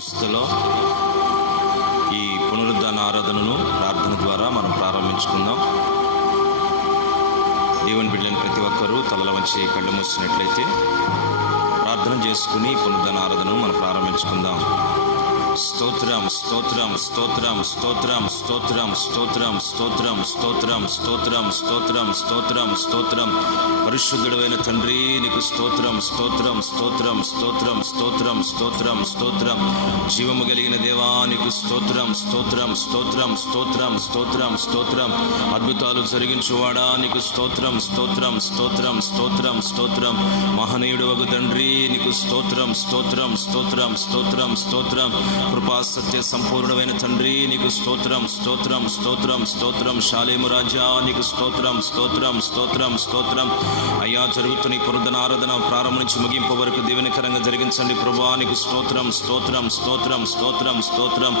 క్రీస్తులో ఈ పునరుద్ధాన ఆరాధనను ప్రార్థన ద్వారా మనం ప్రారంభించుకుందాం. దేవుని బిడ్డలైన ప్రతి ఒక్కరూ తలల వంచి కళ్ళు మూసినట్లయితే ప్రార్థన చేసుకుని పునరుద్ధాన ఆరాధనను మనం ప్రారంభించుకుందాం. స్తోత్రం స్తోత్రం స్తోత్రం స్తోత్రం స్తోత్రం స్తోత్రం స్తోత్రం స్తోత్రం స్తోత్రం స్తోత్రం స్తోత్రం స్తోత్రం పరిశుద్ధుడైన తండ్రి నీకు స్తోత్రం స్తోత్రం స్తోత్రం స్తోత్రం స్తోత్రం స్తోత్రం స్తోత్రం జీవము కలిగిన దేవా నీకు స్తోత్రం స్తోత్రం స్తోత్రం స్తోత్రం స్తోత్రం స్తోత్రం అద్భుతాలు జరిగించువాడా నీకు స్తోత్రం స్తోత్రం స్తోత్రం స్తోత్రం స్తోత్రం మహనీయుడు వగు తండ్రి నీకు స్తోత్రం స్తోత్రం స్తోత్రం స్తోత్రం స్తోత్రం కృపా సత్య సంపూర్ణమైన తండ్రి నీకు స్తోత్రం స్తోత్రం స్తోత్రం స్తోత్రం శాలేము రాజా నీకు స్తోత్రం స్తోత్రం స్తోత్రం స్తోత్రం అయ్యా జరుగుతున్న ఈ పునరుద్ధరణ ఆరాధన ప్రారంభం నుంచి ముగింపు వరకు దీవెనకరంగా జరిగించండి ప్రభువా నీకు స్తోత్రం స్తోత్రం స్తోత్రం స్తోత్రం స్తోత్రం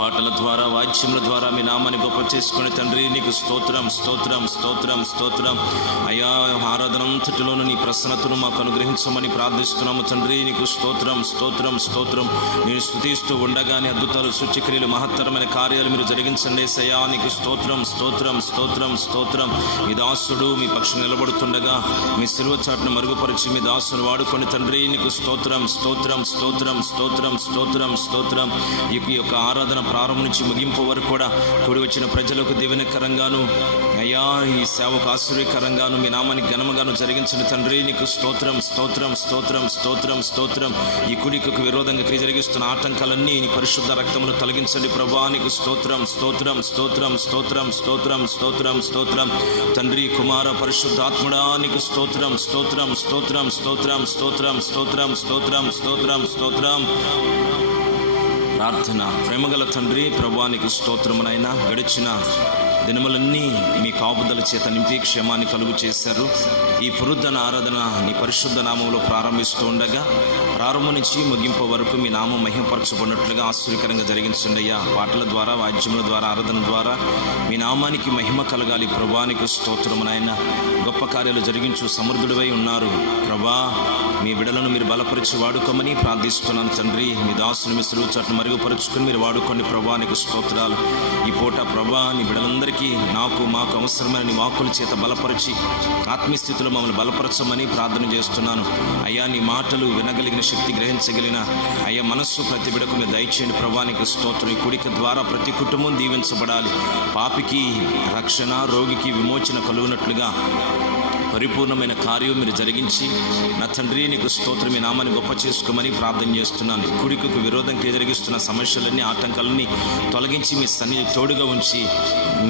పాటల ద్వారా వాద్యముల ద్వారా మీ నామాన్ని గొప్ప చేసుకునే తండ్రి నీకు స్తోత్రం స్తోత్రం స్తోత్రం స్తోత్రం అయ్యా ఆరాధన అంతటిలోనూ నీ ప్రసన్నతను మాకు అనుగ్రహించమని ప్రార్థిస్తున్నాము తండ్రి నీకు స్తోత్రం స్తోత్రం స్తోత్రం నేను స్తుతిస్తూ ఉండగానే అద్భుతాలు సూచక్రియలు మహత్తరమైన కార్యాలు మీరు జరిగించండి సయా నీకు స్తోత్రం స్తోత్రం స్తోత్రం స్తోత్రం మీ దాసుడు మీ పక్షం నిలబడుతుండగా మీ సిలువ చాటును మరుగుపరిచి మీ దాసును వాడుకొని తండ్రి నీకు స్తోత్రం స్తోత్రం స్తోత్రం స్తోత్రం స్తోత్రం స్తోత్రం ఈ యొక్క ఆరాధన ప్రారంభం నుంచి ముగింపు వరకు కూడా కూడి వచ్చిన ప్రజలకు దీవెనకరంగాను అయ్యా ఈ సేవకు ఆశ్చర్యకరంగాను మీ నామానికి ఘనముగాను జరిగించిన తండ్రి నీకు స్తోత్రం స్తోత్రం స్తోత్రం స్తోత్రం స్తోత్రం ఈ కుడికకు విరోధంగా క్రియ జరిగిస్తున్న ఆటంకాలన్నీ నీ పరిశుద్ధ రక్తమును తొలగించండి ప్రభువా నీకు స్తోత్రం స్తోత్రం స్తోత్రం స్తోత్రం స్తోత్రం స్తోత్రం స్తోత్రం తండ్రి కుమార పరిశుద్ధాత్ముడా నీకు స్తోత్రం స్తోత్రం స్తోత్రం స్తోత్రం స్తోత్రం స్తోత్రం స్తోత్రం స్తోత్రం స్తోత్రం ప్రార్థన. ప్రేమగల తండ్రి ప్రభువా నీకు స్తోత్రమునైనా గడిచిన దినములన్నీ మీ కాపుదల చేత నింపి క్షేమాన్ని కలుగు చేశారు. ఈ పునరుద్ధరణ ఆరాధన నీ పరిశుద్ధ నామంలో ప్రారంభిస్తూ ఉండగా ప్రారంభం నుంచి ముగింపు వరకు మీ నామం మహిమపరచబడినట్లుగా ఆశ్చర్యకరంగా జరిగించండి అయ్యా. పాటల ద్వారా వాద్యముల ద్వారా ఆరాధన ద్వారా మీ నామానికి మహిమ కలగాలి ప్రభువా నీకు స్తోత్రమునైనా గొప్ప కార్యాలు జరిగించు సమర్థుడివై ఉన్నారు ప్రభా. మీ బిడలను మీరు బలపరిచి వాడుకోమని ప్రార్థిస్తున్నాను తండ్రి. మీ దాసుని మీ సిలువ చాటును మరుగుపరుచుకొని మీరు వాడుకోండి ప్రభా నీకు స్తోత్రాలు. ఈ పూట ప్రభా నీ బిడలందరికీ మాకు అవసరమైన నీ వాక్కుల చేత బలపరిచి ఆత్మీయ స్థితిలో మమ్మల్ని బలపరచమని ప్రార్థన చేస్తున్నాను అయ్యా. నీ మాటలు వినగలిగిన శక్తి గ్రహించగలిగిన అయ్యా మనస్సు ప్రతి బిడకు మీరు దయచేయండి ప్రభా నీకు స్తోత్రం. ఈ కుడిక ద్వారా ప్రతి కుటుంబం దీవించబడాలి. పాపికి రక్షణ, రోగికి విమోచన కలుగునట్లుగా పరిపూర్ణమైన కార్యం మీరు జరిగించి నా తండ్రి నీకు స్తోత్రం. మీ నామాన్ని గొప్ప చేసుకోమని ప్రార్థన చేస్తున్నాను. కుడికకు విరోధంగా జరిగిస్తున్న సమస్యలన్నీ ఆటంకాలన్నీ తొలగించి మీ సన్నిధి తోడుగా ఉంచి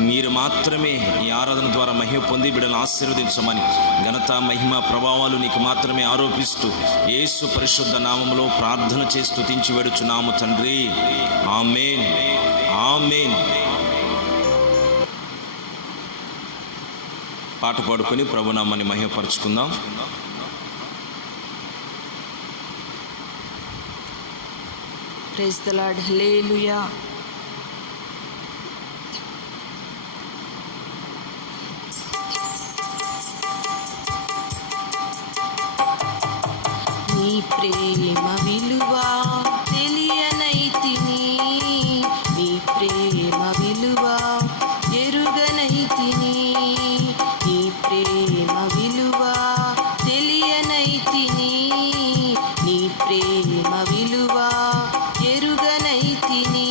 మీరు మాత్రమే ఈ ఆరాధన ద్వారా మహిమ పొంది బిడ్డలను ఆశీర్వదించమని ఘనత మహిమ ప్రభావాలు నీకు మాత్రమే ఆరోపిస్తూ యేసు పరిశుద్ధ నామములో ప్రార్థన చేసి స్తుతించి వేడుచున్నాము తండ్రి. ఆమేన్ ఆమేన్. పాట పాడుకొని ప్రభునామాన్ని మహిమపరచుకుందాం. Praise the Lord. హల్లెలూయా. నీ ప్రేమ విలువ తెలియనైతిని, నీ ప్రేమ విలువ ఎరుగనైతిని, నీ ప్రేమ విలువ తెలియనైతిని, నీ ప్రేమ విలువ ఎరుగనైతిని.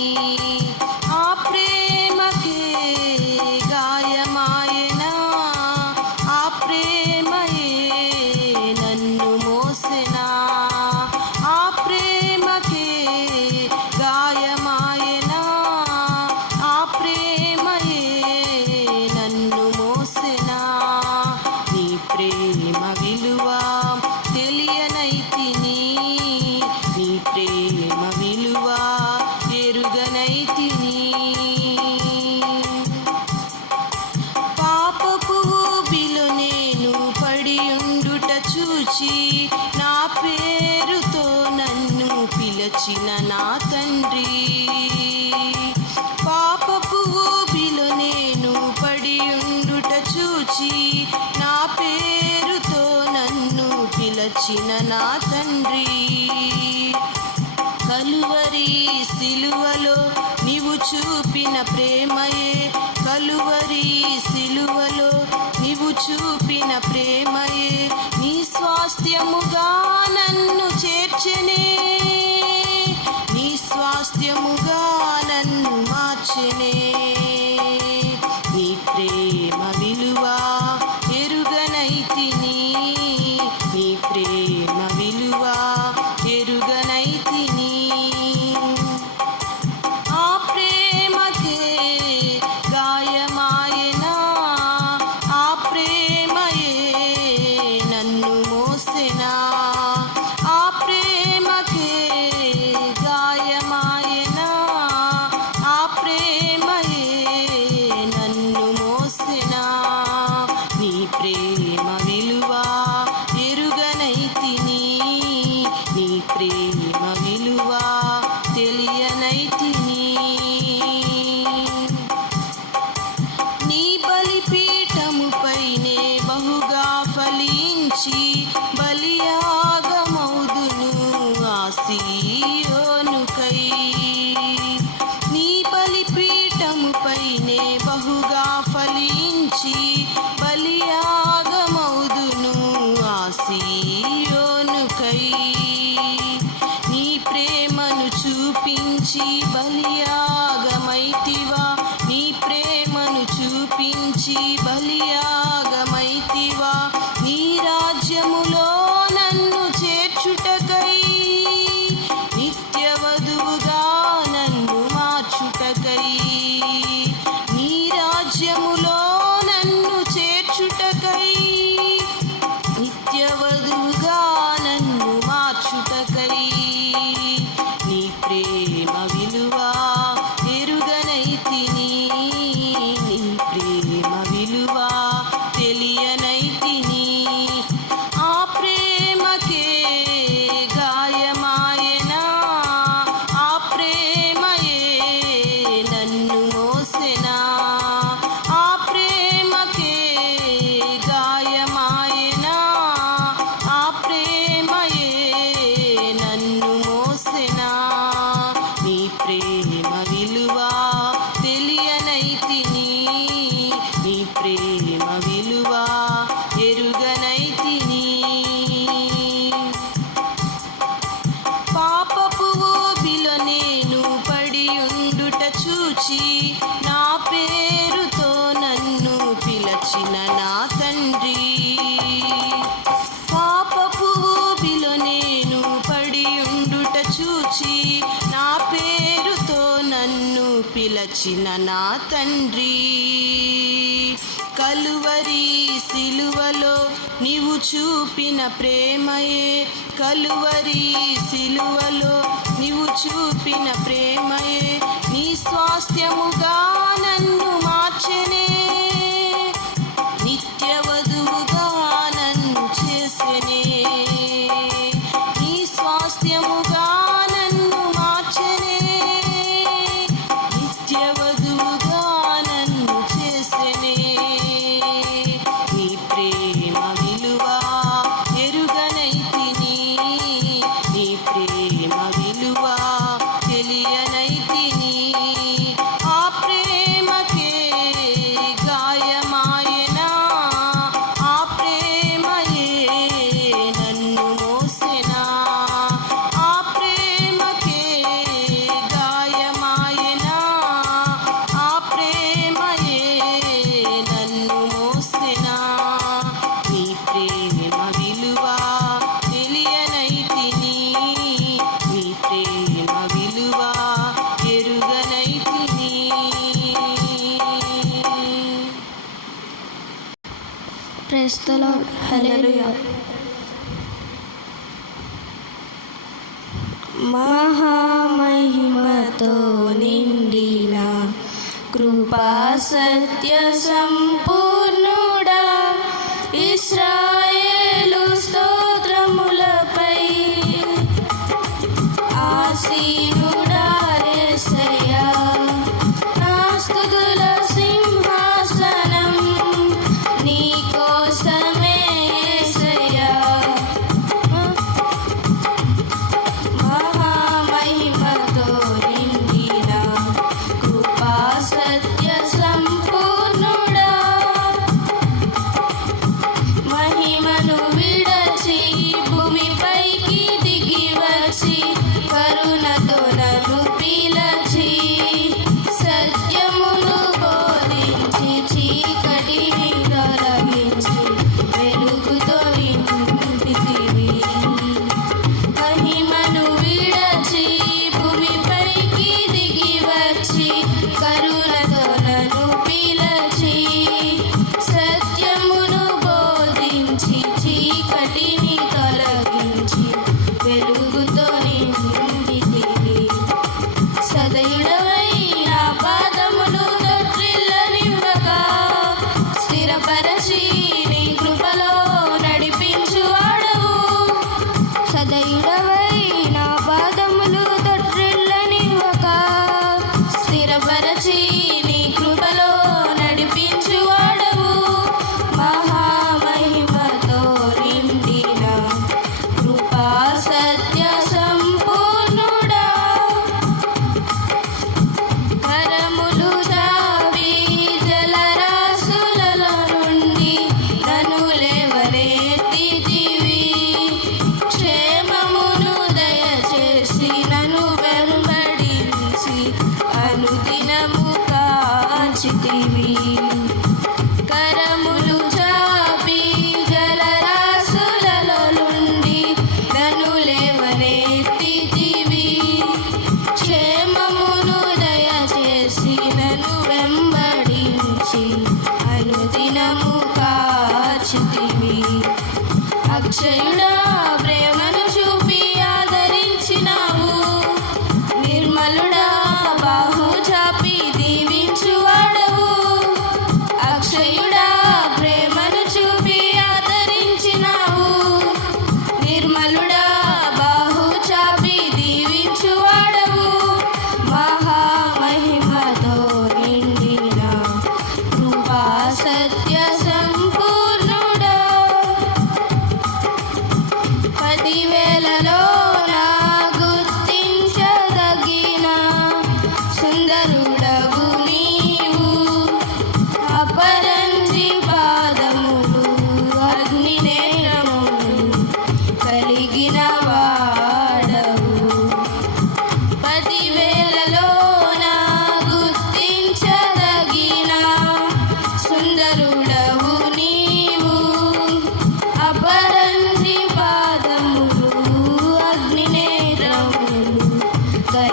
ఆ ప్రేమకే గాయమాయనా, ఆ ప్రేమయే నన్ను మోసెనా, ఆ ప్రేమకే గాయమాయనా, ఆ ప్రేమయే నన్ను మోసెనా. నీ ప్రేమ విలువ తెలియనైతిని, నీ ప్రేమ విలువ ఎరుగనైతిని. పాపపు ఊబిలో నేను పడియుండుట చూచి నా పేరుతో నన్ను పిలచిన నా తండ్రి. పాపపు ఊబిలో నేను పడియుండుట చూచి నా పేరుతో నన్ను పిలచిన నా తండ్రి. కలు కలువరి సిలువలో నీవు చూపిన ప్రేమయే, కలువరి సిలువలో నీవు చూపిన ప్రేమయే నీ స్వాస్థ్యముగా నన్ను చేర్చెనే, నీ స్వాస్థ్యముగా నన్ను మార్చెనే. నీ ప్రేమ విలువ ఎరుగనైతిని, నీ ప్రేమ విలువ ఎరుగనైతిని. ఆ ప్రేమకే గాయమాయనా, ఆ ప్రేమయే నన్ను మోసెనా, ఆ ప్రేమకే గాయమాయనా, ఆ ప్రేమయే నన్ను మోసెనా. నీ ప్రేమ విలువ ఎరుగనైతిని, నీ ప్రేమ విలువ తెలియనైతిని. నీ బలిపీఠముపైనే బహుగా ఫలించి బలియాగమౌదును ఆ సీయోనుకై. నీ బలిపీఠముపైనే బహుగా ఫలించి బలియాగమౌదును ఆ సీయోనుకై. నీ ప్రేమను చూపించి బలియాగమైతివా, నీ ప్రేమను చూపించి బలియాగమైతివా. నీ రాజ్యములో నన్ను చేర్చుటకై, నిత్యవధువుగా నన్ను మార్చుటకై. నీ రాజ్యములో నన్ను చేర్చుటకై, నిత్యవధువుగా నన్ను మార్చుటకై. నీ ప్రేమ విలువ ఎరుగనైతిని, నీ ప్రేమ విలువ తెలియనైతిని. ఆ ప్రేమకే గాయమాయనా, ఆ ప్రేమయే నన్ను మోసెనా, ఆ ప్రేమకే గాయమాయనా, ఆ ప్రేమయే నన్ను మోసెనా. నీ ప్రేమ విలువ తెలియనైతిని, నీ ప్రేమ విలువ ఎరుగనైతిని. పాపపు ఊబిలో నేను పడియుండుట చూచి నా పేరుతో నన్ను పిలచిన నా తండ్రి. పాపపు ఊబిలో నేను పడియుండుట చూచి నా పేరుతో నన్ను పిలచిన నా తండ్రి. కలువరి సిలువలో నీవు చూపిన ప్రేమయే, కలువరి సిలువలో నీవు చూపిన ప్రేమయే నీ స్వాస్థ్యముగా నన్ను మార్చెనే, నిత్యవధువుగా నన్ను చేసెనే. నీ స్వాస్థ్యముగా నన్ను మార్చెనే, నిత్యవధువుగా నన్ను చేసెనే. నీ ప్రేమ విలువ ఎరుగనైతిని, నీ ప్రేమ విలువ తెలియనైతిని. ఆ ప్రేమకే గాయమాయనా, ఆ ప్రేమయే నన్ను మోసెనా, ఆ ప్రేమకే గాయమాయనా, ఆ ప్రేమయే నన్ను మోసెనా. నీ ప్రేమ విలువ తెలియనైతిని, నీ ప్రేమ విలువ ఎరుగనైతిని. Praise the Lord. Hallelujah. మహామహిమతో నిండిన కృపా సత్య సంపూర్ణుడా, ఇశ్రాయేలు స్తోత్రములపై ఆసీనుడా యేసయ్యా. నా స్తుతుల సింహాసనం నీ కోసమే యేసయ్యా. మహామహిమ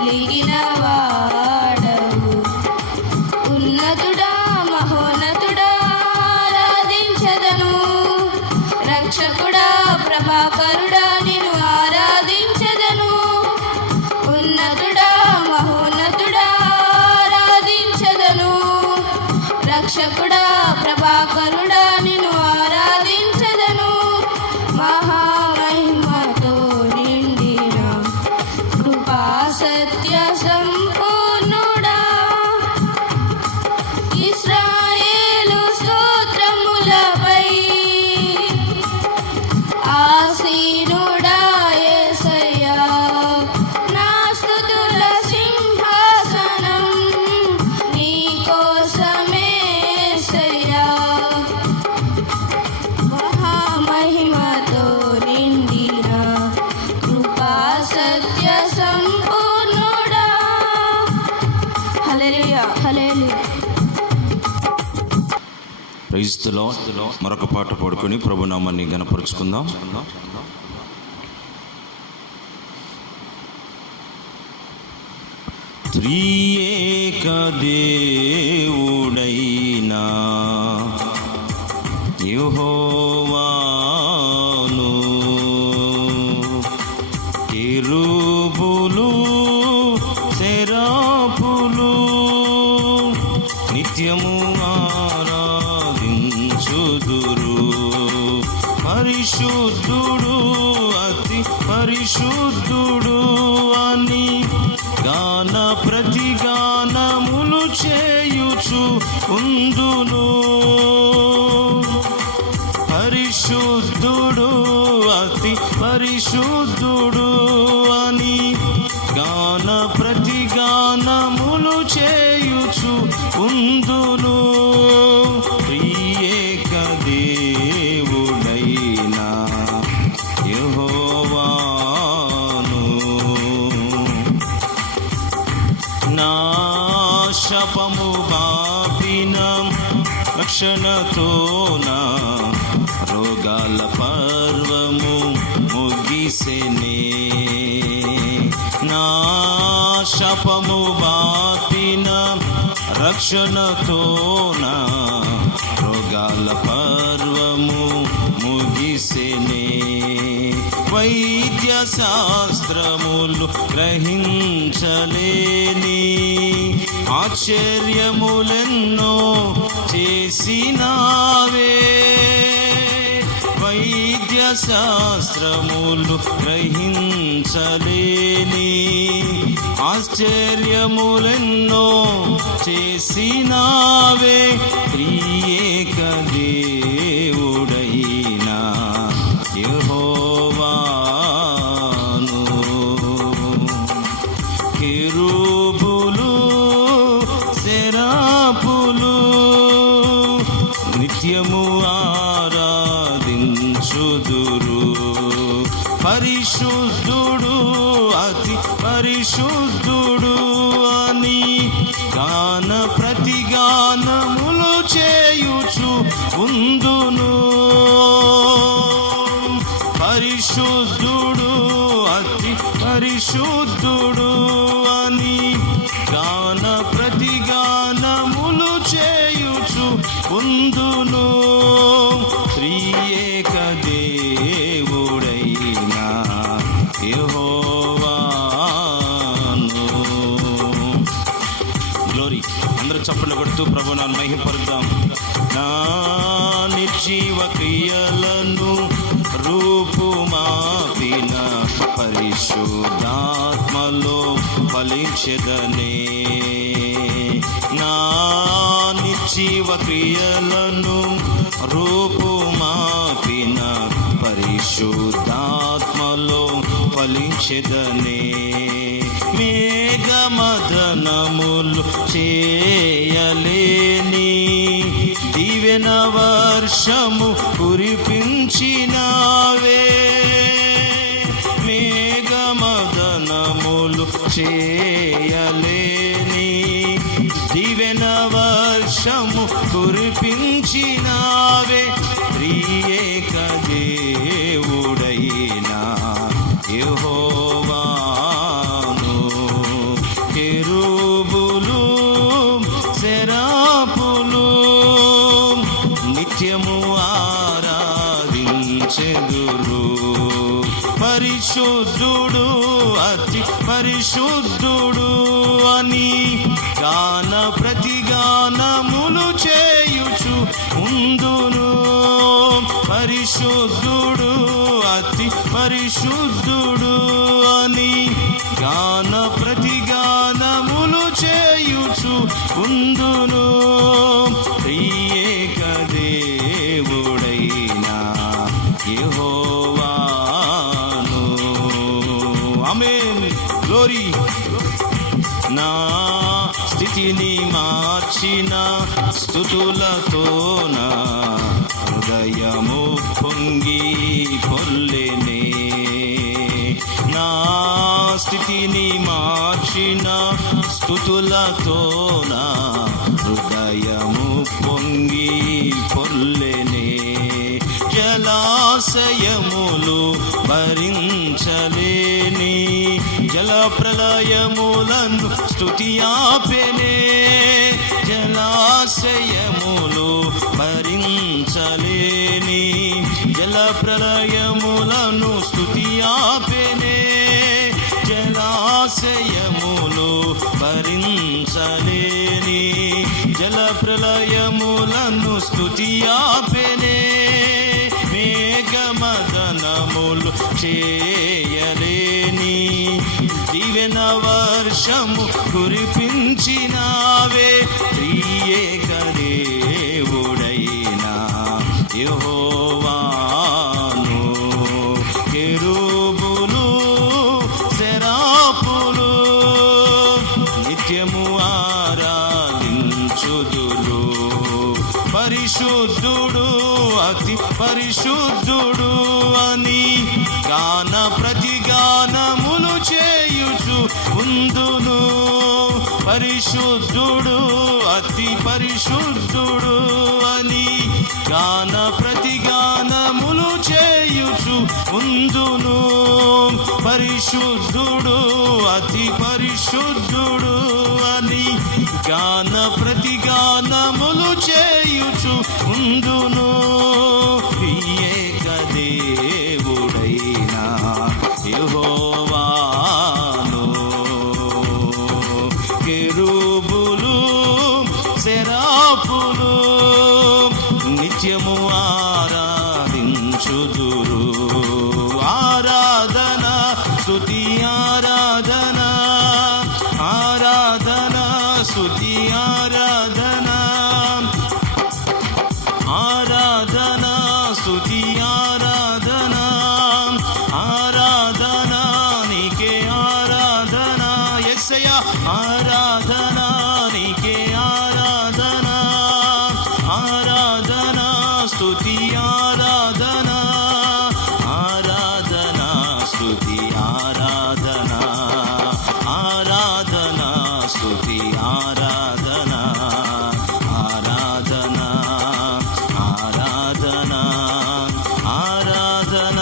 వెలిగిన వాడవు. ఉన్నతుడా మహోన్నతుడా ఆరాధించదను, రక్షకుడా ప్రభాకరుడా నిన్ను ఆరాధించదను. ఉన్నతుడా మహోన్నతుడా ఆరాధించదను, రక్షకుడా ప్రభాకరుడా నిన్ను ఆరాధించదను. మహామహిమతో నిండిన కృపా సత్య సంపూర్ణుడా, ఇశ్రాయేలు స్తోత్రములపై ఆసీనుడా యేసయ్యా. నా స్తుతుల సింహాసనం నీ కోసమే యేసయ్యా. మహామహిమతో నిండిన కృపా సత్య సంపూర్ణుడా. హల్లెలూయా హల్లెలూయా. Praise the Lord. మరొక పాట పాడుకొని ప్రభునామాన్ని గణపరుచుకుందాం. త్రియేక దేవుడైనా యెహోవాను, కెరూబులు సెరాపులు నిత్యము ఆరాధించుదురు. పరిశుద్ధుడు అతి పరిశుద్ధుడు అని గాన ప్రతిగానములు చేయుచు ఉందును. పరిశుద్ధుడు అతి పరిశుద్ధుడు అని గాన ప్రతిగానములు చేయుచు ఉందును. త్రియేక దేవుడైనా యెహోవాను, నా శపము బాపిన రక్షణతోన రోగాల పర్వము ముగిసెనే. నా శపము బాపిన రక్షణతోన రోగాల పర్వము ముగిసెనే. వైద్య శాస్త్రములు గ్రహించలేని ఆశ్చర్యములెన్నో చేసినావే. వైద్య శాస్త్రములు గ్రహించలేని ఆశ్చర్యములెన్నో చేసినావే. త్రియేక దేవుడైనా యెహోవాను, కెరూబులు సెరాపులు నిత్యము ఆరాధించుదురు. పరిశుద్ధుడు అతి పరిశుద్ధుడు అని గాన ప్రతిగానములు చేయుచు ఉందును. పరిశుద్ధుడు అతి పరిశుద్ధుడు అని గాన ప్రతిగానములు చేయుచు ఉందును. త్రియేక దేవుడైనా యెహోవాను. గ్లోరీ. అందరూ చప్పట్లు కొడుతూ ప్రభునామమును మహిమపరుద్దాం. నా నిర్జీవ క్రియలను రూపుమాపిన పరిశుద్ధాత్మలో ఫలించెదనే. నా నిర్జీవ క్రియలను రూపుమాపిన పరిశుద్ధాత్మలో ఫలించెదనే. మేఘమదనములు చేయలేని దీవెన వర్షము కురిపించినావే. మేఘమదనములు చేయలేని దీవెన వర్షము కురిపించినావే. త్రియేక దేవుడైనా యెహోవాను, పరిశుద్ధుడు అతి పరిశుద్ధుడు అని గాన ప్రతిగానములు చేయుచు ఉందును. పరిశుద్ధుడు అతి పరిశుద్ధుడు అని గాన ప్రతిగానములు చేయుచు ఉందును. త్రియేక దేవుడైనా యెహోవాను. ఆమేన్. గ్లోరీ. నా స్థితిని మార్చిన స్తుతులతోన హృదయము పొంగి పొర్లెనే. నా స్థితిని మార్చిన స్తుతులతోన హృదయము పొంగి పొర్లెనే. జలాశయములు భరించలేని జల ప్రళయములను స్తుతి ఆపెనే. జలాశయములు భరించలేని జల ప్రళయములను స్తుతి ఆపెనే. జలాశయములు భరించలేని జల ప్రళయములను స్తుతి ఆపెనే. మేఘమదనములు చేయలేని దీవెన వర్షము కురిపించినావే. త్రియేక దేవుడైనా యెహోవాను. కెరూబులు సెరాపులు నిత్యము ఆరాధించుదురు. పరిశుద్ధుడు అతి పరిశుద్ధుడు అని గాన ప్రతిగానములు చేయుచు ఉందును. పరిశుద్ధుడు అతి పరిశుద్ధుడు అని గాన ప్రతిగానములు చేయుచు ఉందును. పరిశుద్ధుడు అతి పరిశుద్ధుడు అని గాన ప్రతిగానములు చేయుచు ఉందును. ఏక దేవుడైనా యెహోవాను. కెరూబులు సెరాపులు నిత్యము ఆరాధించుదురు. ఆరాధన స్తుతి ఆరాధన ఆరాధన స్తుతి ఆరాధన ఆరాధన స్తుతి ఆరాధన ఆరాధన నీకే ఆరాధన. యేసయ్య ఆరాధన నీకే ఆరాధన ఆరాధన స్తుతి ఆరాధన ఆరాధన స్తుతి ఆరాధన ఆరాధన స్తుతి ఆరాధన ఆరాధన ఆరాధన ఆరాధన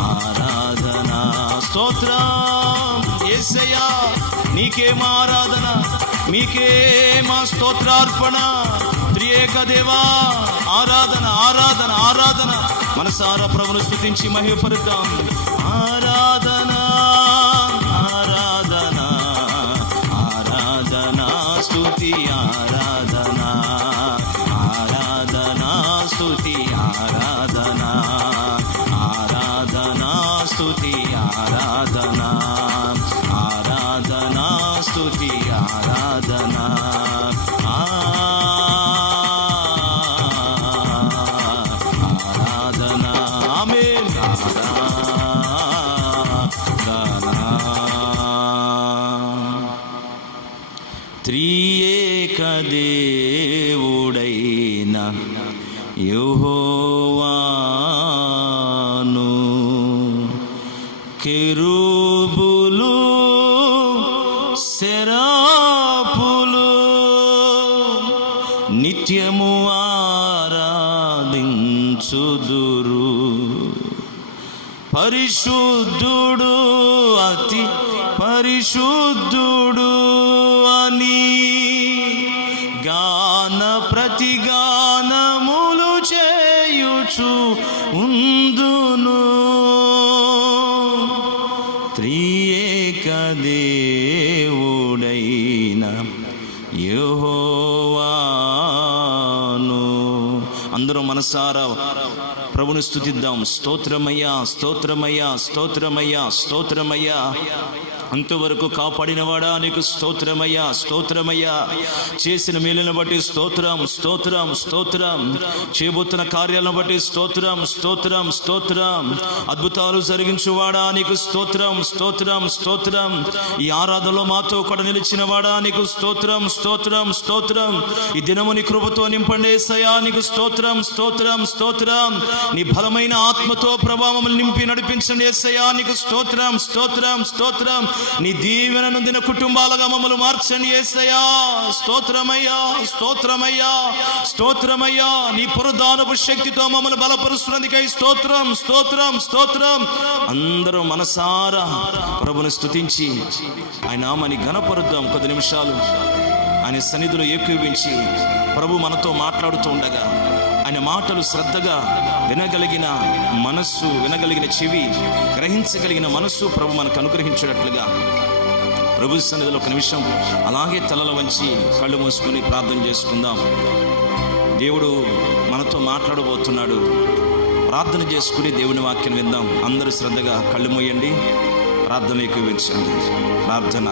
ఆరాధన. స్తోత్రం యేసయ్యా, నీకే మా ఆరాధన, మీకే మా స్తోత్రార్పణ. త్రియేక దేవా ఆరాధన ఆరాధన ఆరాధన. మనసారా ప్రభువును స్తుతించి మహిమపరుద్దాం. ఆరాధన ఆరాధన ఆరాధన స్తుతి ఆరాధన ఆరాధన స్తుతి ఆరాధన ఆరాధన స్తుతి ఆరాధన ఆరాధన స్తుతి ఆరాధన ఆరాధన. ఆమేన్. త్రియేక దేవుడైన యెహోవాను. కెరూబులు సెరాపులు నిత్యము ఆరాధించుదురు. పరిశుద్ధుడు అతి పరిశుద్ధుడు అని గాన ప్రతిగానములు చేయుచు ఉందు. త్రియేక దేవుడైన యెహోవాను. అందరూ మనసారా ప్రభుని స్తుతిద్దాం. స్తోత్రమయ్యా, స్తోత్రమయ్యా, స్తోత్రమయ్యా, స్తోత్రమయ్యా. అంతవరకు కాపాడినవాడా నీకు స్తోత్రమయ్యా, స్తోత్రమయ్యా. చేసిన మేలును బట్టి స్తోత్రం, స్తోత్రం, స్తోత్రం. చేయబోతున్న కార్యాలను బట్టి స్తోత్రం, స్తోత్రం, స్తోత్రం. అద్భుతాలు జరిగించువాడా నీకు స్తోత్రం, స్తోత్రం, స్తోత్రం. ఈ ఆరాధనలో మాతో కూడా నిలిచిన వాడా నీకు స్తోత్రం, స్తోత్రం, స్తోత్రం. ఈ దినము నీ కృపతో నింపండి యేసయ్యా, నీకు స్తోత్రం, స్తోత్రం, స్తోత్రం. నీ బలమైన ఆత్మతో ప్రభావం నింపి నడిపించండి యేసయ్యా, నీకు స్తోత్రం, స్తోత్రం, స్తోత్రం. నీ దీవెన నొందిన కుటుంబాలుగా మమ్మల్ని మార్చండి యేసయ్యా. స్తోత్రమయ్యా, స్తోత్రమయ్యా, స్తోత్రమయ్యా. నీ పునరుద్ధానపు శక్తితో మమ్మల్ని బలపరుస్తున్నందుకై స్తోత్రం, స్తోత్రం, స్తోత్రం. అందరూ మనసారా ప్రభుని స్తుతించి ఆయన నామాన్ని ఘనపరుద్దాం. కొద్ది నిమిషాలు ఆయన సన్నిధిలో ఏకీవించి ప్రభు మనతో మాట్లాడుతూ ఉండగా ఆయన మాటలు శ్రద్ధగా వినగలిగిన మనస్సు, వినగలిగిన చెవి, గ్రహించగలిగిన మనస్సు ప్రభు మనకు అనుగ్రహించినట్లుగా ప్రభు సన్నిధిలో ఒక నిమిషం అలాగే తలల వంచి కళ్ళు మూసుకొని ప్రార్థన చేసుకుందాం. దేవుడు మనతో మాట్లాడబోతున్నాడు. ప్రార్థన చేసుకుని దేవుని వాక్యం విందాం. అందరూ శ్రద్ధగా కళ్ళు మూయండి, ప్రార్థన ఏకీవించండి. ప్రార్థన.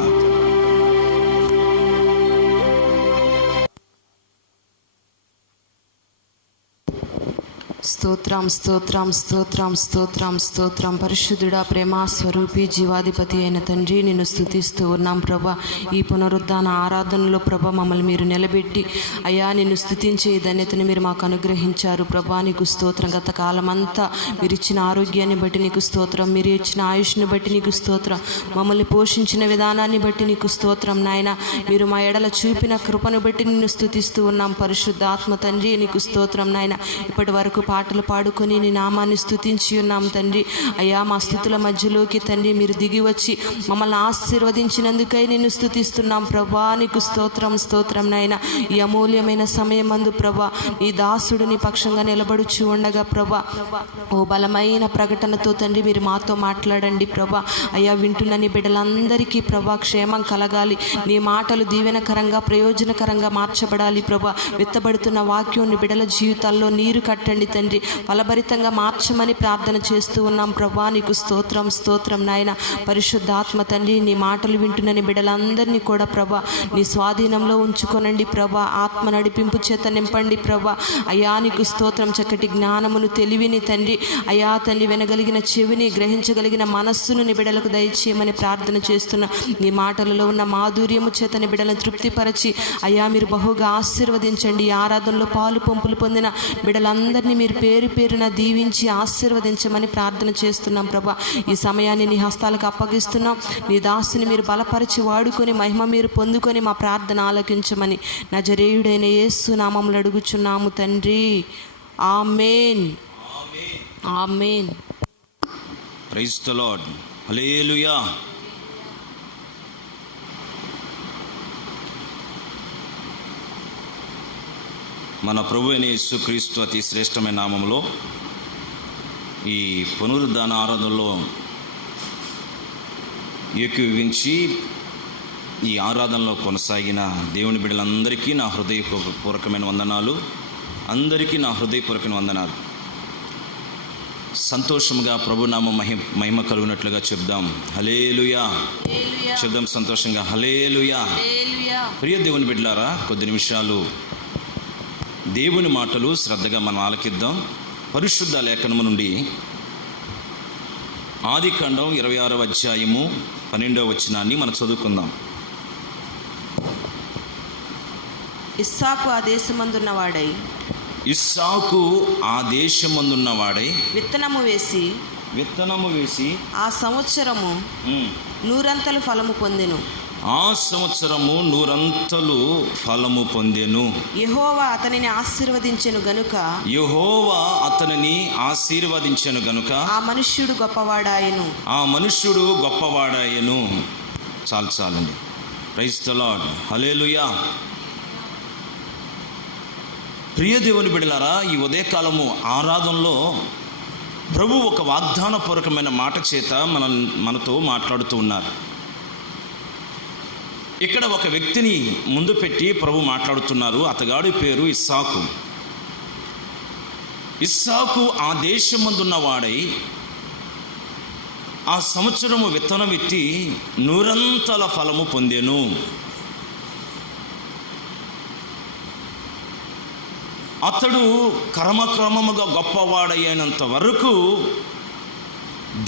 స్తోత్రం, స్తోత్రం, స్తోత్రం, స్తోత్రం, స్తోత్రం. పరిశుద్ధుడా, ప్రేమ స్వరూపి, జీవాధిపతి అయిన తండ్రి, నిన్ను స్తుతిస్తూ ఉన్నాం ప్రభా. ఈ పునరుద్ధాన ఆరాధనలో ప్రభా మమ్మల్ని మీరు నిలబెట్టి అయ్యా నిన్ను స్తుతించే ధన్యతను మీరు మాకు అనుగ్రహించారు ప్రభా. నీకు స్తోత్రం. గత కాలమంతా మీరు ఇచ్చిన ఆరోగ్యాన్ని బట్టి నీకు స్తోత్రం, మీరు ఇచ్చిన ఆయుష్ని బట్టి నీకు స్తోత్రం, మమ్మల్ని పోషించిన విధానాన్ని బట్టి నీకు స్తోత్రం నాయన. మీరు మా ఎడల చూపిన కృపను బట్టి నిన్ను స్తుతిస్తూ ఉన్నాం పరిశుద్ధ ఆత్మ తండ్రి, నీకు స్తోత్రం నాయన. ఇప్పటి వరకు పాటలు పాడుకొని నీ నామాన్ని స్తుతించి ఉన్నాం తండ్రి. అయ్యా మా స్థుతుల మధ్యలోకి తండ్రి మీరు దిగి వచ్చి మమ్మల్ని ఆశీర్వదించినందుకై నిన్ను స్తుతిస్తున్నాం ప్రభా. నీకు స్తోత్రం, స్తోత్రం నాయన. ఈ అమూల్యమైన సమయం అందు ప్రభా ఈ దాసుడు నీ పక్షంగా నిలబడుచు ఉండగా ప్రభా ఓ బలమైన ప్రకటనతో తండ్రి మీరు మాతో మాట్లాడండి ప్రభా. అయ్యా వింటున్న నీ బిడ్డలందరికీ ప్రభా క్షేమం కలగాలి, నీ మాటలు దీవెనకరంగా ప్రయోజనకరంగా మార్చబడాలి ప్రభా. విత్తబడుతున్న వాక్యం నీ బిడ్డల జీవితాల్లో నీరు కట్టండి తండ్రి, ఫలభరితంగా మార్చమని ప్రార్థన చేస్తూ ఉన్నాం ప్రభా. నీకు స్తోత్రం, స్తోత్రం నాయన. పరిశుద్ధాత్మ తండ్రి నీ మాటలు వింటున్న నీ బిడ్డలందరినీ కూడా ప్రభా నీ స్వాధీనంలో ఉంచుకొనండి ప్రభా. ఆత్మ నడిపింపు చేత నింపండి ప్రభా. అయ్యా నీకు స్తోత్రం. చక్కటి జ్ఞానమును, తెలివిని తండ్రి అయ్యా తండ్రి వినగలిగిన చెవిని, గ్రహించగలిగిన మనస్సును నీ బిడ్డలకు దయచేయమని ప్రార్థన చేస్తున్న నీ మాటలలో ఉన్న మాధుర్యము చేత నీ బిడ్డలను తృప్తిపరచి అయ్యా మీరు బహుగా ఆశీర్వదించండి. ఈ ఆరాధనలో పాలు పంపులు పొందిన బిడ్డలందరినీ మీరు పేరు పేరున దీవించి ఆశీర్వదించమని ప్రార్థన చేస్తున్నాం ప్రభా. ఈ సమయాన్ని నీ హస్తాలకు అప్పగిస్తున్నాం. నీ దాసుని మీరు బలపరిచి వాడుకొని మహిమ మీరు పొందుకొని మా ప్రార్థన ఆలకించమని నజరేయుడైన యేసు నామములో అడుగుచున్నాము తండ్రి. ఆమేన్, ఆమేన్. Praise the Lord. హల్లెలూయా. మన ప్రభు అయిన యేసుక్రీస్తు అతి శ్రేష్టమైన నామములో ఈ పునరుద్ధాన ఆరాధనలో ఏకీవించి ఈ ఆరాధనలో కొనసాగిన దేవుని బిడ్డలందరికీ నా హృదయపూర్వకమైన వందనాలు. అందరికీ నా హృదయపూర్వకమైన వందనాలు. సంతోషంగా ప్రభునామ మహిమ కలుగునట్లుగా చెప్దాం. హల్లెలూయా. చెప్దాం సంతోషంగా. హల్లెలూయా. ప్రియ దేవుని బిడ్డలారా, కొద్ది నిమిషాలు దేవుని మాటలు శ్రద్ధగా మనం ఆలకిద్దాం. పరిశుద్ధ లేఖనము నుండి ఆదికాండం 26వ అధ్యాయము 12వ వచనాన్ని మనం చదువుకుందాం. ఇస్సాకు ఆ దేశమందున్నవాడై ఇస్సాకు ఆ దేశమందున్నవాడై విత్తనము వేసి ఆ సంవత్సరము 100 ఫలము పొందెను. ఆ సంవత్సరము 100 ఫలము పొందెను. యెహోవా అతనిని ఆశీర్వదించెను గనుక ఆ మనుష్యుడు గొప్పవాడాయెను. చాలండి. Praise the Lord. హల్లెలూయా. ప్రియ దేవుని బిడ్డలారా, ఈ ఉదయకాలము ఆరాధనలో ప్రభు ఒక వాగ్దానపూర్వకమైన మాట చేత మనతో మాట్లాడుతూ ఉన్నారు. ఇక్కడ ఒక వ్యక్తిని ముందు పెట్టి ప్రభు మాట్లాడుతున్నారు. అతగాడి పేరు ఇస్సాకు. ఇస్సాకు ఆ దేశమందున్న వాడై ఆ సంవత్సరము విత్తనం ఎత్తి 100 ఫలము పొందెను. అతడు క్రమక్రమముగా గొప్పవాడైనంత వరకు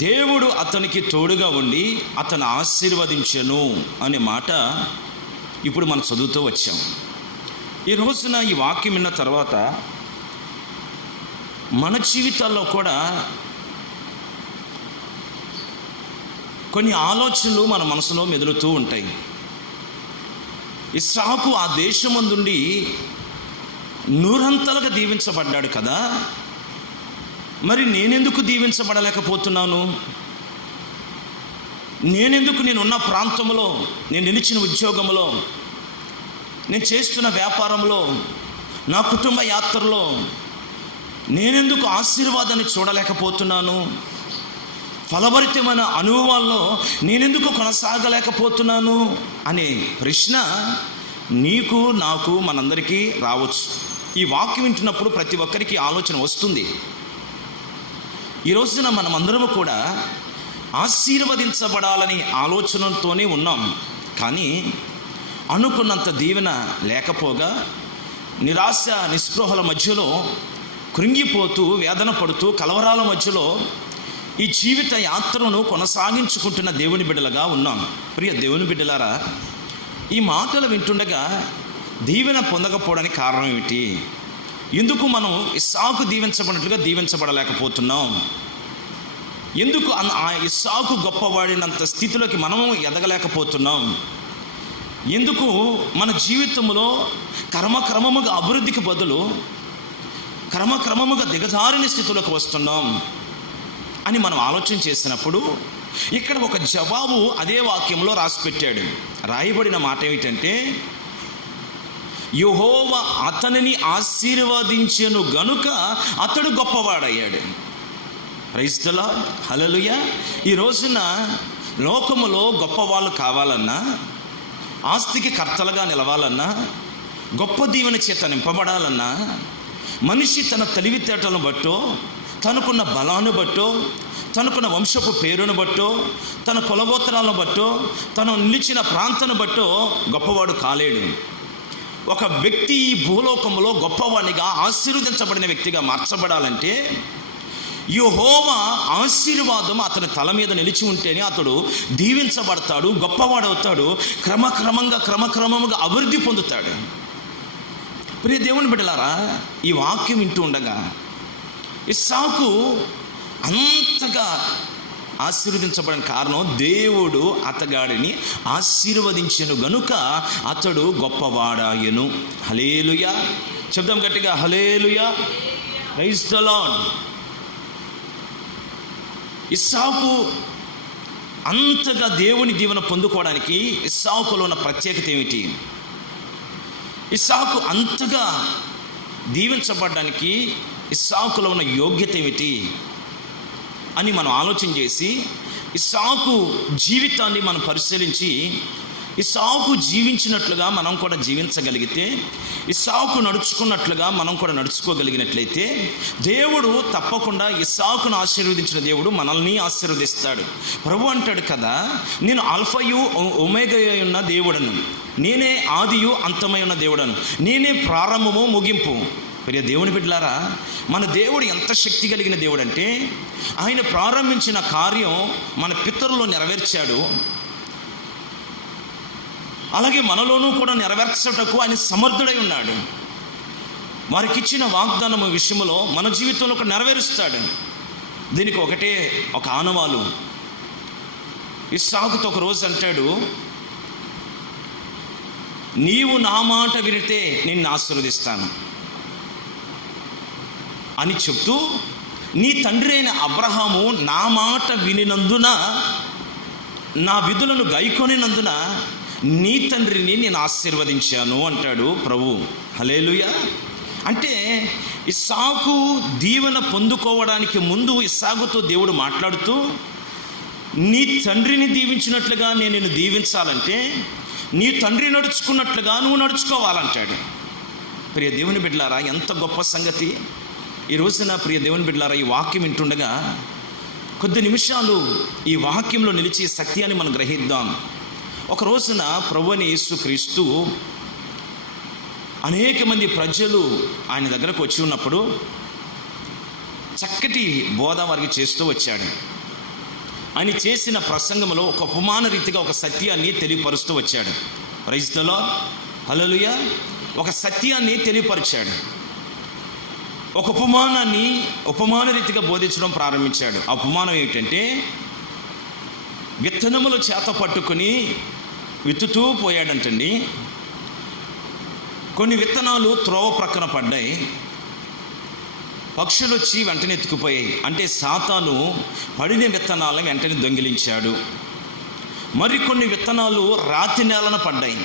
దేవుడు అతనికి తోడుగా ఉండి అతను ఆశీర్వదించెను అనే మాట ఇప్పుడు మనం చదువుతూ వచ్చాం. ఈ రోజున ఈ వాక్యం విన్న తర్వాత మన జీవితాల్లో కూడా కొన్ని ఆలోచనలు మన మనసులో మెదులుతూ ఉంటాయి. ఇస్సాకు ఆ దేశమందుండి 100 దీవించబడ్డాడు కదా, మరి నేనెందుకు దీవించబడలేకపోతున్నాను? నేనున్న ప్రాంతంలో, నేను నిలిచిన ఉద్యోగంలో, నేను చేస్తున్న వ్యాపారంలో, నా కుటుంబ యాత్రలో నేనెందుకు ఆశీర్వాదాన్ని చూడలేకపోతున్నాను? ఫలభరితమైన అనుభవాల్లో నేనెందుకు కొనసాగలేకపోతున్నాను అనే ప్రశ్న నీకు, నాకు, మనందరికీ రావచ్చు. ఈ వాక్యం వింటున్నప్పుడు ప్రతి ఒక్కరికి ఆలోచన వస్తుంది. ఈ రోజున మనమందరము కూడా ఆశీర్వదించబడాలని ఆలోచనతోనే ఉన్నాం. కానీ అనుకున్నంత దీవెన లేకపోగా నిరాశ నిస్పృహల మధ్యలో కృంగిపోతూ, వేదన పడుతూ, కలవరాల మధ్యలో ఈ జీవిత యాత్రను కొనసాగించుకుంటున్న దేవుని బిడ్డలుగా ఉన్నాం. ప్రియ దేవుని బిడ్డలారా, ఈ మాటలు వింటుండగా దీవెన పొందకపోవడానికి కారణం ఏమిటి? ఎందుకు మనం ఇస్సాకు దీవించబడినట్లుగా దీవించబడలేకపోతున్నాం? ఎందుకు ఆ ఇస్సాకు గొప్పవాడినంత స్థితిలోకి మనము ఎదగలేకపోతున్నాం? ఎందుకు మన జీవితంలో క్రమక్రమముగా అభివృద్ధికి బదులు క్రమక్రమముగా దిగజారిన స్థితిలోకి వస్తున్నాం అని మనం ఆలోచన చేసినప్పుడు ఇక్కడ ఒక జవాబు అదే వాక్యంలో రాసిపెట్టాడు. రాయబడిన మాట ఏమిటంటే, యెహోవా అతనిని ఆశీర్వదించెను గనుక అతడు గొప్పవాడయ్యాడు. ప్రైజ్ ది లార్డ్, హల్లెలూయా. ఈ రోజున లోకములో గొప్పవాళ్ళు కావాలన్నా, ఆస్తికి కర్తలుగా నిలవాలన్నా, గొప్ప దీవెన చేత నింపబడాలన్నా, మనిషి తన తెలివితేటలను బట్టో, తనకున్న బలాన్ని బట్టో, తనకున్న వంశపు పేరును బట్టో, తన కులగోత్రాలను బట్టో, తను నిలిచిన ప్రాంతాన్ని బట్టో గొప్పవాడు కాలేడు. ఒక వ్యక్తి ఈ భూలోకంలో గొప్పవాడిగా, ఆశీర్వదించబడిన వ్యక్తిగా మార్చబడాలంటే యెహోవా ఆశీర్వాదం అతని తల మీద నిలిచి ఉంటేనే అతడు దీవించబడతాడు, గొప్పవాడవుతాడు, క్రమక్రమంగా అభివృద్ధి పొందుతాడు. ప్రియ దేవుని బిడ్డలారా, ఈ వాక్యం వింటూ ఉండగా ఇస్సాకు అంతగా ఆశీర్వదించబడిన కారణం దేవుడు అతగాడిని ఆశీర్వదించెను గనుక అతడు గొప్పవాడాయను. హల్లెలూయా. చెప్దాం గట్టిగా, హల్లెలూయా. Praise the Lord. ఇస్సాకు అంతగా దేవుని దీవెన పొందుకోవడానికి ఇస్సాకులో ఉన్న ప్రత్యేకత ఏమిటి? ఇస్సాకు అంతగా దీవించబడడానికి ఇస్సాకులో ఉన్న యోగ్యత ఏమిటి అని మనం ఆలోచన చేసి ఇస్సాకు జీవితాన్ని మనం పరిశీలించి ఇస్సాకు జీవించినట్లుగా మనం కూడా జీవించగలిగితే, ఇస్సాకు నడుచుకున్నట్లుగా మనం కూడా నడుచుకోగలిగినట్లయితే దేవుడు తప్పకుండా ఇస్సాకును ఆశీర్వదించిన దేవుడు మనల్ని ఆశీర్వదిస్తాడు. ప్రభు అంటాడు కదా, నేను ఆల్ఫాయు ఒమేగా ఉన్న దేవుడను, నేనే ఆదియు అంతమై ఉన్న దేవుడను, నేనే ప్రారంభము ముగింపు. ప్రియ దేవుని బిడ్డలారా, మన దేవుడు ఎంత శక్తి కలిగిన దేవుడు అంటే, ఆయన ప్రారంభించిన కార్యం మన పితరులు నెరవేర్చాడు, అలాగే మనలోనూ కూడా నెరవేర్చటకు ఆయన సమర్థుడై ఉన్నాడు. వారికి ఇచ్చిన వాగ్దానము విషయంలో మన జీవితంలో ఒక నెరవేరుస్తాడు. దీనికి ఒకటే ఒక ఆనవాలు. ఇస్సాకుతో ఒక రోజు అంటాడు, నీవు నా మాట వినితే నిన్ను ఆశీర్వదిస్తాను అని చెప్తూ, నీ తండ్రి అయిన అబ్రహాము నా మాట వినినందున, నా విధులను గైకొనినందున నీ తండ్రిని నేను ఆశీర్వదించాను అంటాడు ప్రభు. హల్లెలూయా. అంటే ఇస్సాకు దీవెన పొందుకోవడానికి ముందు ఇస్సాకుతో దేవుడు మాట్లాడుతూ, నీ తండ్రిని దీవించినట్లుగా నేను నిన్ను దీవించాలంటే నీ తండ్రి నడుచుకున్నట్లుగా నువ్వు నడుచుకోవాలంటాడు. ప్రియ దేవుని బిడ్డలారా, ఎంత గొప్ప సంగతి! ఈ రోజున ప్రియ దేవుని బిడ్డలారా, ఈ వాక్యం వింటుండగా కొద్ది నిమిషాలు ఈ వాక్యంలో నిలిచి సత్యాన్ని మనం గ్రహిద్దాం. ఒక రోజున ప్రభువైన యేసుక్రీస్తు అనేక మంది ప్రజలు ఆయన దగ్గరకు వచ్చి ఉన్నప్పుడు చక్కటి బోధ వారికి చేస్తూ వచ్చాడు. ఆయన చేసిన ప్రసంగంలో ఒక ఉపమాన రీతిగా ఒక సత్యాన్ని తెలియపరుస్తూ వచ్చాడు. ప్రైజ్ ది లార్డ్, హల్లెలూయా. ఒక సత్యాన్ని తెలియపరిచాడు. ఒక ఉపమాన రీతిగా బోధించడం ప్రారంభించాడు. ఆ ఉపమానం ఏమిటంటే, విత్తనములు చేత పట్టుకొని విత్తుతూ పోయాడంటండి. కొన్ని విత్తనాలు త్రోవ ప్రక్కన పడ్డాయి. పక్షులు వచ్చి వెంటనే ఎత్తుకుపోయాయి. అంటే సాతాను పడిన విత్తనాలను వెంటనే దొంగిలించాడు. మరికొన్ని విత్తనాలు రాతి నేలన పడ్డాయి.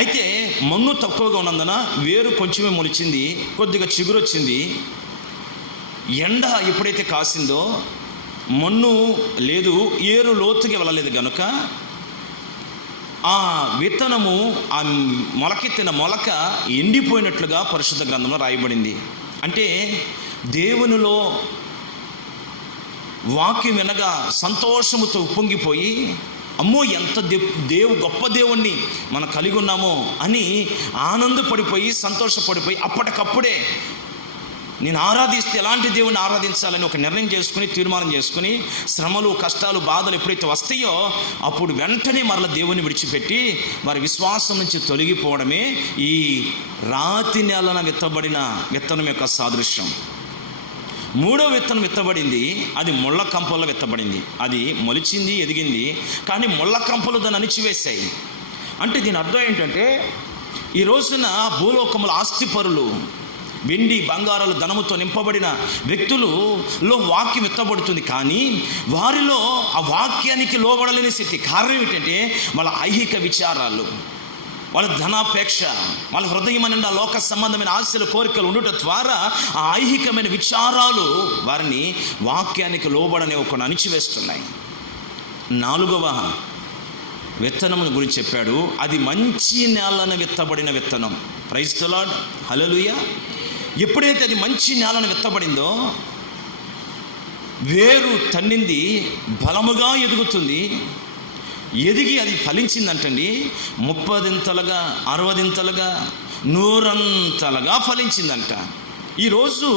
అయితే మన్ను తక్కువగా ఉన్నందున వేరు కొంచెమే మొలిచింది, కొద్దిగా చిగురు వచ్చింది. ఎండ ఎప్పుడైతే కాసిందో మన్ను లేదు, ఏరు లోతుగా వెళ్ళలేదు గనుక ఆ విత్తనము, ఆ మొలకెత్తిన మొలక ఎండిపోయినట్లుగా పరిశుద్ధ గ్రంథంలో రాయబడింది. అంటే దేవునిలో వాక్యం వినగా సంతోషముతో ఉప్పొంగిపోయి, అమ్మో ఎంత గొప్ప దేవుణ్ణి మనం కలిగి ఉన్నామో అని ఆనందపడిపోయి సంతోషపడిపోయి అప్పటికప్పుడే నేను ఆరాధిస్తే ఎలాంటి దేవుణ్ణి ఆరాధించాలని ఒక నిర్ణయం చేసుకుని, తీర్మానం చేసుకుని, శ్రమలు కష్టాలు బాధలు ఎప్పుడైతే వస్తాయో అప్పుడు వెంటనే మరల దేవుని విడిచిపెట్టి వారి విశ్వాసం నుంచి తొలగిపోవడమే ఈ రాతి నేలన విత్తబడిన విత్తనం యొక్క సాదృశ్యం. మూడో విత్తనం విత్తబడింది, అది ముళ్ళ కంపల్లో విత్తబడింది. అది మొలిచింది, ఎదిగింది, కానీ ముళ్ళ కంపలు దాన్ని అణిచివేశాయి. అంటే దీని అర్థం ఏంటంటే, ఈ రోజున భూలోకముల ఆస్తిపరులు, వెండి బంగారాలు ధనముతో నింపబడిన వ్యక్తులలో వాక్యం ఎత్తబడుతుంది, కానీ వారిలో ఆ వాక్యానికి లోబడలేని స్థితి. కారణం ఏంటంటే వాళ్ళ ఐహిక విచారాలు, వాళ్ళ ధనాపేక్ష, వాళ్ళ హృదయం నిండా లోక సంబంధమైన ఆశలు కోరికలు ఉండటం ద్వారా ఆ ఐహికమైన విచారాలు వారిని వాక్యానికి లోబడని ఒక అణిచివేస్తున్నాయి. నాలుగవ విత్తనమును గురించి చెప్పాడు. అది మంచి నేలను విత్తబడిన విత్తనం. ప్రైజ్ ది లార్డ్, హల్లెలూయా. ఎప్పుడైతే అది మంచి నేలను విత్తబడిందో వేరు తన్నింది, బలముగా ఎదుగుతుంది. ఎదిగి అది ఫలించిందంటండి. 30దింతలుగా, 60దింతలుగా, 100అంతలుగా ఫలించిందంట. ఈరోజు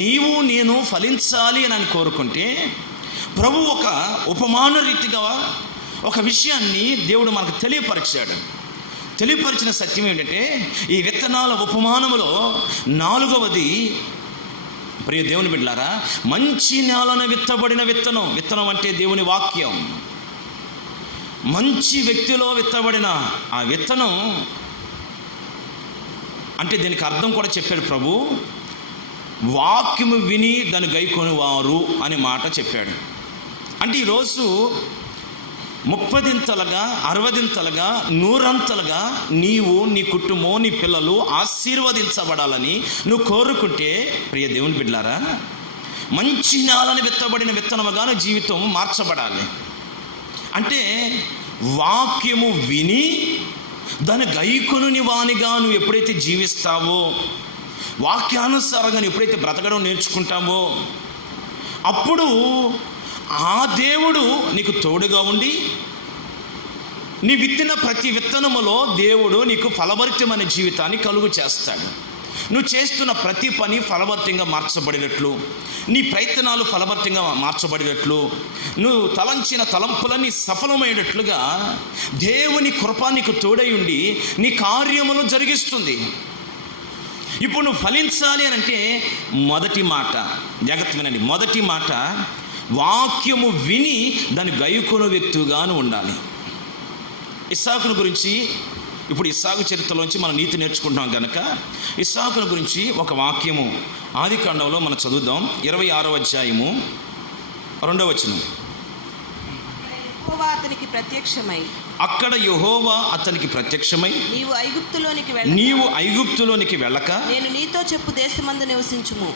నీవు నేను ఫలించాలి అని కోరుకుంటే ప్రభు ఒక ఉపమాన రీతిగా ఒక విషయాన్ని దేవుడు మనకు తెలియపరిచాడు. తెలియపరిచిన సత్యం ఏంటంటే, ఈ విత్తనాల ఉపమానములో 4వది, ప్రియ దేవుని బిడ్డలారా, మంచి నేలన విత్తబడిన విత్తనం. విత్తనం అంటే దేవుని వాక్యం. మంచి వ్యక్తిలో విత్తబడిన ఆ విత్తనం అంటే దీనికి అర్థం కూడా చెప్పాడు ప్రభు. వాక్యము విని దాన్ని గైకొని వారు అనే మాట చెప్పాడు. అంటే ఈరోజు 30దింతలుగా, 60దింతలుగా, 100అంతలుగా నీవు, నీ కుటుంబం, నీ పిల్లలు ఆశీర్వదించబడాలని నువ్వు కోరుకుంటే, ప్రియ దేవుని బిడ్డలారా, మంచి నేలను విత్తబడిన విత్తనముగా జీవితం మార్చబడాలి. అంటే వాక్యము విని దాని గైకొనుని వానిగా నువ్వు ఎప్పుడైతే జీవిస్తావో, వాక్యానుసారంగా ఎప్పుడైతే బ్రతకడం నేర్చుకుంటావో, అప్పుడు ఆ దేవుడు నీకు తోడుగా ఉండి నీ విత్తిన ప్రతి విత్తనములో దేవుడు నీకు ఫలభరితమైన జీవితాన్ని కలుగు చేస్తాడు. నువ్వు చేస్తున్న ప్రతి పని ఫలభరితంగా మార్చబడినట్లు, నీ ప్రయత్నాలు ఫలభరితంగా మార్చబడినట్లు, నువ్వు తలంచిన తలంపులన్నీ సఫలమైనట్లుగా దేవుని కృప నీకు తోడై ఉండి నీ కార్యమును జరిగిస్తుంది. ఇప్పుడు నువ్వు ఫలించాలి అని అంటే మొదటి మాట జాగ్రత్త వినండి. మొదటి మాట, వాక్యము విని దాన్ని గైకొను వ్యక్తిగాను ఉండాలి. ఇస్సాకును గురించి, ఇప్పుడు ఇస్సాకు చరిత్రలోంచి మనం నీతి నేర్చుకుంటున్నాం కనుక ఇస్సాకును గురించి ఒక వాక్యము ఆదికాండంలో మనం చదువుదాం. 26వ అధ్యాయము 2వ వచనం. యెహోవా అతనికి ప్రత్యక్షమై అక్కడ యెహోవా అతనికి ప్రత్యక్షమై నీవు ఐగుప్తులోనికి వెళ్ళక నేను నీతో చెప్పు దేశమందు నివసించుము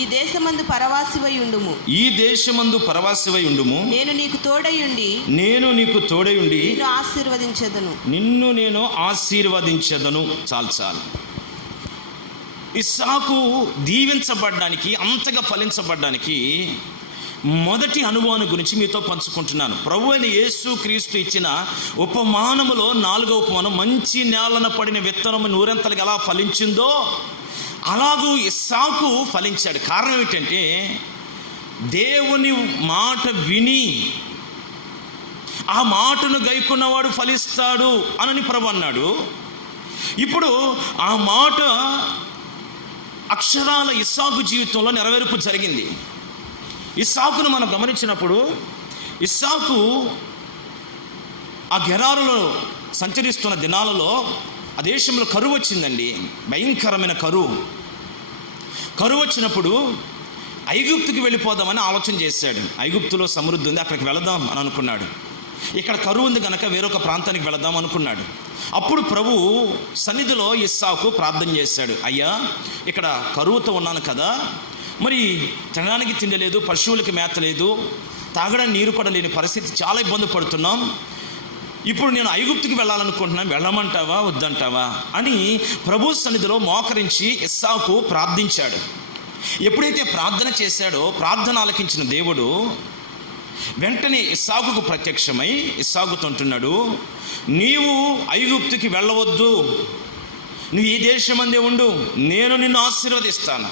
ఈ దేశమందు పరవాసివై ఉండుము నేను నీకు తోడయుండి నిన్ను నేను ఆశీర్వదించెదను. చాలు. ఇస్సాకు దీవించబడ్డానికి, అంతగా ఫలించబడ్డానికి మొదటి అనుభవాన్ని గురించి మీతో పంచుకుంటున్నాను. ప్రభు అయిన యేసు క్రీస్తు ఇచ్చిన ఉపమానములో 4వ ఉపమానం, మంచి నేలన పడిన విత్తనము నూరెంతలుగా ఎలా ఫలించిందో అలాగూ ఇస్సాకు ఫలించాడు. కారణం ఏంటంటే దేవుని మాట విని ఆ మాటను గైకున్నవాడు ఫలిస్తాడు అని ప్రభు అన్నాడు. ఇప్పుడు ఆ మాట అక్షరాల ఇస్సాకు జీవితంలో నెరవేర్పు జరిగింది. ఇస్సాకును మనం గమనించినప్పుడు ఇస్సాకు ఆ గెరారులో సంచరిస్తున్న దినాలలో ఆ దేశంలో కరువు వచ్చిందండి, భయంకరమైన కరువు వచ్చినప్పుడు ఐగుప్తుకి వెళ్ళిపోదామని ఆలోచన చేశాడు. ఐగుప్తులో సమృద్ధి ఉంది, అక్కడికి వెళదాం అని అనుకున్నాడు. ఇక్కడ కరువు ఉంది కనుక వేరొక ప్రాంతానికి వెళదాం అనుకున్నాడు. అప్పుడు ప్రభు సన్నిధిలో ఇస్సాకు ప్రార్థన చేశాడు, అయ్యా ఇక్కడ కరువుతో ఉన్నాను కదా, మరి తినడానికి తిండి లేదు, పశువులకి మేత లేదు, తాగడానికి నీరు కూడా లేని పరిస్థితి, చాలా ఇబ్బంది పడుతున్నాం. ఇప్పుడు నేను ఐగుప్తుకి వెళ్ళాలనుకుంటున్నాను, వెళ్ళమంటావా వద్దంటావా అని ప్రభు సన్నిధిలో మోకరించి ఇస్సాకు ప్రార్థించాడు. ఎప్పుడైతే ప్రార్థన చేశాడో ప్రార్థన ఆలకించిన దేవుడు వెంటనే ఇస్సాకుకు ప్రత్యక్షమై ఇస్సాకుతో అంటున్నాడు, నీవు ఐగుప్తుకి వెళ్ళవద్దు, నువ్వు ఈ దేశమందే ఉండు, నేను నిన్ను ఆశీర్వదిస్తాను.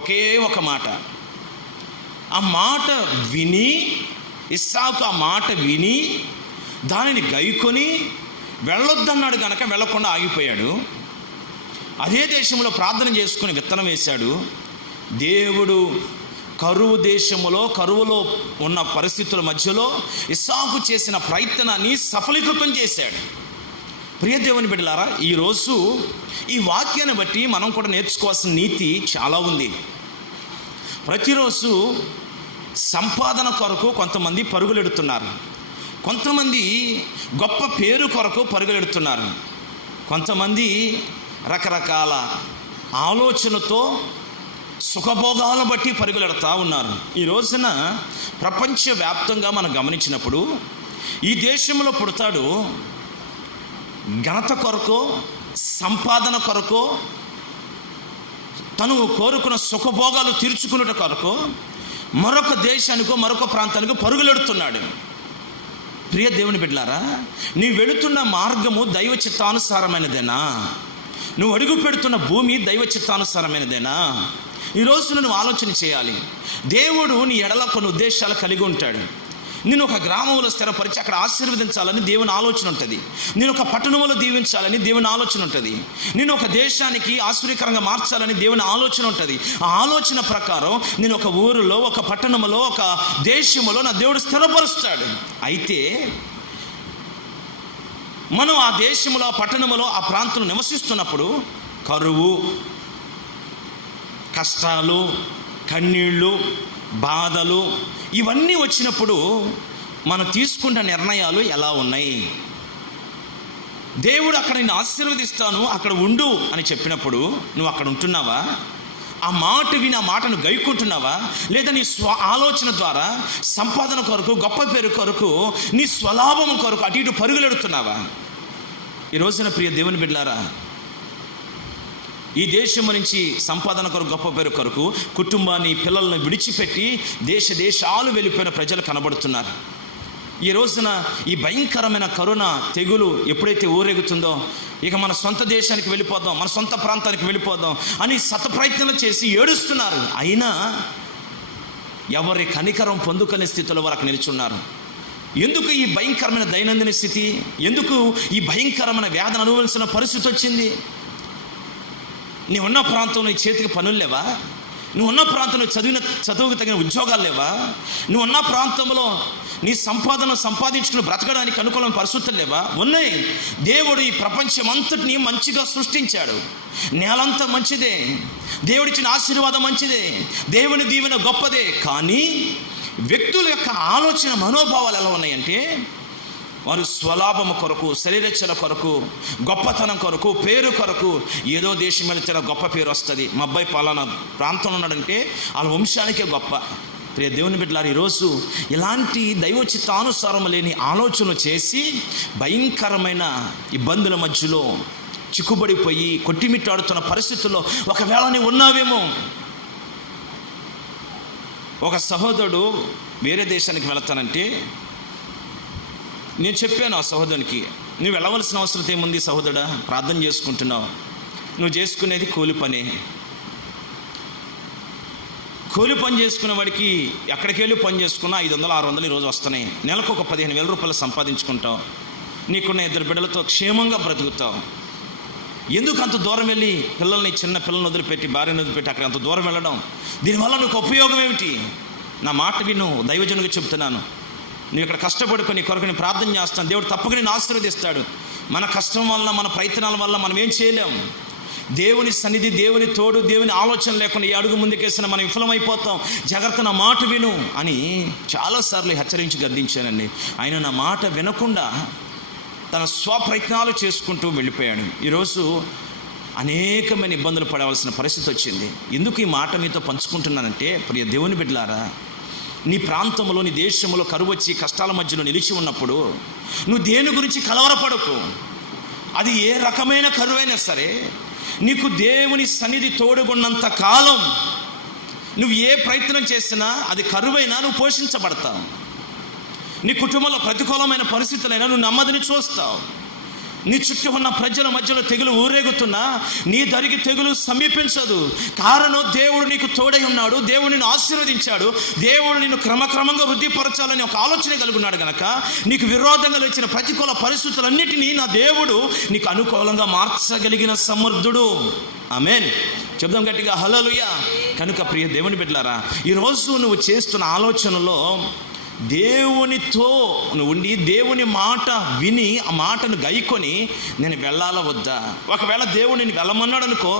ఒకే ఒక మాట. ఆ మాట విని ఇస్సాకు ఆ మాట విని దానిని గైకొని వెళ్ళొద్దన్నాడు కనుక వెళ్ళకుండా ఆగిపోయాడు. అదే దేశంలో ప్రార్థన చేసుకుని విత్తనం వేశాడు. దేవుడు కరువు దేశములో, కరువులో ఉన్న పరిస్థితుల మధ్యలో ఇస్సాకు చేసిన ప్రయత్నాన్ని సఫలీకృతం చేశాడు. ప్రియ దేవుని బిడ్డలారా, ఈరోజు ఈ వాక్యాన్ని బట్టి మనం కూడా నేర్చుకోవాల్సిన నీతి చాలా ఉంది. ప్రతిరోజు సంపాదన కొరకు కొంతమంది పరుగులెడుతున్నారు, కొంతమంది గొప్ప పేరు కొరకు పరుగులెడుతున్నారు, కొంతమంది రకరకాల ఆలోచనతో సుఖభోగాలను బట్టి పరుగులెడతా ఉన్నారు. ఈ రోజున ప్రపంచవ్యాప్తంగా మనం గమనించినప్పుడు ఈ దేశంలో పుడతాడు ఘనత కొరకు, సంపాదన కొరకు, తను కోరుకున్న సుఖభోగాలు తీర్చుకున్నట కొరకు మరొక దేశానికో మరొక ప్రాంతానికో పరుగులెడుతున్నాడు. ప్రియ దేవుని బిడ్డలారా, నీ వెళుతున్న మార్గము దైవ చిత్తానుసారమైనదేనా? నువ్వు అడుగు పెడుతున్న భూమి దైవ చిత్తానుసారమైనదేనా? ఈరోజు నువ్వు ఆలోచన చేయాలి. దేవుడు నీ ఎడల కొన్ని ఉద్దేశాలు కలిగి ఉంటాడు. నేను ఒక గ్రామంలో స్థిరపరిచి అక్కడ ఆశీర్వదించాలని దేవుని ఆలోచన ఉంటుంది. నేను ఒక పట్టణంలో దీవించాలని దేవుని ఆలోచన ఉంటుంది. నేను ఒక దేశానికి ఆశ్చర్యకరంగా మార్చాలని దేవుని ఆలోచన ఉంటుంది. ఆ ఆలోచన ప్రకారం నేను ఒక ఊరిలో, ఒక పట్టణంలో, ఒక దేశంలో నా దేవుడు స్థిరపరుస్తాడు. అయితే మనం ఆ దేశంలో, ఆ పట్టణంలో, ఆ ప్రాంతంలో నివసిస్తున్నప్పుడు కరువు, కష్టాలు, కన్నీళ్ళు, బాధలు ఇవన్నీ వచ్చినప్పుడు మనం తీసుకున్న నిర్ణయాలు ఎలా ఉన్నాయి? దేవుడు అక్కడ నేను ఆశీర్వదిస్తాను, అక్కడ ఉండు అని చెప్పినప్పుడు నువ్వు అక్కడ ఉంటున్నావా? ఆ మాట విని ఆ మాటను గైకుంటున్నావా? లేదా నీ ఆలోచన ద్వారా సంపాదన కొరకు, గొప్ప పేరు కొరకు, నీ స్వలాభం కొరకు అటు ఇటు పరుగులెడుతున్నావా? ఈ రోజున ప్రియ దేవుని బిడ్డలారా, ఈ దేశం నుంచి సంపాదన కొరకు, గొప్ప పేరు కొరకు కుటుంబాన్ని, పిల్లల్ని విడిచిపెట్టి దేశాలు వెళ్ళిపోయిన ప్రజలు కనబడుతున్నారు. ఈ రోజున ఈ భయంకరమైన కరోనా తెగులు ఎప్పుడైతే ఊరేగుతుందో, ఇక మన సొంత దేశానికి వెళ్ళిపోదాం, మన సొంత ప్రాంతానికి వెళ్ళిపోదాం అని శతప్రయత్నాలు చేసి ఏడుస్తున్నారు. అయినా ఎవరి కనికరం పొందుకునే స్థితిలో వారికి నిలుచున్నారు. ఎందుకు ఈ భయంకరమైన దైనందిన స్థితి? ఎందుకు ఈ భయంకరమైన వ్యాధిని అనుభవించిన పరిస్థితి వచ్చింది? నీ ఉన్న ప్రాంతంలో నీ చేతికి పనులు లేవా? నువ్వు ఉన్న ప్రాంతంలో చదువుకు తగిన ఉద్యోగాలు లేవా? నువ్వు ఉన్న ప్రాంతంలో నీ సంపాదన సంపాదించుకుని బ్రతకడానికి అనుకూలమైన పరిస్థితులు లేవా? ఉన్నాయి. దేవుడు ఈ ప్రపంచం అంతటిని మంచిగా సృష్టించాడు. నేలంతా మంచిదే, దేవుడిచ్చిన ఆశీర్వాదం మంచిదే, దేవుని దీవెన గొప్పదే. కానీ వ్యక్తుల యొక్క ఆలోచన మనోభావాలు ఎలా ఉన్నాయంటే, వారు స్వలాభం కొరకు, శరీరచ్చల కొరకు, గొప్పతనం కొరకు, పేరు కొరకు, ఏదో దేశం వెళ్తే గొప్ప పేరు వస్తుంది, మా అబ్బాయి పలానా ప్రాంతంలో ఉన్నాడంటే వాళ్ళ వంశానికే గొప్ప. ప్రియ దేవుని బిడ్డలారా, ఈరోజు ఇలాంటి దైవోచిత్తానుసారం లేని ఆలోచనలు చేసి భయంకరమైన ఇబ్బందుల మధ్యలో చిక్కుబడిపోయి కొట్టిమిట్టాడుతున్న పరిస్థితుల్లో ఒకవేళ నీవు ఉన్నావేమో. ఒక సహోదరుడు వేరే దేశానికి వెళతానంటే నేను చెప్పాను ఆ సహోదరునికి, నువ్వు వెళ్ళవలసిన అవసరం ఏముంది సహోదరుడా, ప్రార్థన చేసుకుంటున్నావు, నువ్వు చేసుకునేది కూలి పని. కూలి పని చేసుకునే వాడికి ఎక్కడికి వెళ్ళి పని చేసుకున్నా 500-600 ఈరోజు వస్తున్నాయి. నెలకు ఒక 15,000 రూపాయలు సంపాదించుకుంటావు, నీకున్న 2 బిడ్డలతో క్షేమంగా బ్రతుకుతావు. ఎందుకు అంత దూరం వెళ్ళి చిన్న పిల్లల్ని వదిలిపెట్టి, భార్యను వదిలిపెట్టి అక్కడ అంత దూరం వెళ్ళడం? దీనివల్ల నీకు ఉపయోగం ఏమిటి? నా మాట విను, దైవజనుడిగా చెప్తున్నాను. నువ్వు ఇక్కడ కష్టపడుకొని కొరకు నేను ప్రార్థన చేస్తాను, దేవుడు తప్పక నేను ఆశీర్వదిస్తాడు. మన కష్టం వల్ల, మన ప్రయత్నాల వల్ల మనం ఏం చేయలేం. దేవుని సన్నిధి, దేవుని తోడు, దేవుని ఆలోచన లేకుండా ఈ అడుగు ముందుకేసిన మనం విఫలమైపోతాం. జాగ్రత్త, నా మాట విను అని చాలాసార్లు హెచ్చరించి గద్దించానండి. ఆయన నా మాట వినకుండా తన స్వప్రయత్నాలు చేసుకుంటూ వెళ్ళిపోయాడు. ఈరోజు అనేకమైన ఇబ్బందులు పడవలసిన పరిస్థితి వచ్చింది. ఎందుకు ఈ మాట మీతో పంచుకుంటున్నానంటే, ప్రియ దేవుని బిడ్డలారా, నీ ప్రాంతంలో, నీ దేశంలో కరువు వచ్చి కష్టాల మధ్యలో నిలిచి ఉన్నప్పుడు నువ్వు దేని గురించి కలవరపడకు. అది ఏ రకమైన కరువైనా సరే, నీకు దేవుని సన్నిధి తోడుగున్నంత కాలం నువ్వు ఏ ప్రయత్నం చేసినా అది కరువైనా నువ్వు పోషించబడతావు. నీ కుటుంబంలో ప్రతికూలమైన పరిస్థితులైనా నువ్వు నెమ్మదిని చూస్తావు. నీ చుట్టూ ఉన్న ప్రజల మధ్యలో తెగులు ఊరేగుతున్నా నీ దరికి తెగులు సమీపించదు. కారణం, దేవుడు నీకు తోడై ఉన్నాడు, దేవుడు నిన్ను ఆశీర్వదించాడు, దేవుడు నిన్ను క్రమక్రమంగా వృద్ధిపరచాలని ఒక ఆలోచన కలిగి ఉన్నాడు కనుక నీకు విరోధంగా వచ్చిన ప్రతికూల పరిస్థితులన్నిటినీ నా దేవుడు నీకు అనుకూలంగా మార్చగలిగిన సమర్థుడు. ఆమేన్. చెప్దాం గట్టిగా, హల్లెలూయా. కనుక ప్రియ దేవుని బిడ్డలారా, ఈరోజు నువ్వు చేస్తున్న ఆలోచనలో దేవునితో నువ్వు ఉండి దేవుని మాట విని ఆ మాటను గైకొని నేను వెళ్ళాలా వద్దా? ఒకవేళ దేవుడు నేను వెళ్ళమన్నాడు అనుకో,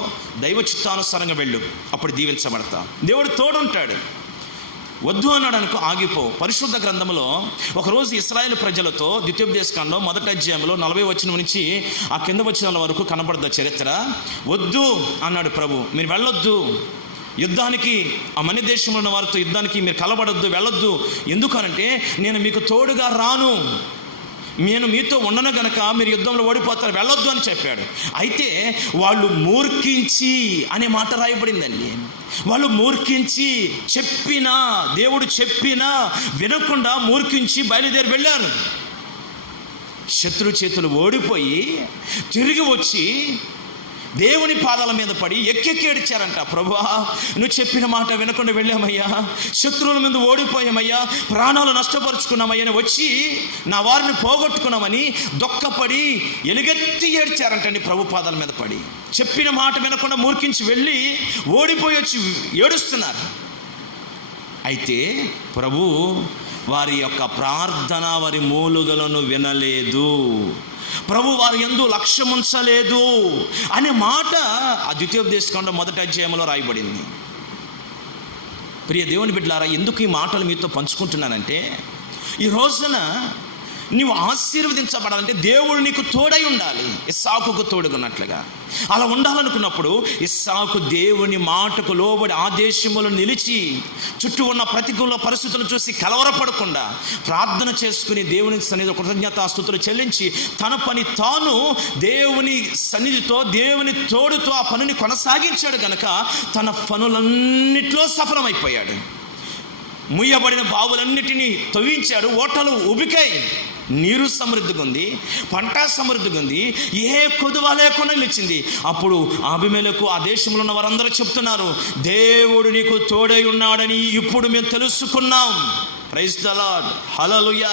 దైవ చిత్తానుసారంగా వెళ్ళు, అప్పుడు దీవించబడతా. దేవుడు తోడుంటాడు. వద్దు అన్నాడు అనుకో, ఆగిపో. పరిశుద్ధ గ్రంథంలో ఒకరోజు ఇశ్రాయేలు ప్రజలతో ద్వితీయోపదేశకాండం 1వ అధ్యాయంలో 40వ వచనం నుంచి ఆ కింద వచనాల వరకు కనబడ్డ చరిత్ర. వద్దు అన్నాడు ప్రభు, మీరు వెళ్ళొద్దు యుద్ధానికి, ఆ మన దేశంలో ఉన్న వారితో యుద్ధానికి మీరు కలబడొద్దు, వెళ్ళొద్దు. ఎందుకనంటే నేను మీకు తోడుగా రాను, నేను మీతో ఉండను గనక మీరు యుద్ధంలో ఓడిపోతారు, వెళ్ళొద్దు అని చెప్పాడు. అయితే వాళ్ళు మూర్ఖించి అనే మాట రాయబడిందండి. వాళ్ళు మూర్ఖించి, చెప్పినా, దేవుడు చెప్పినా వినకుండా మూర్ఖించి బయలుదేరి వెళ్ళారు. శత్రు చేతులు ఓడిపోయి తిరిగి వచ్చి దేవుని పాదాల మీద పడి ఎక్కి ఏడ్చారంట. ప్రభువా, నువ్వు చెప్పిన మాట వినకుండా వెళ్ళామయ్యా, శత్రువుల మీద ఓడిపోయామయ్యా, ప్రాణాలు నష్టపరుచుకున్నామయ్యా, వచ్చి నా వారిని పోగొట్టుకున్నామని దుఃఖపడి ఎలుగెత్తి ఏడ్చారంటండి ప్రభు పాదాల మీద పడి. చెప్పిన మాట వినకుండా మూర్ఖించి వెళ్ళి ఓడిపోయి వచ్చి ఏడుస్తున్నారు. అయితే ప్రభు వారి యొక్క ప్రార్థన, వారి మూలుగలను వినలేదు, ప్రభు వారి యందు లక్ష్యం ఉంచలేదు అనే మాట ఆ ద్వితీయోపదేశకాండం 1వ అధ్యాయంలో రాయబడింది. ప్రియ దేవుని బిడ్డలారా, ఎందుకు ఈ మాటలు మీతో పంచుకుంటున్నానంటే, ఈ రోజున నీవు ఆశీర్వదించబడాలంటే దేవుడు నీకు తోడై ఉండాలి, ఇస్సాకుకు తోడుగున్నట్లుగా. అలా ఉండాలనుకున్నప్పుడు ఇస్సాకు దేవుని మాటకు లోబడి ఆ దేశంలో నిలిచి చుట్టూ ఉన్న ప్రతికూల పరిస్థితులను చూసి కలవరపడకుండా ప్రార్థన చేసుకుని దేవుని సన్నిధిలో కృతజ్ఞతాస్తుతులు చెల్లించి తన పని తాను దేవుని సన్నిధితో, దేవుని తోడుతో ఆ పనిని కొనసాగించాడు కనుక తన పనులన్నిట్లో సఫలమైపోయాడు. ముయ్యబడిన బావులన్నిటినీ తవ్వించాడు, ఓటలు ఉబికాయి, నీరు సమృద్ధిగా ఉంది, పంట సమృద్ధిగా ఉంది, ఏ కొదువ లేకుండా నిలిచింది. అప్పుడు అబీమెలెకు, ఆ దేశంలో ఉన్న వారందరూ చెప్తున్నారు, దేవుడు నీకు తోడై ఉన్నాడని ఇప్పుడు మేము తెలుసుకున్నాం. ప్రైజ్ ద లార్డ్, హల్లెలూయా.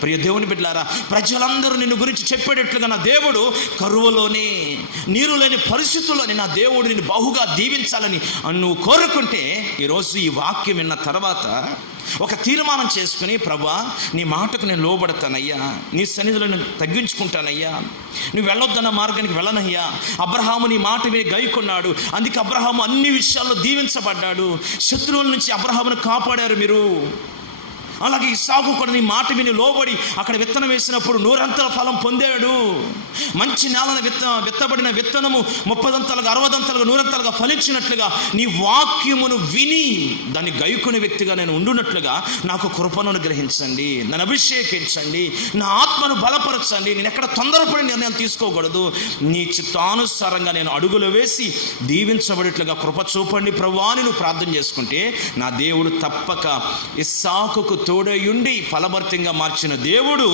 ప్రియ దేవుని బిడ్డలారా, ప్రజలందరూ నిన్ను గురించి చెప్పేటట్లుగా నా దేవుడు కరువులోని, నీరు లేని పరిస్థితుల్లోని నా దేవుడు నిన్ను బహుగా దీవించాలని నువ్వు కోరుకుంటే ఈరోజు ఈ వాక్యం విన్న తర్వాత ఒక తీర్మానం చేసుకుని, ప్రభువా నీ మాటకు నేను లోబడతానయ్యా, నీ సన్నిధిలో నేను తగ్గించుకుంటానయ్యా, నువ్వు వెళ్ళొద్దన్న మార్గానికి వెళ్ళనయ్యా. అబ్రహాము నీ మాట విని గైకొన్నాడు, అందుకే అబ్రహాము అన్ని విషయాల్లో దీవించబడ్డాడు. శత్రువుల నుంచి అబ్రహామును కాపాడారు మీరు. అలాగే ఇస్సాకు కూడా నీ మాట విని లోబడి అక్కడ విత్తనం వేసినప్పుడు 100 ఫలం పొందాడు. మంచి నేలను విత్తబడిన విత్తనము 30 60 100 ఫలించినట్లుగా నీ వాక్యమును విని దాన్ని గైకొనే వ్యక్తిగా నేను ఉండునట్లుగా నాకు కృపను అనుగ్రహించండి, నన్ను అభిషేకించండి, నా ఆత్మను బలపరచండి. నేను ఎక్కడ తొందరపడి నిర్ణయాలు తీసుకోకూడదు. నీ చిత్తానుసారంగా నేను అడుగులు వేసి దీవించబడేట్లుగా కృప చూపండి ప్రభువా అని నువ్వు ప్రార్థన చేసుకుంటే నా దేవుడు తప్పక ఇస్సాకుకు తోడయుండి ఫలభరితంగా మార్చిన దేవుడు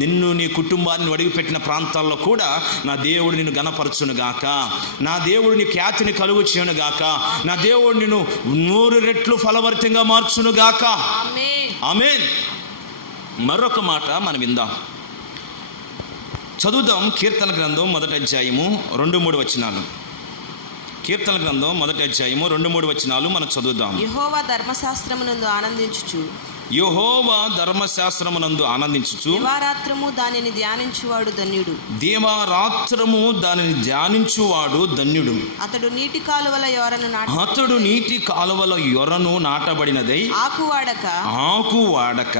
నిన్ను, నీ కుటుంబాన్ని అడుగుపెట్టిన ప్రాంతాల్లో కూడా నా దేవుడు నిన్ను గణపరచునుగాక, నా దేవుడు నీ ఖ్యాతిని కలుగు చేయనుగాక, నా దేవుడు నిన్ను 100 రెట్లు ఫలభరితంగా మార్చునుగాక. ఆమేన్. మరొక మాట మనం విందాం, చదువుదాం. కీర్తన గ్రంథం 1వ అధ్యాయము 2-3 వచనాలు. కీర్తన గ్రంథం 1వ అధ్యాయము 2-3 వచనాలు మనం చదువుదాం. యెహోవా ధర్మశాస్త్రమునందు ఆనందించుచు, యెహోవా ధర్మశాస్త్రమునందు ఆనందించుచు, దివారాత్రము దానిని ధ్యానించువాడు ధన్యుడు. దివారాత్రము దానిని ధ్యానించువాడు ధన్యుడు. అతడు నీటి కాలువల యొరను నాటబడినదై ఆకు వాడక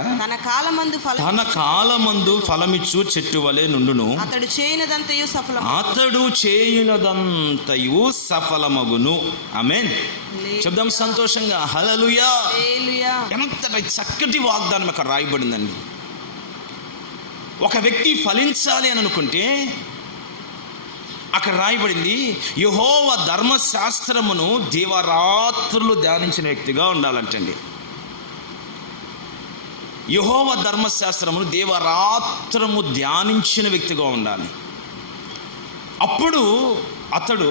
తన కాలమందు ఫలమిచ్చు చెట్టు వలె నుండును. అతడు చేయునదంతయు సఫలమగును. ఆమేన్. చెప్దాం సంతోషంగా, హల్లెలూయా. ఎంత చక్కటి వాగ్దానం అక్కడ రాయబడిందండి. ఒక వ్యక్తి ఫలించాలి అని అనుకుంటే అక్కడ రాయబడింది, యెహోవా ధర్మశాస్త్రమును దివారాత్రులు ధ్యానించిన వ్యక్తిగా ఉండాలంటండి. యెహోవా ధర్మశాస్త్రమును దివారాత్రము ధ్యానించిన వ్యక్తిగా ఉండాలి. అప్పుడు అతడు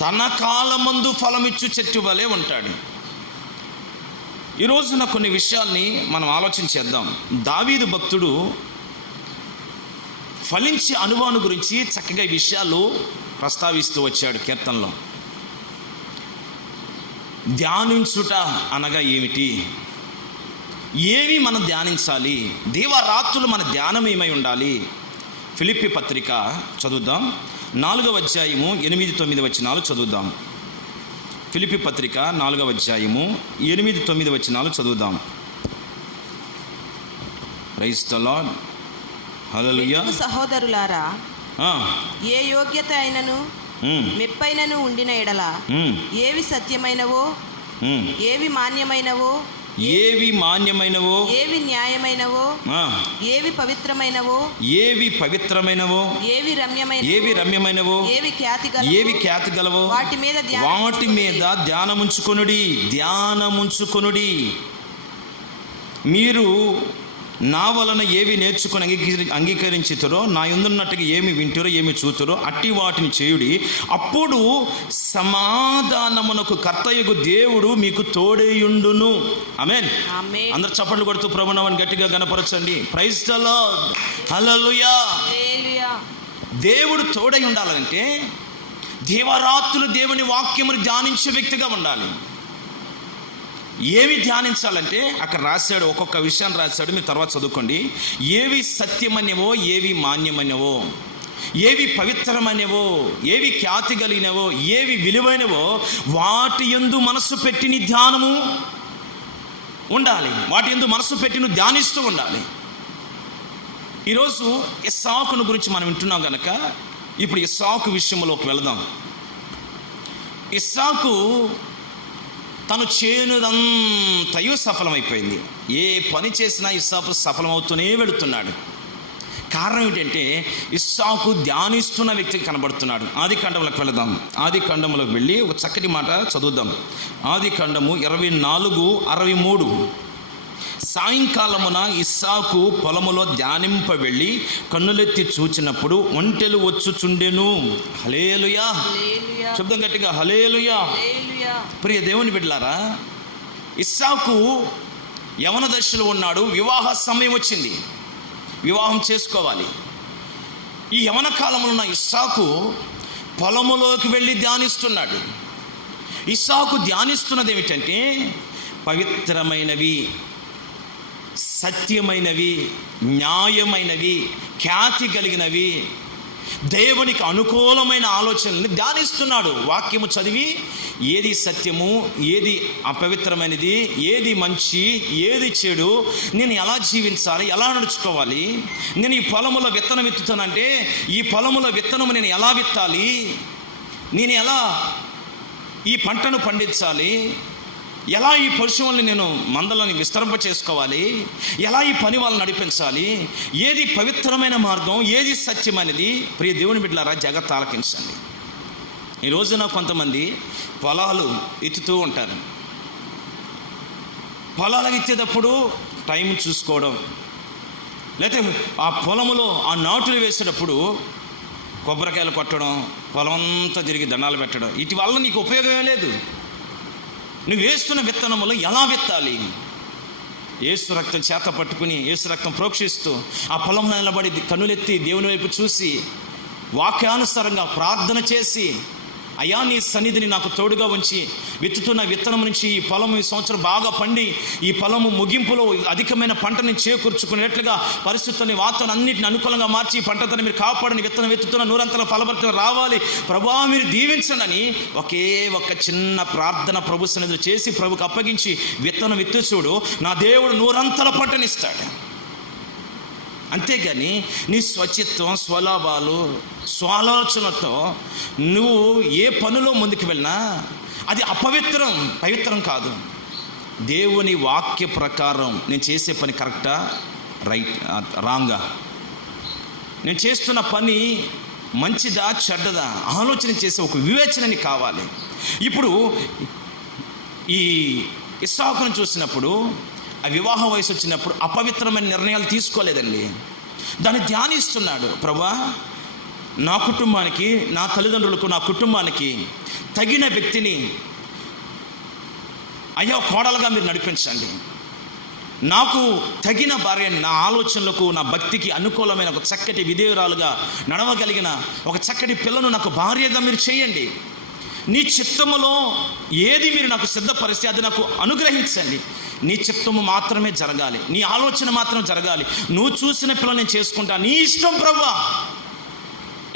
తన కాలమందు ఫలమిచ్చు చెట్టు వలె ఉంటాడు. ఈరోజున కొన్ని విషయాల్ని మనం ఆలోచించేద్దాం. దావీదు భక్తుడు ఫలించే అనుభవాన్ని గురించి చక్కగా ఈ విషయాలు ప్రస్తావిస్తూ వచ్చాడు కీర్తనలో. ధ్యానించుట అనగా ఏమిటి, ఏమి మనం ధ్యానించాలి, దివారాత్రులు మన ధ్యానం ఏమై ఉండాలి. ఫిలిప్పీ పత్రిక చదువుదాం, 4వ అధ్యాయము 8-9 వచనాలు చదువుదాం. ఫిలిప్పీ పత్రిక 4వ అధ్యాయము 8-9 వచనాలు చదువుదాం. ప్రైజ్ ది లార్డ్, హల్లెలూయా. సహోదరులారా, ఏ యోగ్యత అయినను మెప్పైనను ఉండిన ఎడల ఏవి సత్యమైనవో, ఏవి మాన్యమైనవో, ఏవి మాన్యమైనవో, ఏవి న్యాయమైనవో, ఏవి పవిత్రమైనవో, ఏవి పవిత్రమైనవో, ఏవి రమ్యమైనవో, ఏవి ఖ్యాతి గలవో వాటి మీద ధ్యానముంచుకొనుడి. మీరు నా వలన ఏవి నేర్చుకుని అంగీకరించుతారో, నా యందున్నట్టుగా ఏమి వింటారో, ఏమి చూతారో అట్టి వాటిని చేయుడి. అప్పుడు సమాధానమునకు కర్తయగు దేవుడు మీకు తోడేయుండును. ఆమేన్. అందరు చప్పట్లు కొడుతూ ప్రభునామని గట్టిగా గణపరచండి. ప్రైజ్ ది లార్డ్, హల్లెలూయా. దేవుడు తోడై ఉండాలంటే దివారాత్రులు దేవుని వాక్యమును ధ్యానించే వ్యక్తిగా ఉండాలి. ఏవి ధ్యానించాలంటే అక్కడ రాశాడు, ఒక్కొక్క విషయాన్ని రాశాడు, మీరు తర్వాత చదువుకోండి. ఏవి సత్యమన్యవో, ఏవి మాన్యమన్యవో, ఏవి పవిత్రమైనవో, ఏవి ఖ్యాతి కలిగినవో, ఏవి విలువైనవో వాటి యందు మనసు పెట్టి నీ ధ్యానము ఉండాలి. వాటి యందు మనసు పెట్టి నువ్వు ధ్యానిస్తూ ఉండాలి. ఈరోజు ఇస్సాకును గురించి మనం వింటున్నాం కనుక ఇప్పుడు ఇస్సాకు విషయంలోకి వెళదాం. ఇస్సాకు తను చేయనిదంతయు సఫలమైపోయింది. ఏ పని చేసినా ఇస్సాకు సఫలమవుతూనే వెళుతున్నాడు. కారణం ఏంటంటే ఇస్సాకు ధ్యానిస్తున్న వ్యక్తికి కనబడుతున్నాడు. ఆది కాండంలోకి వెళదాం. ఆది కాండంలోకి వెళ్ళి ఒక చక్కటి మాట చదువుదాం. ఆది కాండము 24:63. సాయంకాలమున ఇస్సాకు పొలములో ధ్యానింప వెళ్ళి కన్నులెత్తి చూచినప్పుడు ఒంటెలు వచ్చుచుండెను. హల్లెలూయా. శబ్దం గట్టిగా, హల్లెలూయా. ప్రియ దేవుని బిడ్డలారా, ఇస్సాకు యవన దశలో ఉన్నాడు, వివాహ సమయం వచ్చింది, వివాహం చేసుకోవాలి. ఈ యవన కాలంలో ఉన్న ఇస్సాకు పొలములోకి వెళ్ళి ధ్యానిస్తున్నాడు. ఇస్సాకు ధ్యానిస్తున్నది ఏమిటంటే పవిత్రమైనవి, సత్యమైనవి, న్యాయమైనవి, ఖ్యాతి కలిగినవి, దేవునికి అనుకూలమైన ఆలోచనల్ని ధ్యానిస్తున్నాడు. వాక్యము చదివి ఏది సత్యము, ఏది అపవిత్రమైనది, ఏది మంచి, ఏది చెడు, నేను ఎలా జీవించాలి, ఎలా నడుచుకోవాలి, నేను ఈ పొలములో విత్తనం విత్తుతానంటే ఈ పొలములో విత్తనము నేను ఎలా విత్తాలి, నేను ఎలా ఈ పంటను పండించాలి, ఎలా ఈ పశువుల్ని నేను మందలని విస్తరింప చేసుకోవాలి, ఎలా ఈ పని వాళ్ళని నడిపించాలి, ఏది పవిత్రమైన మార్గం, ఏది సత్యమైనది. ప్రియ దేవుని బిడ్డలారా, జాగ్రత్త ఆలకించండి. ఈ రోజున కొంతమంది పొలాలు ఎత్తుతూ ఉంటారు. పొలాలు ఎత్తేటప్పుడు టైం చూసుకోవడం, లేకపోతే ఆ పొలములో ఆ నాటులు వేసేటప్పుడు కొబ్బరికాయలు కొట్టడం, పొలం అంతా తిరిగి దండాలు పెట్టడం, వీటి వల్ల నీకు ఉపయోగమే లేదు. నువ్వు వేస్తున్న విత్తనములు ఎలా విత్తాలి? యేసు రక్తం చేత పట్టుకుని, యేసు రక్తం ప్రోక్షిస్తూ ఆ పొలం నిలబడి కన్నులెత్తి దేవుని వైపు చూసి వాక్యానుసారంగా ప్రార్థన చేసి, అయ్యా నీ సన్నిధిని నాకు తోడుగా ఉంచి విత్తుతున్న విత్తనం నుంచి ఈ పొలము ఈ సంవత్సరం బాగా పండి ఈ పొలము ముగింపులో అధికమైన పంటని చేకూర్చుకునేట్లుగా పరిస్థితుల్ని, వాతావరణం అన్నింటిని అనుకూలంగా మార్చి ఈ పంటతో మీరు కాపాడని, విత్తనం విత్తుతున్న నూరంతల ఫలభరితం రావాలి ప్రభువా, మీరు దీవించండి అని ఒకే ఒక చిన్న ప్రార్థన ప్రభు సన్నిధిలో చేసి ప్రభుకు అప్పగించి విత్తనం విత్తు చూడు, నా దేవుడు నూరంతల పంటనిస్తాడు. అంతేగాని నీ స్వచిత్వం, స్వలాభాలు, స్వాలోచనతో నువ్వు ఏ పనిలో ముందుకు వెళ్ళినా అది అపవిత్రం, పవిత్రం కాదు. దేవుని వాక్య ప్రకారం నేను చేసే పని కరెక్టా, రైట్, రాంగా, నేను చేస్తున్న పని మంచిదా చెడ్డదా ఆలోచన చేసే ఒక వివేచనని కావాలి. ఇప్పుడు ఈ ఇస్సాకును చూసినప్పుడు ఆ వివాహ వయసు వచ్చినప్పుడు అపవిత్రమైన నిర్ణయాలు తీసుకోలేదండి. దాన్ని ధ్యానిస్తున్నాడు. ప్రభువా, నా కుటుంబానికి, నా తల్లిదండ్రులకు, నా కుటుంబానికి తగిన వ్యక్తిని అయ్యా కోడలుగా మీరు నడిపించండి, నాకు తగిన భార్యని, నా ఆలోచనలకు, నా భక్తికి అనుకూలమైన ఒక చక్కటి విధేయురాలుగా నడవగలిగిన ఒక చక్కటి పిల్లను నాకు భార్యగా మీరు చేయండి. నీ చిత్తములో ఏది మీరు నాకు సిద్ధపరిస్తే అది నాకు అనుగ్రహించండి. నీ చిత్తము మాత్రమే జరగాలి, నీ ఆలోచన మాత్రం జరగాలి. నువ్వు చూసిన పిల్లలు నేను చేసుకుంటా, నీ ఇష్టం ప్రభువా.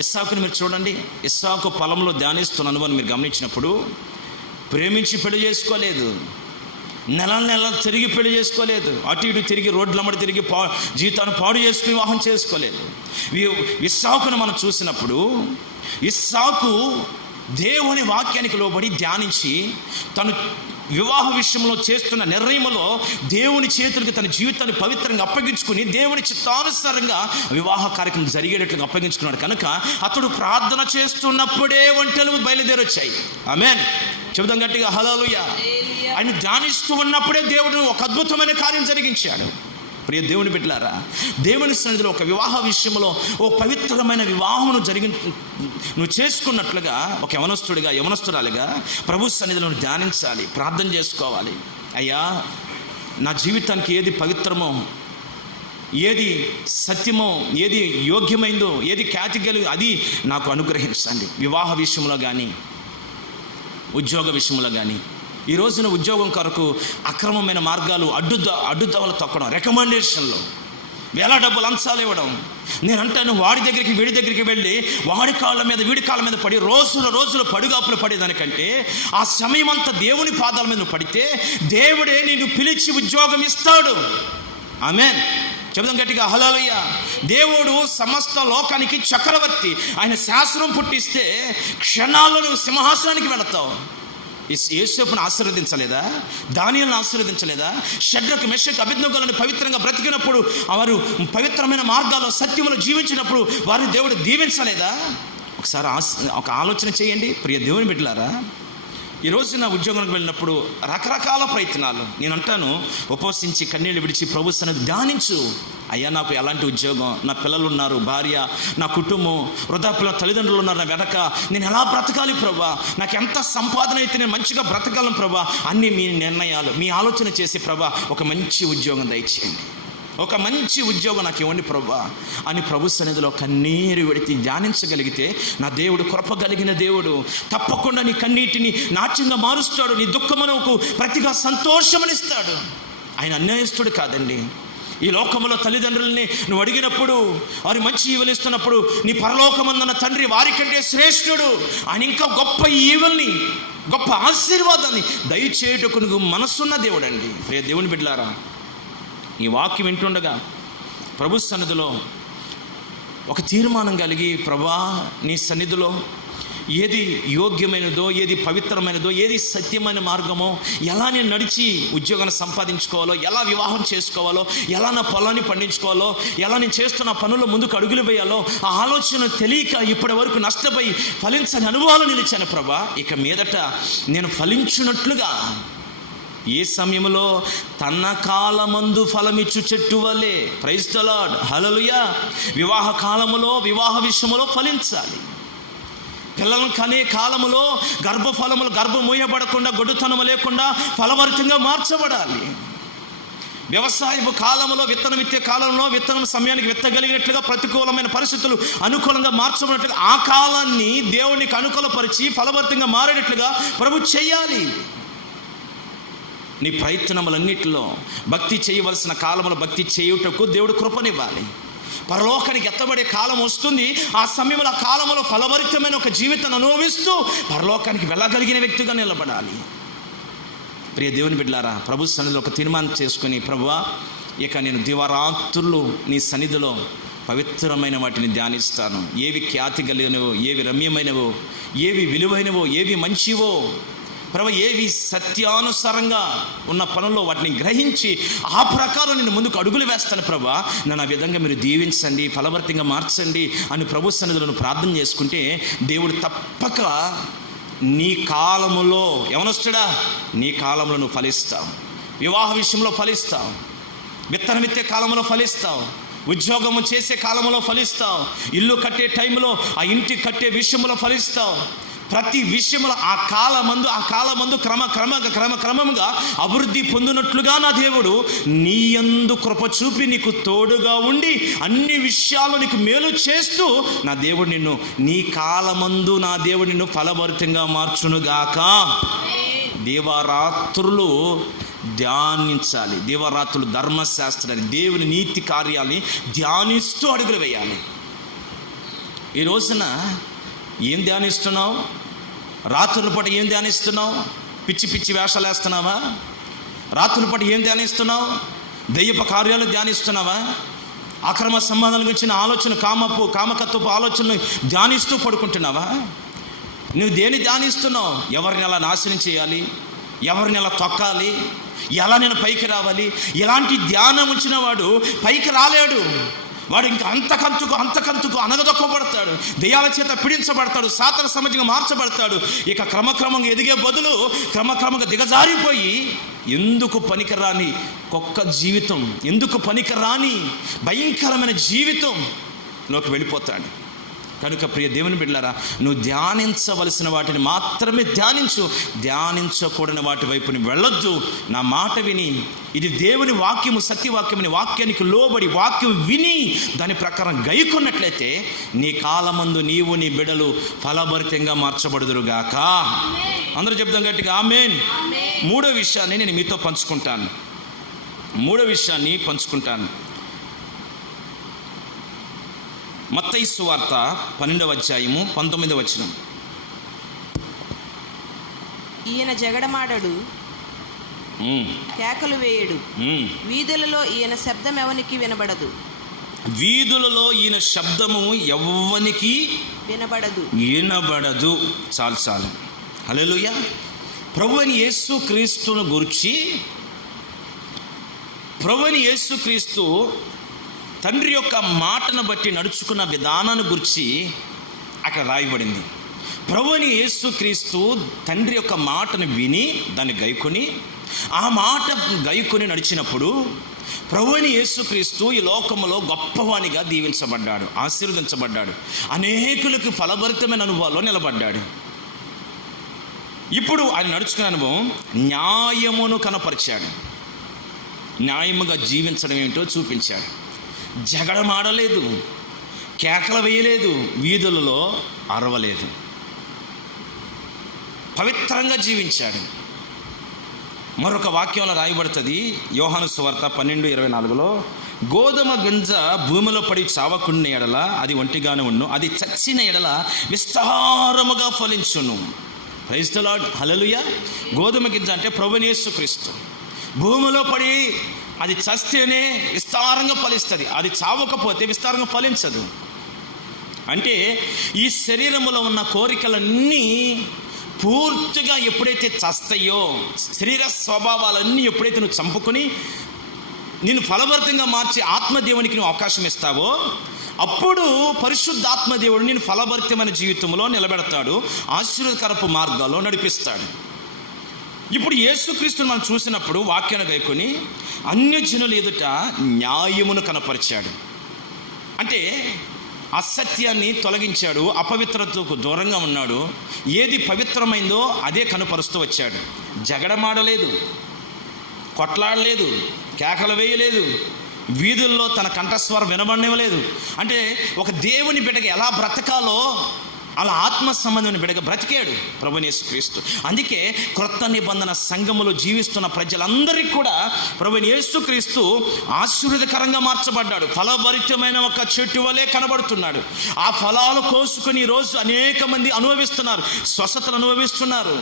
ఇస్సాకుని మీరు చూడండి, ఇస్సాకు పొలంలో ధ్యానిస్తున్న అనుభవం మీరు గమనించినప్పుడు ప్రేమించి పెళ్లి చేసుకోలేదు, నెల తిరిగి పెళ్లి చేసుకోలేదు, అటు ఇటు తిరిగి రోడ్లమ్మడి తిరిగి జీవితాన్ని పాడు చేసుకుని వివాహం చేసుకోలేదు. ఇస్సాకును మనం చూసినప్పుడు ఇస్సాకు దేవుని వాక్యానికి లోబడి ధ్యానించి తను వివాహ విషయంలో చేస్తున్న నిర్ణయంలో దేవుని చేతులకు తన జీవితాన్ని పవిత్రంగా అప్పగించుకుని దేవుని చిత్తానుసారంగా వివాహ కార్యక్రమం జరిగేటట్లుగా అప్పగించుకున్నాడు. కనుక అతడు ప్రార్థన చేస్తున్నప్పుడే ఒంటెలు బయలుదేరొచ్చాయి. ఆమేన్, చెబుదాం గట్టిగా హల్లెలూయా. ఆయన ధ్యానిస్తూ ఉన్నప్పుడే దేవుడు ఒక అద్భుతమైన కార్యం జరిగించాడు. ప్రియ దేవుని బిడ్డలారా, దేవుని సన్నిధిలో ఒక వివాహ విషయంలో ఓ పవిత్రమైన వివాహమును నువ్వు చేసుకున్నట్లుగా ఒక యవనస్తురాలిగా ప్రభు సన్నిధిలో ధ్యానించాలి, ప్రార్థన చేసుకోవాలి. అయ్యా, నా జీవితానికి ఏది పవిత్రమో, ఏది సత్యమో, ఏది యోగ్యమైందో, ఏది ఖ్యాతి కలిగి అది నాకు అనుగ్రహించండి. వివాహ విషయంలో కానీ, ఉద్యోగ విషయంలో కానీ, ఈ రోజున ఉద్యోగం కొరకు అక్రమమైన మార్గాలు, అడ్డుదవలు తొక్కడం, రికమెండేషన్లు, వేల డబ్బులు లంచాలు ఇవ్వడం. నేను అంటాను, వాడి దగ్గరికి వీడి దగ్గరికి వెళ్ళి వాడి కాళ్ళ మీద వీడి కాళ్ళ మీద పడి రోజులు పడుగాపులు పడేదానికంటే ఆ సమయం అంతా దేవుని పాదాల మీద పడితే దేవుడే నిన్ను పిలిచి ఉద్యోగం ఇస్తాడు. ఆమేన్, చెబుదాం గట్టిగా హల్లెలూయా. దేవుడు సమస్త లోకానికి చక్రవర్తి. ఆయన శాసనం పుట్టిస్తే క్షణాల్లో నువ్వు సింహాసనానికి వెళతావు. యోసేపును ఆశీర్వదించలేదా? దానియేలును ఆశీర్వదించలేదా? షడ్రకు, మెషకు, అబేద్నెగోలను పవిత్రంగా బ్రతికినప్పుడు, వారు పవిత్రమైన మార్గాల్లో సత్యములో జీవించినప్పుడు వారిని దేవుడు దీవించలేదా? ఒకసారి ఒక ఆలోచన చేయండి ప్రియ దేవుని బిడ్డలారా. ఈరోజు నా ఉద్యోగానికి వెళ్ళినప్పుడు రకరకాల ప్రయత్నాలు. నేను అంటాను, ఉపవసించి కన్నీళ్ళు విడిచి ప్రభు సన్నిధిని ధ్యానించు. అయ్యా, నాకు ఎలాంటి ఉద్యోగం, నా పిల్లలు ఉన్నారు, భార్య, నా కుటుంబం, వృద్ధాప్యుల తల్లిదండ్రులు ఉన్నారు నా వెనక, నేను ఎలా బ్రతకాలి ప్రభా, నాకు ఎంత సంపాదన అయితే నేను మంచిగా బ్రతకాలను ప్రభా, అన్నీ మీ నిర్ణయాలు, మీ ఆలోచన చేసి ప్రభా ఒక మంచి ఉద్యోగం దయచేయండి, ఒక మంచి ఉద్యోగం నాకు ఇవ్వండి ప్రభా అని ప్రభు సన్నిధిలో కన్నీరు విడిచి ధ్యానించగలిగితే నా దేవుడు కృప కలిగిన దేవుడు. తప్పకుండా నీ కన్నీటిని నాట్యంగా మారుస్తాడు, నీ దుఃఖమునకు ప్రతిగా సంతోషమనిస్తాడు. ఆయన అన్యాయస్తుడు కాదండి. ఈ లోకంలో తల్లిదండ్రులని నువ్వు అడిగినప్పుడు వారి మంచి ఈవలిస్తున్నప్పుడు నీ పరలోకమందున్న తండ్రి వారికంటే శ్రేష్ఠుడు. ఆయన ఇంకా గొప్ప ఈవల్ని, గొప్ప ఆశీర్వాదాన్ని దయచేయుటకు నువ్వు మనసున్న దేవుడు అండి. ప్రియ దేవుని బిడ్డలారా, ఈ వాక్యం వింటుండగా ప్రభు సన్నిధిలో ఒక తీర్మానం కలిగి, ప్రభా నీ సన్నిధిలో ఏది యోగ్యమైనదో, ఏది పవిత్రమైనదో, ఏది సత్యమైన మార్గమో, ఎలా నేను నడిచి ఉద్యోగాన్ని సంపాదించుకోవాలో, ఎలా వివాహం చేసుకోవాలో, ఎలా నా పొలాన్ని పండించుకోవాలో, ఎలా నేను చేస్తున్న పనుల్లో ముందుకు అడుగులు వేయాలో ఆ ఆలోచన తెలియక ఇప్పటి వరకు నష్టపోయి ఫలించని అనుభవాలు నిలిచాను ప్రభా. ఇక మీదట నేను ఫలించున్నట్లుగా ఏ సమయంలో తన కాలమందు ఫలమిచ్చు చెట్టు వలె, ప్రైజ్ ది లార్డ్, హల్లెలూయా, వివాహ కాలములో వివాహ విషయములో ఫలించాలి. పిల్లలను కనే కాలములో గర్భఫలములు గర్భం మూయబడకుండా, గొడ్డుతనము లేకుండా ఫలభరితంగా మార్చబడాలి. వ్యవసాయపు కాలంలో విత్తనం విత్తే కాలంలో విత్తనం సమయానికి విత్తగలిగినట్లుగా, ప్రతికూలమైన పరిస్థితులు అనుకూలంగా మార్చబడినట్లుగా ఆ కాలాన్ని దేవునికి అనుకూలపరిచి ఫలభరితంగా మారేటట్లుగా ప్రభు చేయాలి. నీ ప్రయత్నములన్నిటిలో భక్తి చేయవలసిన కాలంలో భక్తి చేయుటకు దేవుడు కృపనివ్వాలి. పరలోకానికి ఎత్తబడే కాలం వస్తుంది. ఆ సమయంలో ఆ కాలంలో ఫలభరితమైన ఒక జీవితాన్ని అనుభవిస్తూ పరలోకానికి వెళ్ళగలిగిన వ్యక్తిగా నిలబడాలి. ప్రియ దేవుని బిడ్డలారా, ప్రభు సన్నిధిలో ఒక తీర్మానం చేసుకుని, ప్రభువా ఇక నేను దివారాత్రులు నీ సన్నిధిలో పవిత్రమైన వాటిని ధ్యానిస్తాను. ఏవి ఖ్యాతి కలిగినవో, ఏవి రమ్యమైనవో, ఏవి విలువైనవో, ఏవి మంచివో ప్రభు, ఏవి సత్యానుసారంగా ఉన్న పనుల్లో వాటిని గ్రహించి ఆ ప్రకారం నేను ముందుకు అడుగులు వేస్తాను ప్రభా. నన్ను ఆ విధంగా మీరు దీవించండి, ఫలభరితంగా మార్చండి అని ప్రభు సన్నిధిలో ప్రార్థన చేసుకుంటే దేవుడు తప్పక నీ కాలములో యవనస్తుడా, నీ కాలంలో నువ్వు ఫలిస్తావు. వివాహ విషయంలో ఫలిస్తావు, విత్తనం విత్తే కాలంలో ఫలిస్తావు, ఉద్యోగము చేసే కాలంలో ఫలిస్తావు, ఇల్లు కట్టే టైంలో ఆ ఇంటి కట్టే విషయంలో ఫలిస్తావు. ప్రతి విషయంలో ఆ కాలమందు క్రమక్రమంగా అభివృద్ధి పొందినట్లుగా నా దేవుడు నీ యందు కృప చూపి నీకు తోడుగా ఉండి అన్ని విషయాలు నీకు మేలు చేస్తూ నా దేవుడు నిన్ను నీ కాలమందు నా దేవుడు నిన్ను ఫలభరితంగా మార్చునుగాక. దేవరాత్రులు ధ్యానించాలి. దేవరాత్రులు ధర్మశాస్త్రాన్ని, దేవుని నీతి కార్యాలని ధ్యానిస్తూ అడుగులు వేయాలి. ఈ రోజున ఏం ధ్యానిస్తున్నావు? రాత్రుల పాటు ఏం ధ్యానిస్తున్నావు? పిచ్చి పిచ్చి వేషాలు వేస్తున్నావా? రాత్రుల పాటు ఏం ధ్యానిస్తున్నావు? దయ్యపు కార్యాలు ధ్యానిస్తున్నావా? అక్రమ సంబంధాల గురించిన ఆలోచన, కామకత్వపు ఆలోచనలు ధ్యానిస్తూ పడుకుంటున్నావా? నువ్వు దేని ధ్యానిస్తున్నావు? ఎవరిని ఎలా నాశనం చేయాలి, ఎవరిని ఎలా తొక్కాలి, ఎలా నేను పైకి రావాలి, ఇలాంటి ధ్యానం వచ్చిన వాడు పైకి రాలేడు. వాడు ఇంకా అంతకంతుకు అనగదొక్కబడతాడు, దెయ్యాల చేత పీడించబడతాడు, సాతాను సమాజంగా మార్చబడతాడు. ఇక క్రమక్రమంగా ఎదిగే బదులు క్రమక్రమంగా దిగజారిపోయి ఎందుకు పనికిరాని కుక్క జీవితం, ఎందుకు పనికిరాని భయంకరమైన జీవితంలోకి వెళ్ళిపోతాడు. కనుక ప్రియ దేవుని బిడ్డలారా, నువ్వు ధ్యానించవలసిన వాటిని మాత్రమే ధ్యానించు, ధ్యానించకూడని వాటి వైపుని వెళ్ళొద్దు. నా మాట విని, ఇది దేవుని వాక్యము, సత్యవాక్యమని వాక్యానికి లోబడి వాక్యం విని దాని ప్రకారం గైకొన్నట్లయితే నీ కాలమందు నీవు నీ బిడ్డలు ఫలభరితంగా మార్చబడుదురుగాక. అందరూ చెప్తాం గట్టిగా ఆమేన్. మూడో విషయాన్ని నేను మీతో పంచుకుంటాను. మత్తయి సువార్త 12వ అధ్యాయము 19వ వచనం. ఈయన జగడమాడడు, కేకలు వేయడు, వీధులలో ఈయన శబ్దం ఎవనికి వినబడదు. వీధులలో ఈయన శబ్దము ఎవ్వనికి వినబడదు. చాలు. హల్లెలూయా. ప్రభువైన యేసుక్రీస్తును గురించి, ప్రభువైన యేసుక్రీస్తు తండ్రి యొక్క మాటను బట్టి నడుచుకున్న విధానాన్ని గురించి అక్కడ రాయబడింది. ప్రభువైన యేసుక్రీస్తు తండ్రి యొక్క మాటను విని దాన్ని గైకొని, ఆ మాట గైకొని నడిచినప్పుడు ప్రభువైన యేసుక్రీస్తు ఈ లోకములో గొప్పవానిగా దీవించబడ్డాడు, ఆశీర్వదించబడ్డాడు, అనేకులకు ఫలభరితమైన అనుభవాల్లో నిలబడ్డాడు. ఇప్పుడు ఆయన నడుచుకునే అనుభవం న్యాయమును కనపరిచాడు, న్యాయముగా జీవించడం ఏమిటో చూపించాడు. జగడమాడలేదు, కేకలు వేయలేదు, వీధులలో అరవలేదు, పవిత్రంగా జీవించాడు. మరొక వాక్యంలో రాయబడుతుంది, యోహాను సువార్త 12:24, గోధుమ గింజ భూమిలో పడి చావకున్న ఎడల అది ఒంటిగానే ఉండు, అది చచ్చిన ఎడల విస్తారముగా ఫలించును. ప్రైజ్ ది లార్డ్, హల్లెలూయా. గోధుమ గింజ అంటే ప్రభువైన యేసుక్రీస్తు. భూమిలో పడి అది చస్తేనే విస్తారంగా ఫలిస్తుంది, అది చావకపోతే విస్తారంగా ఫలించదు. అంటే ఈ శరీరములో ఉన్న కోరికలన్నీ పూర్తిగా ఎప్పుడైతే చస్తాయో, శరీర స్వభావాలన్నీ ఎప్పుడైతే నువ్వు చంపుకొని నేను ఫలభరితంగా మార్చి ఆత్మదేవునికి నువ్వు అవకాశం ఇస్తావో, అప్పుడు పరిశుద్ధాత్మదేవుడు నేను ఫలభరితమైన జీవితంలో నిలబెడతాడు, ఆశీర్వాదకరపు మార్గాల్లో నడిపిస్తాడు. ఇప్పుడు యేసుక్రీస్తుని మనం చూసినప్పుడు వాక్యాన్ని గైకొని అన్యజనుల ఎదుట న్యాయమును కనపరిచాడు. అంటే అసత్యాన్ని తొలగించాడు, అపవిత్రతకు దూరంగా ఉన్నాడు, ఏది పవిత్రమైందో అదే కనుపరుస్తూ వచ్చాడు. జగడమాడలేదు, కొట్లాడలేదు, కేకలు వేయలేదు, వీధుల్లో తన కంఠస్వరం వినబడనివ్వలేదు. అంటే ఒక దేవుని బిడ్డగా ఎలా బ్రతకాలో అలా ఆత్మ సంబంధమైన బిడ్డగా బ్రతికాడు ప్రభువైన యేసుక్రీస్తు. అందుకే క్రొత్త నిబంధన సంఘములో జీవిస్తున్న ప్రజలందరికీ కూడా ప్రభువైన యేసుక్రీస్తు ఆశీర్వాదకరంగా మార్చబడ్డాడు, ఫలభరితమైన ఒక చెట్టు వలె కనబడుతున్నాడు. ఆ ఫలాలు కోసుకుని ఈరోజు అనేక మంది అనుభవిస్తున్నారు, స్వస్థతలు అనుభవిస్తున్నారు.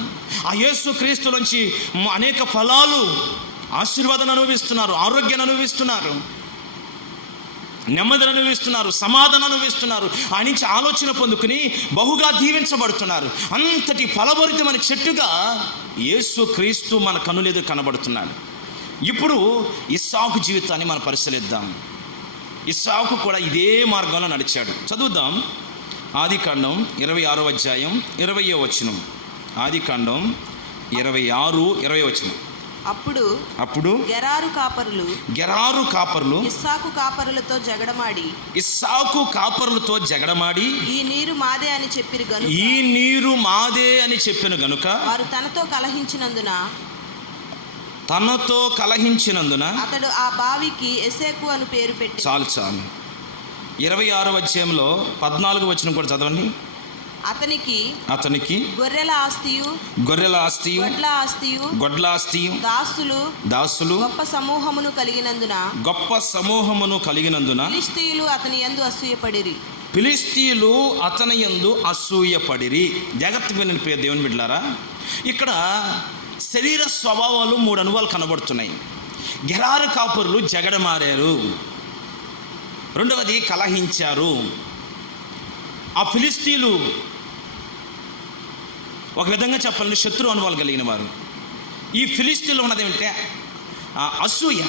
ఆ యేసుక్రీస్తు నుంచి అనేక ఫలాలు, ఆశీర్వాదాన్ని అనుభవిస్తున్నారు, ఆరోగ్యాన్ని అనుభవిస్తున్నారు, నెమ్మదిని అనుభవిస్తున్నారు, సమాధానం అనుభవిస్తున్నారు, ఆ నుంచి ఆలోచన పొందుకుని బహుగా దీవించబడుతున్నారు. అంతటి ఫలభరితమైన చెట్టుగా యేసుక్రీస్తు మన కన్నులెదు కనబడుతున్నాడు. ఇప్పుడు ఇస్సాకు జీవితాన్ని మనం పరిశీలిద్దాం. ఇస్సాకు కూడా ఇదే మార్గంలో నడిచాడు. చదువుదాం. ఆదికాండం 26వ అధ్యాయం 20వ వచనం. ఆదికాండం 26:20 వచనం. అప్పుడు గెరారు కాపరులు ఇస్సాకు కాపరులతో జగడమాడి ఈ నీరు మాదే అని చెప్పిన గనుక వారు తనతో కలహించినందున అతడు ఆ బావికి ఎసెకు అని పేరు పెట్టి. చాలు 26వ అధ్యాయంలో 14వ వచనం కూడా చదవండి. అతనికి గొర్రెల ఆస్తియు గొడ్ల ఆస్తియు దాసులు గొప్ప సమూహమును కలిగినందున ఫిలిష్తీయులు అతని యందు అసూయపడిరి. జాగ్రత్తగా వినండి ప్రియ దేవుని బిడ్డలారా, ఇక్కడ శరీర స్వభావాలు 3 అనుభవాలు కనబడుతున్నాయి. గెరారు కాపురులు జగడమారారు, రెండవది కలహించారు. ఆ ఫిలిష్తీయులు ఒక విధంగా చెప్పాలంటే శత్రు అనుభవాలు కలిగిన వారు. ఈ ఫిలిష్తీయులు ఉన్నది ఏమిటంటే అసూయ.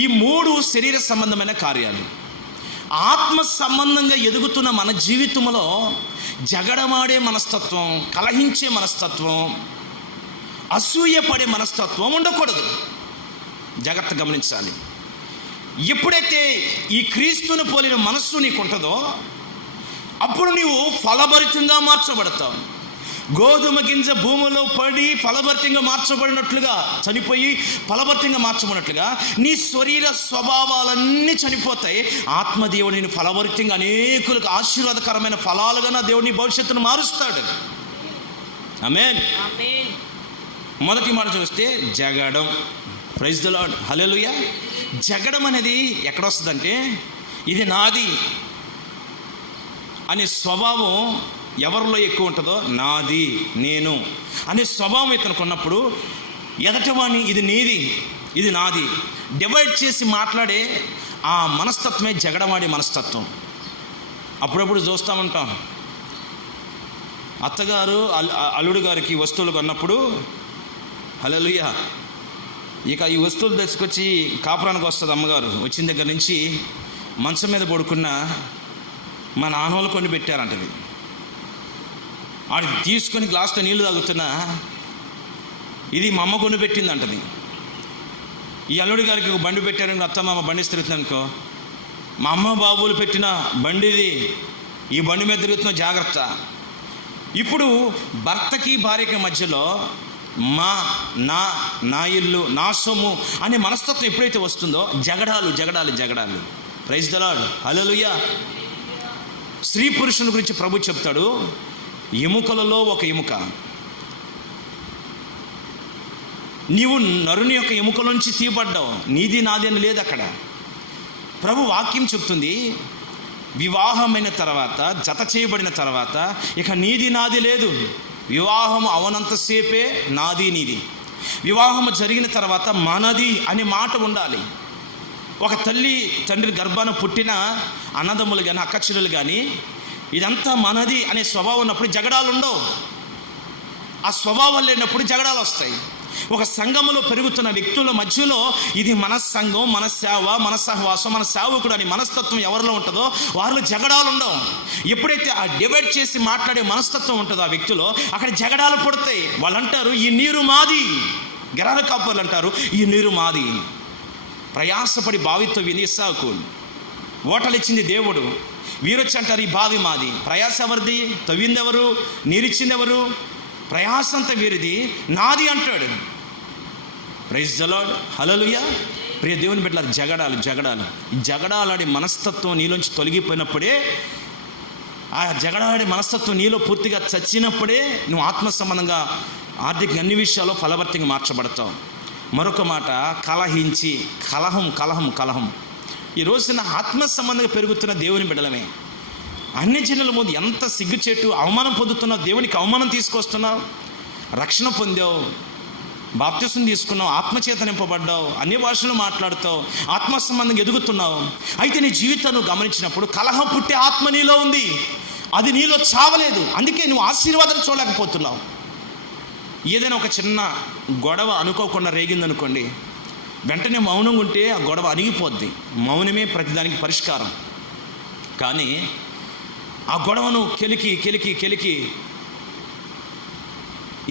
ఈ 3 శరీర సంబంధమైన కార్యాలు. ఆత్మ సంబంధంగా ఎదుగుతున్న మన జీవితంలో జగడమాడే మనస్తత్వం, కలహించే మనస్తత్వం, అసూయపడే మనస్తత్వం ఉండకూడదు. జాగ్రత్త గమనించాలి. ఎప్పుడైతే ఈ క్రీస్తుని పోలిన మనస్సు నీకు ఉంటుందో అప్పుడు నీవు ఫలభరితంగా మార్చబడతావు. గోధుమ గింజ భూమిలో పడి ఫలభరితంగా మార్చబడినట్లుగా, చనిపోయి ఫలభరితంగా మార్చబడినట్లుగా నీ శరీర స్వభావాలన్నీ చనిపోతాయి. ఆత్మదేవుడు నేను ఫలభరితంగా అనేకులకు ఆశీర్వాదకరమైన ఫలాలుగా నా దేవుడిని భవిష్యత్తును మారుస్తాడు. ఆమేన్. మొదటి మాట చూస్తే జగడం. ప్రైజ్ ది లార్డ్, హల్లెలూయా. జగడం అనేది ఎక్కడ వస్తుందంటే, ఇది నాది అనే స్వభావం ఎవరిలో ఎక్కువ ఉంటుందో, నాది, నేను అనే స్వభావం ఇతనికి ఉన్నప్పుడు ఎదటవాణ్ణి ఇది నీది, ఇది నాది డివైడ్ చేసి మాట్లాడే ఆ మనస్తత్వమే జగడమాడే మనస్తత్వం. అప్పుడప్పుడు చూస్తామంటాం, అత్తగారు అల్లుడు గారికి వస్తువులు కొన్నప్పుడు, హల్లెలూయా, ఇక ఈ వస్తువులు తెచ్చుకొచ్చి కాపురానికి వస్తుంది అమ్మగారు. వచ్చిన దగ్గర నుంచి మంచం మీద పడుకున్న మా నాన్నోళ్ళు కొన్ని పెట్టారంటది. ఆడు తీసుకొని గ్లాస్తో నీళ్లు తాగుతున్నా, ఇది మా అమ్మ కొని పెట్టింది అంటది. ఈ అల్లుడి గారికి ఒక బండి పెట్టారు, అత్తమ్మ బండి తిరుగుతుంది అనుకో, మా అమ్మ బాబులు పెట్టిన బండి ఇది, ఈ బండి మీద తిరుగుతున్న జాగ్రత్త. ఇప్పుడు భర్తకి భార్యకి మధ్యలో నా ఇల్లు నా సొమ్ము అనే మనస్తత్వం ఎప్పుడైతే వస్తుందో జగడాలు. ప్రైజ్ ది లార్డ్, హల్లెలూయా. స్త్రీ పురుషుని గురించి ప్రభు చెప్తాడు, ఎముకలలో ఒక ఎముక. నీవు నరుని యొక్క ఎముక నుంచి తీయబడ్డావు, నీది నాది అని లేదు అక్కడ. ప్రభు వాక్యం చెప్తుంది, వివాహమైన తర్వాత, జత చేయబడిన తర్వాత ఇక నీది నాది లేదు. వివాహం అవనంతసేపే నాది నీది. వివాహం జరిగిన తర్వాత మనది అనే మాట ఉండాలి. ఒక తల్లి తండ్రి గర్భాన పుట్టిన అన్నదమ్ములు కానీ అక్కచెల్లెలు కానీ ఇదంతా మనది అనే స్వభావం ఉన్నప్పుడు జగడాలు ఉండవు. ఆ స్వభావం లేనప్పుడు జగడాలు వస్తాయి. ఒక సంఘములో పెరుగుతున్న వ్యక్తుల మధ్యలో ఇది మన సంఘం, మన సేవ, మన సహవాసం, మన సేవకుడు అని మనస్తత్వం ఎవరిలో ఉంటుందో వారిలో జగడాలు ఉండవు. ఎప్పుడైతే ఆ డివైడ్ చేసి మాట్లాడే మనస్తత్వం ఉంటుందో ఆ వ్యక్తిలో, అక్కడ జగడాలు పడతాయి. వాళ్ళు అంటారు, ఈ నీరు మాది. గెరాల కాపర్లు అంటారు, ఈ నీరు మాది. ప్రయాసపడి బావితో విని ఇస్సాకు ఓటలు ఇచ్చింది దేవుడు. వీరొచ్చి అంటారు, ఈ బావి మాది. ప్రయాస ఎవరిది? తవ్వింది ఎవరు? నీరిచ్చింది ఎవరు? ప్రయాస అంతా వీరిది, నాది అంటాడు. ప్రైజ్ ది లార్డ్, హల్లెలూయా. ప్రియ దేవుని బిడ్డలారా, జగడాలాడి మనస్తత్వం నీలోంచి తొలగిపోయినప్పుడే, ఆ జగడాలాడి మనస్తత్వం నీలో పూర్తిగా చచ్చినప్పుడే నువ్వు ఆత్మ సంబంధంగా ఆర్థిక అన్ని విషయాల్లో ఫలవర్తిగా మార్చబడతావు. మరొక మాట, కలహించి కలహం. ఈ రోజున ఆత్మ సంబంధంగా పెరుగుతున్న దేవుని బిడ్డలమే. అన్ని జనుల ముందు ఎంత సిగ్గుచేటు అవమానం పొందుతున్నావు, దేవునికి అవమానం తీసుకొస్తున్నావు. రక్షణ పొందావు, బాప్తిసం తీసుకున్నావు, ఆత్మచేత నింపబడ్డావు, అన్ని భాషలు మాట్లాడుతావు, ఆత్మ సంబంధంగా ఎదుగుతున్నావు. అయితే నీ జీవితాన్ని గమనించినప్పుడు కలహం పుట్టే ఆత్మ నీలో ఉంది, అది నీలో చావలేదు. అందుకే నువ్వు ఆశీర్వాదం చూడలేకపోతున్నావు. ఏదైనా ఒక చిన్న గొడవ అనుకోకుండా రేగిందనుకోండి, వెంటనే మౌనంగా ఉంటే ఆ గొడవ అణిగిపోద్ది. మౌనమే ప్రతిదానికి పరిష్కారం. కానీ ఆ గొడవను కెలికి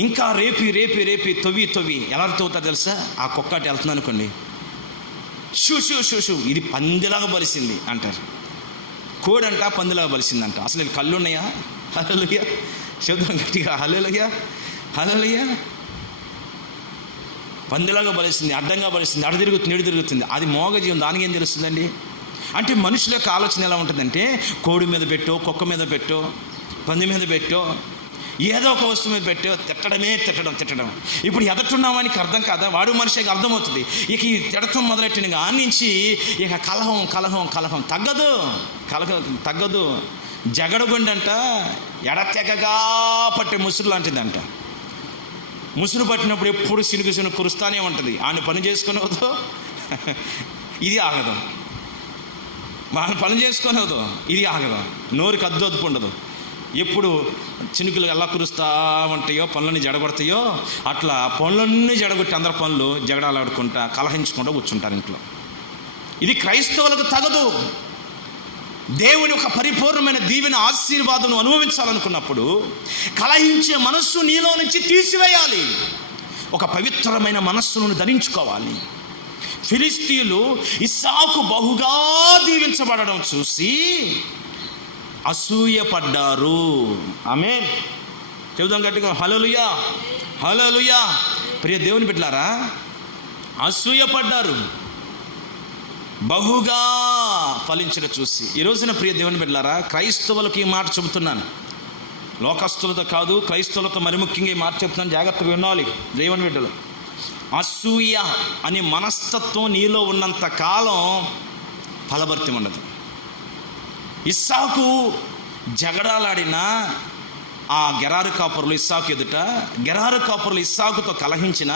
ఇంకా రేపి తొవ్వి ఎలా తవ్వుతా తెలుసా? ఆ కుక్కటి వెళ్తుంది అనుకోండి, షూ ఇది పందిలాగా బలిసింది అంటారు. కోడంట పందిలాగా బలిసిందంట. అసలు ఇది కళ్ళు ఉన్నాయా? హల్లెలూయా. శబ్దం గట్టిగా హల్లెలూయా. పందిలాగా బలిసింది, అడ్డంగా బలిసింది, అడు తిరుగుతుంది, ఇడు తిరుగుతుంది. అది మోగజీవం, దానికి ఏం తెలుస్తుందండి? అంటే మనుషుల యొక్క ఆలోచన ఎలా ఉంటుందంటే, కోడి మీద పెట్టో, కుక్క మీద పెట్టో, పంది మీద పెట్టో, ఏదో ఒక వస్తువు మీద పెట్టో తిట్టడం. ఇప్పుడు ఎదటున్నావానికి అర్థం కాదా? వాడు మనిషికి అర్థమవుతుంది. ఇక ఈ తిడతం మొదలెట్టిన నుంచి ఇక కలహం తగ్గదు. జగడగొండంట ఎడతెగగా పట్టే ముసురు లాంటిదంట. ముసురు పట్టినప్పుడు ఎప్పుడు సినుగు కురుస్తానే ఉంటుంది. ఆయన పని చేసుకునేవద్దు, ఇది ఆగదు. వాళ్ళ పని చేసుకునేవద్దు, ఇది ఆగదు. నోరుకి అద్దు ఉండదు. ఎప్పుడు చినుకులు ఎలా కురుస్తూ ఉంటాయో, పనులన్నీ జడగొడతాయో, అట్లా పనులన్నీ జడగొట్టి అందరు పనులు జగడాలాడుకుంటా కలహించుకుంటూ కూర్చుంటారు ఇంట్లో. ఇది క్రైస్తవులకు తగదు. దేవుని ఒక పరిపూర్ణమైన దీవెన ఆశీర్వాదం అనుభవించాలనుకున్నప్పుడు కలహించే మనస్సు నీలో నుంచి తీసివేయాలి. ఒక పవిత్రమైన మనస్సును ధరించుకోవాలి. ఫిలిష్తీయులు ఇస్సాకు బహుగా దీవించబడడం చూసి అసూయపడ్డారు. ఆమేన్. చెబుదాం గట్టిగా, హల్లెలూయా. ప్రియ దేవుని బిడ్డలారా, అసూయపడ్డారు బహుగా ఫలించడం చూసి. ఈ రోజున ప్రియ దేవుని బిడ్డలారా, క్రైస్తవులకు ఈ మాట చెబుతున్నాను, లోకస్తులతో కాదు, క్రైస్తవులతో మరి ముఖ్యంగా ఈ మాట చెప్తున్నాను. జాగ్రత్తగా వినాలి దేవుని బిడ్డలు. అసూయ అనే మనస్తత్వం నీలో ఉన్నంత కాలం ఫలభర్తి ఉండదు. ఇస్సాకు జగడాలాడిన ఆ గెరారు కాపురులు ఇస్సాకు ఎదుట, గెరారు కాపురులు ఇస్సాకుతో కలహించిన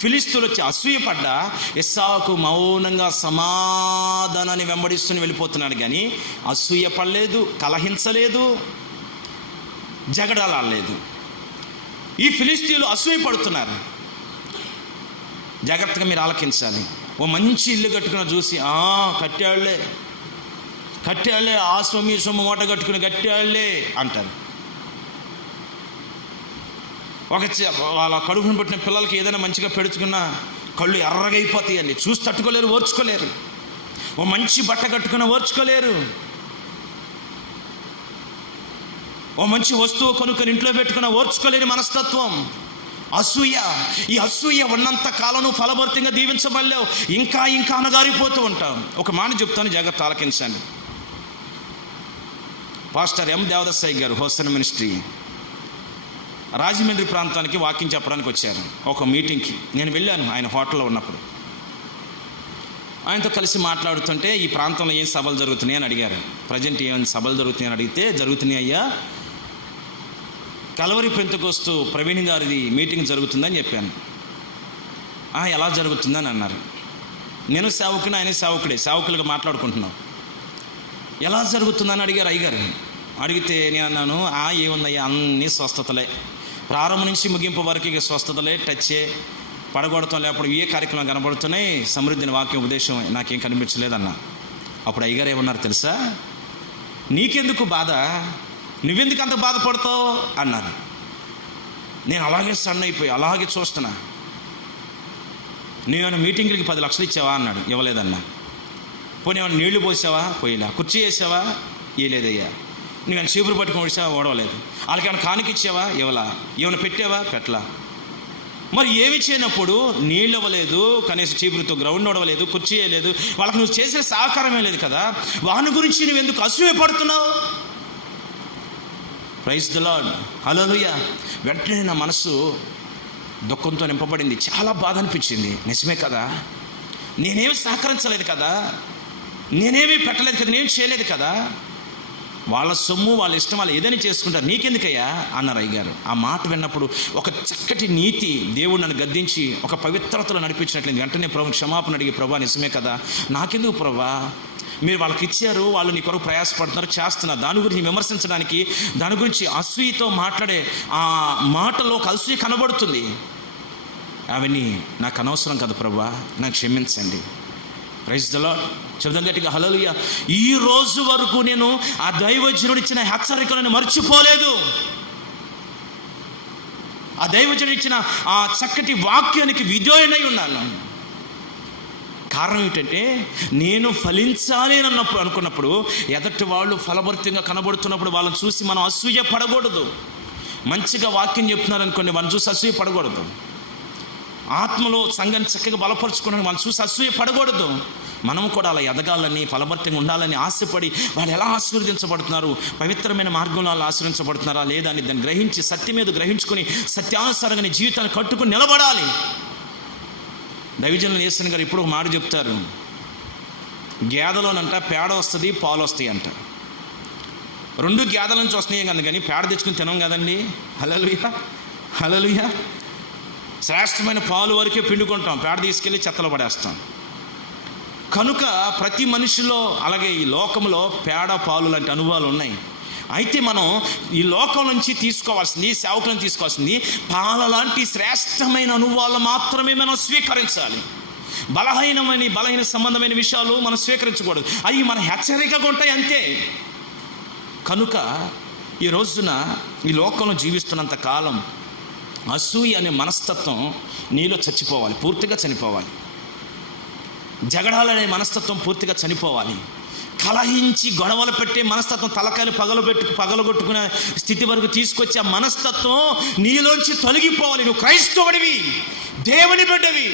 ఫిలిష్తీయులు వచ్చి అసూయపడ్డ ఇస్సాకు మౌనంగా సమాధానాన్ని వెంబడిస్తూనే వెళ్ళిపోతున్నాడు. కానీ అసూయపడలేదు, కలహించలేదు, జగడాలాడలేదు. ఈ ఫిలిష్తీయులు అసూయపడుతున్నారు. జాగ్రత్తగా మీరు ఆలకించాలి. ఓ మంచి ఇల్లు కట్టుకున్న చూసి కట్టాళ్లే ఆ సొమ్ము మూట కట్టుకుని కట్టాళ్లే అంటారు. వాళ్ళ కడుపును పెట్టిన పిల్లలకి ఏదైనా మంచిగా పెడుతుకున్నా కళ్ళు ఎర్రగైపోతాయండి, చూసి తట్టుకోలేరు, ఓర్చుకోలేరు. ఓ మంచి బట్ట కట్టుకున్న ఓర్చుకోలేరు. ఓ మంచి వస్తువు కొనుక్కొని ఇంట్లో పెట్టుకున్న ఓర్చుకోలేని మనస్తత్వం అసూయ. ఈ అసూయ ఉన్నంత కాలం ఫలభరితంగా దీవించబడలేవు, ఇంకా ఇంకా అనగారిపోతూ ఉంటాం. ఒక మాట చెప్తాను, జాగ్రత్త ఆలకించండి. పాస్టర్ ఎం దేవదాసాయి గారు హోస్టల్ మినిస్ట్రీ రాజమండ్రి ప్రాంతానికి వాకింగ్ చెప్పడానికి వచ్చారు ఒక మీటింగ్కి. నేను వెళ్ళాను ఆయన హోటల్లో ఉన్నప్పుడు. ఆయనతో కలిసి మాట్లాడుతుంటే ఈ ప్రాంతంలో ఏం సభలు జరుగుతున్నాయి అని అడిగారు. ప్రజెంట్ ఏం సభలు జరుగుతున్నాయి అని అడిగితే, జరుగుతున్నాయి అయ్యా, కలవరి పెంతెకోస్తు ప్రవీణ్ గారిది మీటింగ్ జరుగుతుందని చెప్పాను. ఎలా జరుగుతుందని అన్నారు. నేను సేవకుని, ఆయన సేవకుడే, సేవకులుగా మాట్లాడుకుంటున్నాం. ఎలా జరుగుతుందని అడిగారు అయ్యగారు. అడిగితే నేను అన్నాను, ఏముందయ్యా, అన్నీ స్వస్థతలే, ప్రారంభం నుంచి ముగింపు వరకు ఇక స్వస్థతలే, టచ్చే, పడగొడతాం, లేకపోతే ఏ కార్యక్రమం కనబడుతున్నాయి, సమృద్ధిని వాక్య ఉపదేశం నాకేం కనిపించలేదన్న. అప్పుడు అయ్యగారు ఏమన్నారు తెలుసా, నీకెందుకు బాధ, నువ్వెందుకు అంత బాధపడతావు అన్నారు. నేను అలాగే సన్న అయిపోయి అలాగే చూస్తున్నా. నువ్వేమైనా మీటింగ్లకి 10 లక్షలు ఇచ్చావా అన్నాడు. ఇవ్వలేదన్నా. పోనీ ఏమైనా నీళ్లు పోసావా, పోయిలా. కుర్చీ వేసావా, ఇవ్వలేదయ్యా. నువ్వేమైనా చీపురు పట్టుకొని వచ్చావా, ఓడవలేదు. వాళ్ళకి ఏమైనా కానుక ఇచ్చావా, ఇవ్వలా. ఏమైనా పెట్టావా, పెట్టలా. మరి ఏమి చేయనప్పుడు నీళ్ళు ఇవ్వలేదు, కనీసం చీపురుతో గ్రౌండ్ ఓడవలేదు, కుర్చీ వేయలేదు, వాళ్ళకి నువ్వు చేసే సహకారమే లేదు కదా, వాని గురించి నువ్వు ఎందుకు అసూయ పడుతున్నావు? ప్రైజ్ ది లార్డ్, హల్లెలూయా. వెంటనే నా మనసు దుఃఖంతో నింపబడింది. చాలా బాధ అనిపించింది. నిజమే కదా, నేనేమి సహకరించలేదు కదా, నేనేమీ పెట్టలేదు కదా, నేను చేయలేదు కదా. వాళ్ళ సొమ్ము, వాళ్ళ ఇష్టం, వాళ్ళు ఏదైనా చేసుకుంటారు, నీకెందుకయ్యా అన్నారు అయ్యగారు. ఆ మాట విన్నప్పుడు ఒక చక్కటి నీతి దేవుడు నన్ను గద్దించి ఒక పవిత్రతలో నడిపించినట్లయింది. వెంటనే ప్రభు క్షమాపణ అడిగి, ప్రభా నిజమే కదా, నాకెందుకు ప్రభా, మీరు వాళ్ళకి ఇచ్చారు, వాళ్ళు నీ కొరకు ప్రయాసపడుతున్నారు, చేస్తున్నారు. దాని గురించి విమర్శించడానికి, దాని గురించి అసూయతో మాట్లాడే ఆ మాటలో ఒక అసూయ కనబడుతుంది. అవన్నీ నాకు అనవసరం కదా ప్రభా, నాకు క్షమించండి. Praise the lord. చెబుదాం గట్టిగా హల్లెలూయా. ఈ రోజు వరకు నేను ఆ దైవజనుడు ఇచ్చిన హెచ్చరికలను మర్చిపోలేదు. ఆ దైవజనుడు ఇచ్చిన ఆ చక్కటి వాక్యానికి విధేయుడై ఉన్నాను. కారణం ఏంటంటే, నేను ఫలించాలి అన్నప్పుడు అనుకున్నప్పుడు, ఎదటి వాళ్ళు ఫలభరితంగా కనబడుతున్నప్పుడు వాళ్ళని చూసి మనం అసూయ పడకూడదు. మంచిగా వాక్యం చెప్తున్నారు అనుకోండి, వాళ్ళని చూసి అసూయ పడకూడదు. ఆత్మలో సంఘాన్ని చక్కగా బలపరుచుకోవడానికి వాళ్ళని చూసి అసూయ పడకూడదు. మనం కూడా అలా ఎదగాలని, ఫలభరితంగా ఉండాలని ఆశపడి, వాళ్ళు ఎలా ఆశీర్వదించబడుతున్నారు, పవిత్రమైన మార్గంలో వాళ్ళు ఆశీర్వించబడుతున్నారా లేదా అని దాన్ని గ్రహించి, సత్యం మీద గ్రహించుకొని సత్యానుసారంగా జీవితాన్ని కట్టుకుని నిలబడాలి. దైవజనులు యేసన్ గారు ఇప్పుడు ఒక మాట చెప్తారు, గేదెలోనంట పేడ వస్తుంది, పాలు వస్తాయి అంట. 2 గేదెల నుంచి వస్తున్నాయి కదా, కానీ పేడ తెచ్చుకుని తినం కదండి. హల్లెలూయా, హల్లెలూయా. శ్రేష్టమైన పాలు వరకే పిండుకుంటాం, పేడ తీసుకెళ్ళి చెత్తలో పడేస్తాం. కనుక ప్రతి మనిషిలో, అలాగే ఈ లోకంలో పేడ పాలు లాంటి అనుభవాలు ఉన్నాయి. అయితే మనం ఈ లోకం నుంచి తీసుకోవాల్సింది, సేవకులను తీసుకోవాల్సింది, పాల లాంటి శ్రేష్టమైన అనుభవాలు మాత్రమే మనం స్వీకరించాలి. బలహీన సంబంధమైన విషయాలు మనం స్వీకరించకూడదు. అవి మన హెచ్చరికగా ఉంటాయి అంతే. కనుక ఈ రోజున ఈ లోకంలో జీవిస్తున్నంత కాలం అసూయ అనే మనస్తత్వం నీలో చచ్చిపోవాలి, పూర్తిగా చనిపోవాలి. జగడాలనే మనస్తత్వం పూర్తిగా చనిపోవాలి. కలహించి గొడవలు పెట్టే మనస్తత్వం, తలకాయలు పగలగొట్టుకునే స్థితి వరకు తీసుకొచ్చే ఆ మనస్తత్వం నీలోంచి తొలగిపోవాలి. నువ్వు క్రైస్తవుడివి, దేవుని బిడ్డవి,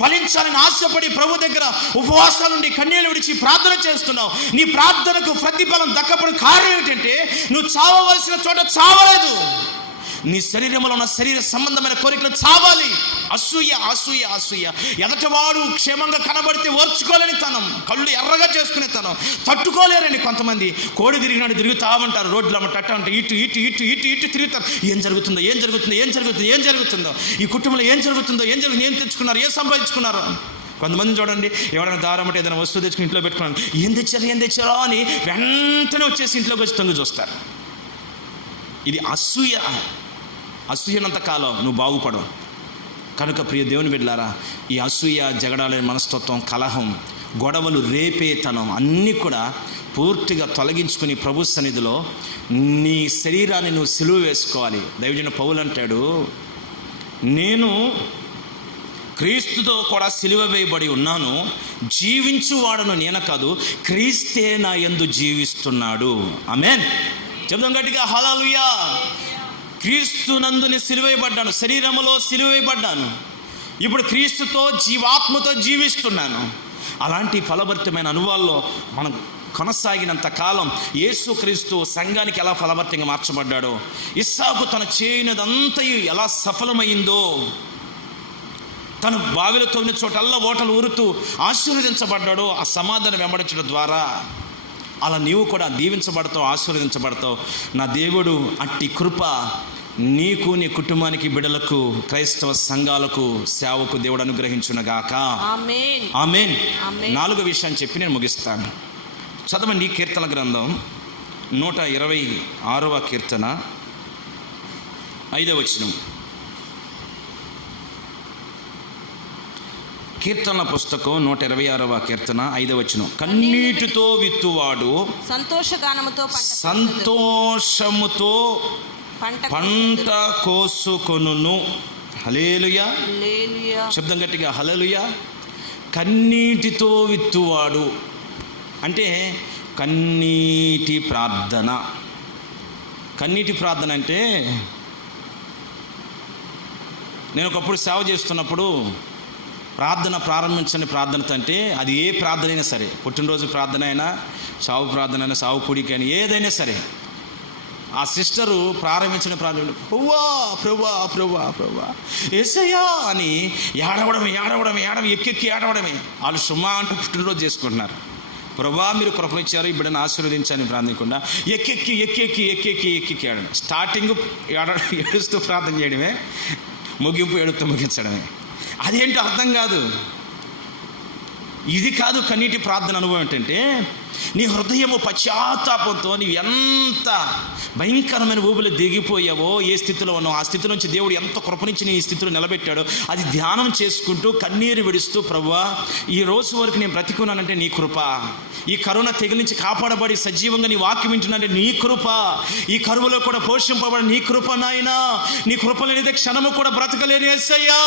ఫలించాలని ఆశపడి ప్రభు దగ్గర ఉపవాసాల నుండి కన్నీళ్లు విడిచి ప్రార్థన చేస్తున్నావు. నీ ప్రార్థనకు ప్రతిఫలం దక్కపడి కారణం ఏమిటంటే, నువ్వు చావవలసిన చోట చావలేదు. నీ శరీరంలో ఉన్న శరీర సంబంధమైన కోరికలు చావాలి. అసూయ, అసూయ, అసూయ. ఎదటివాడు క్షేమంగా కనబడితే ఓర్చుకోలేని తనం, కళ్ళు ఎర్రగా చేసుకునే తనం, తట్టుకోలేరని కొంతమంది. కోడి తిరిగినాడు తిరుగుతామంటారు, రోడ్లు అమ్మట అంటే ఇటు ఇటు ఇటు ఇటు ఇటు తిరుగుతారు. ఏం జరుగుతుందో, ఏం జరుగుతుందో, ఏం జరుగుతుందో, ఏం జరుగుతుందో, ఈ కుటుంబంలో ఏం జరుగుతుందో, ఏం తెచ్చుకున్నారు, ఏం సంపాదించుకున్నారు. కొంతమంది చూడండి, ఎవరైనా దారమ్మట ఏదైనా వస్తువు తెచ్చుకుని ఇంట్లో పెట్టుకున్నాను, ఏం తెచ్చారో అని వెంటనే వచ్చేసి ఇంట్లోకి వచ్చి తొంగి చూస్తారు. ఇది అసూయ. అసూయనంత కాలం నువ్వు బాగుపడవు. కనుక ప్రియ దేవుని బిడ్డలారా, ఈ అసూయ, జగడాలే మనస్తత్వం, కలహం, గొడవలు రేపేతనం అన్నీ కూడా పూర్తిగా తొలగించుకుని ప్రభు సన్నిధిలో నీ శరీరాన్ని నువ్వు సిలువ వేసుకోవాలి. దైవజనుడు పౌలు అంటాడు, నేను క్రీస్తుతో కూడా సిలువ వేయబడి ఉన్నాను, జీవించువాడను నేను కాదు, క్రీస్తే నా యందు జీవిస్తున్నాడు. ఆమేన్. చెప్దాం గట్టిగా, హల్లెలూయా. క్రీస్తు నందుని సిలువేయబడ్డాను, శరీరములో సిలువేయబడ్డాను, ఇప్పుడు క్రీస్తుతో జీవాత్మతో జీవిస్తున్నాను. అలాంటి ఫలభరితమైన అనుభవాల్లో మనం కొనసాగినంత కాలం యేసుక్రీస్తు సంఘానికి ఎలా ఫలభరితంగా మార్చబడ్డాడో, ఇస్సాకు తను చేయనిదంతయు ఎలా సఫలమైందో, తను బావిలో తవ్విన చోటల్లా ఓటలు ఊరుతూ ఆశీర్వదించబడ్డాడో ఆ సమాధానం వెంబడించడం ద్వారా, అలా నీవు కూడా దీవించబడతావు, ఆశీర్వదించబడతావు. నా దేవుడు అట్టి కృప నీకు, నీ కుటుంబానికి, బిడ్డలకు, క్రైస్తవ సంఘాలకు, సేవకు దేవుడు అనుగ్రహించునుగాక. ఆమేన్. ఆమేన్. ఆమేన్. 4వ విషయాన్ని చెప్పి నేను ముగిస్తాను. చదవండి కీర్తన గ్రంథం 126వ కీర్తన 5వ వచనం. కీర్తనల పుస్తకం 126వ కీర్తన 5వ వచనం. కన్నీటితో విత్తువాడు సంతోషముతో పంట కోసుకొనును. హల్లెలూయా. శబ్దం గట్టిగా, హల్లెలూయా. కన్నీటితో విత్తువాడు అంటే కన్నీటి ప్రార్థన. కన్నీటి ప్రార్థన అంటే, నేను ఒకప్పుడు సేవ చేస్తున్నప్పుడు ప్రార్థన ప్రారంభించని ప్రార్థనతో, అంటే అది ఏ ప్రార్థన అయినా సరే, పుట్టినరోజు ప్రార్థన అయినా, సావు ప్రార్థన అయినా, సావు పొడికి అయినా, ఏదైనా సరే, ఆ సిస్టరు ప్రారంభించిన ప్రార్థన, ప్రభువా ప్రభువా ప్రభువా ప్రభువా యేసయ్యా అని ఏడవడం ఎక్కెక్కి ఏడవడమే. వాళ్ళు సుమా అంటూ పుట్టినరోజు చేసుకుంటున్నారు. ప్రభువా మీరు కృపనిచ్చారు, ఈ బిడ్డను ఆశీర్వదించని ప్రార్థించకుండా ఎక్కెక్కి ఏడడం. స్టార్టింగ్ ఏడుస్తూ ప్రార్థన చేయడమే, ముగింపు ఏడుస్తూ ముగించడమే. అదేంటో అర్థం కాదు. ఇది కాదు కన్నీటి ప్రార్థన అనుభవం. ఏంటంటే నీ హృదయము పశ్చాత్తాపంతో నీవు ఎంత భయంకరమైన ఊబిలో దిగిపోయావో, ఏ స్థితిలో ఉన్నావు, ఆ స్థితి నుంచి దేవుడు ఎంత కృపనిచ్చి నీ ఈ స్థితిలో నిలబెట్టాడో అది ధ్యానం చేసుకుంటూ కన్నీరు విడుస్తూ, ప్రభువా ఈ రోజు వరకు నేను బ్రతికున్నానంటే నీ కృప, ఈ కరోనా తెగుల నుంచి కాపాడబడి సజీవంగా నీ వాక్యం వింటున్నానంటే నీ కృప, ఈ కరువులో కూడా పోషింపబడి నీ కృప నాయనా, నీ కృప లేనిదే క్షణము కూడా బ్రతకలేని యేసయ్యా,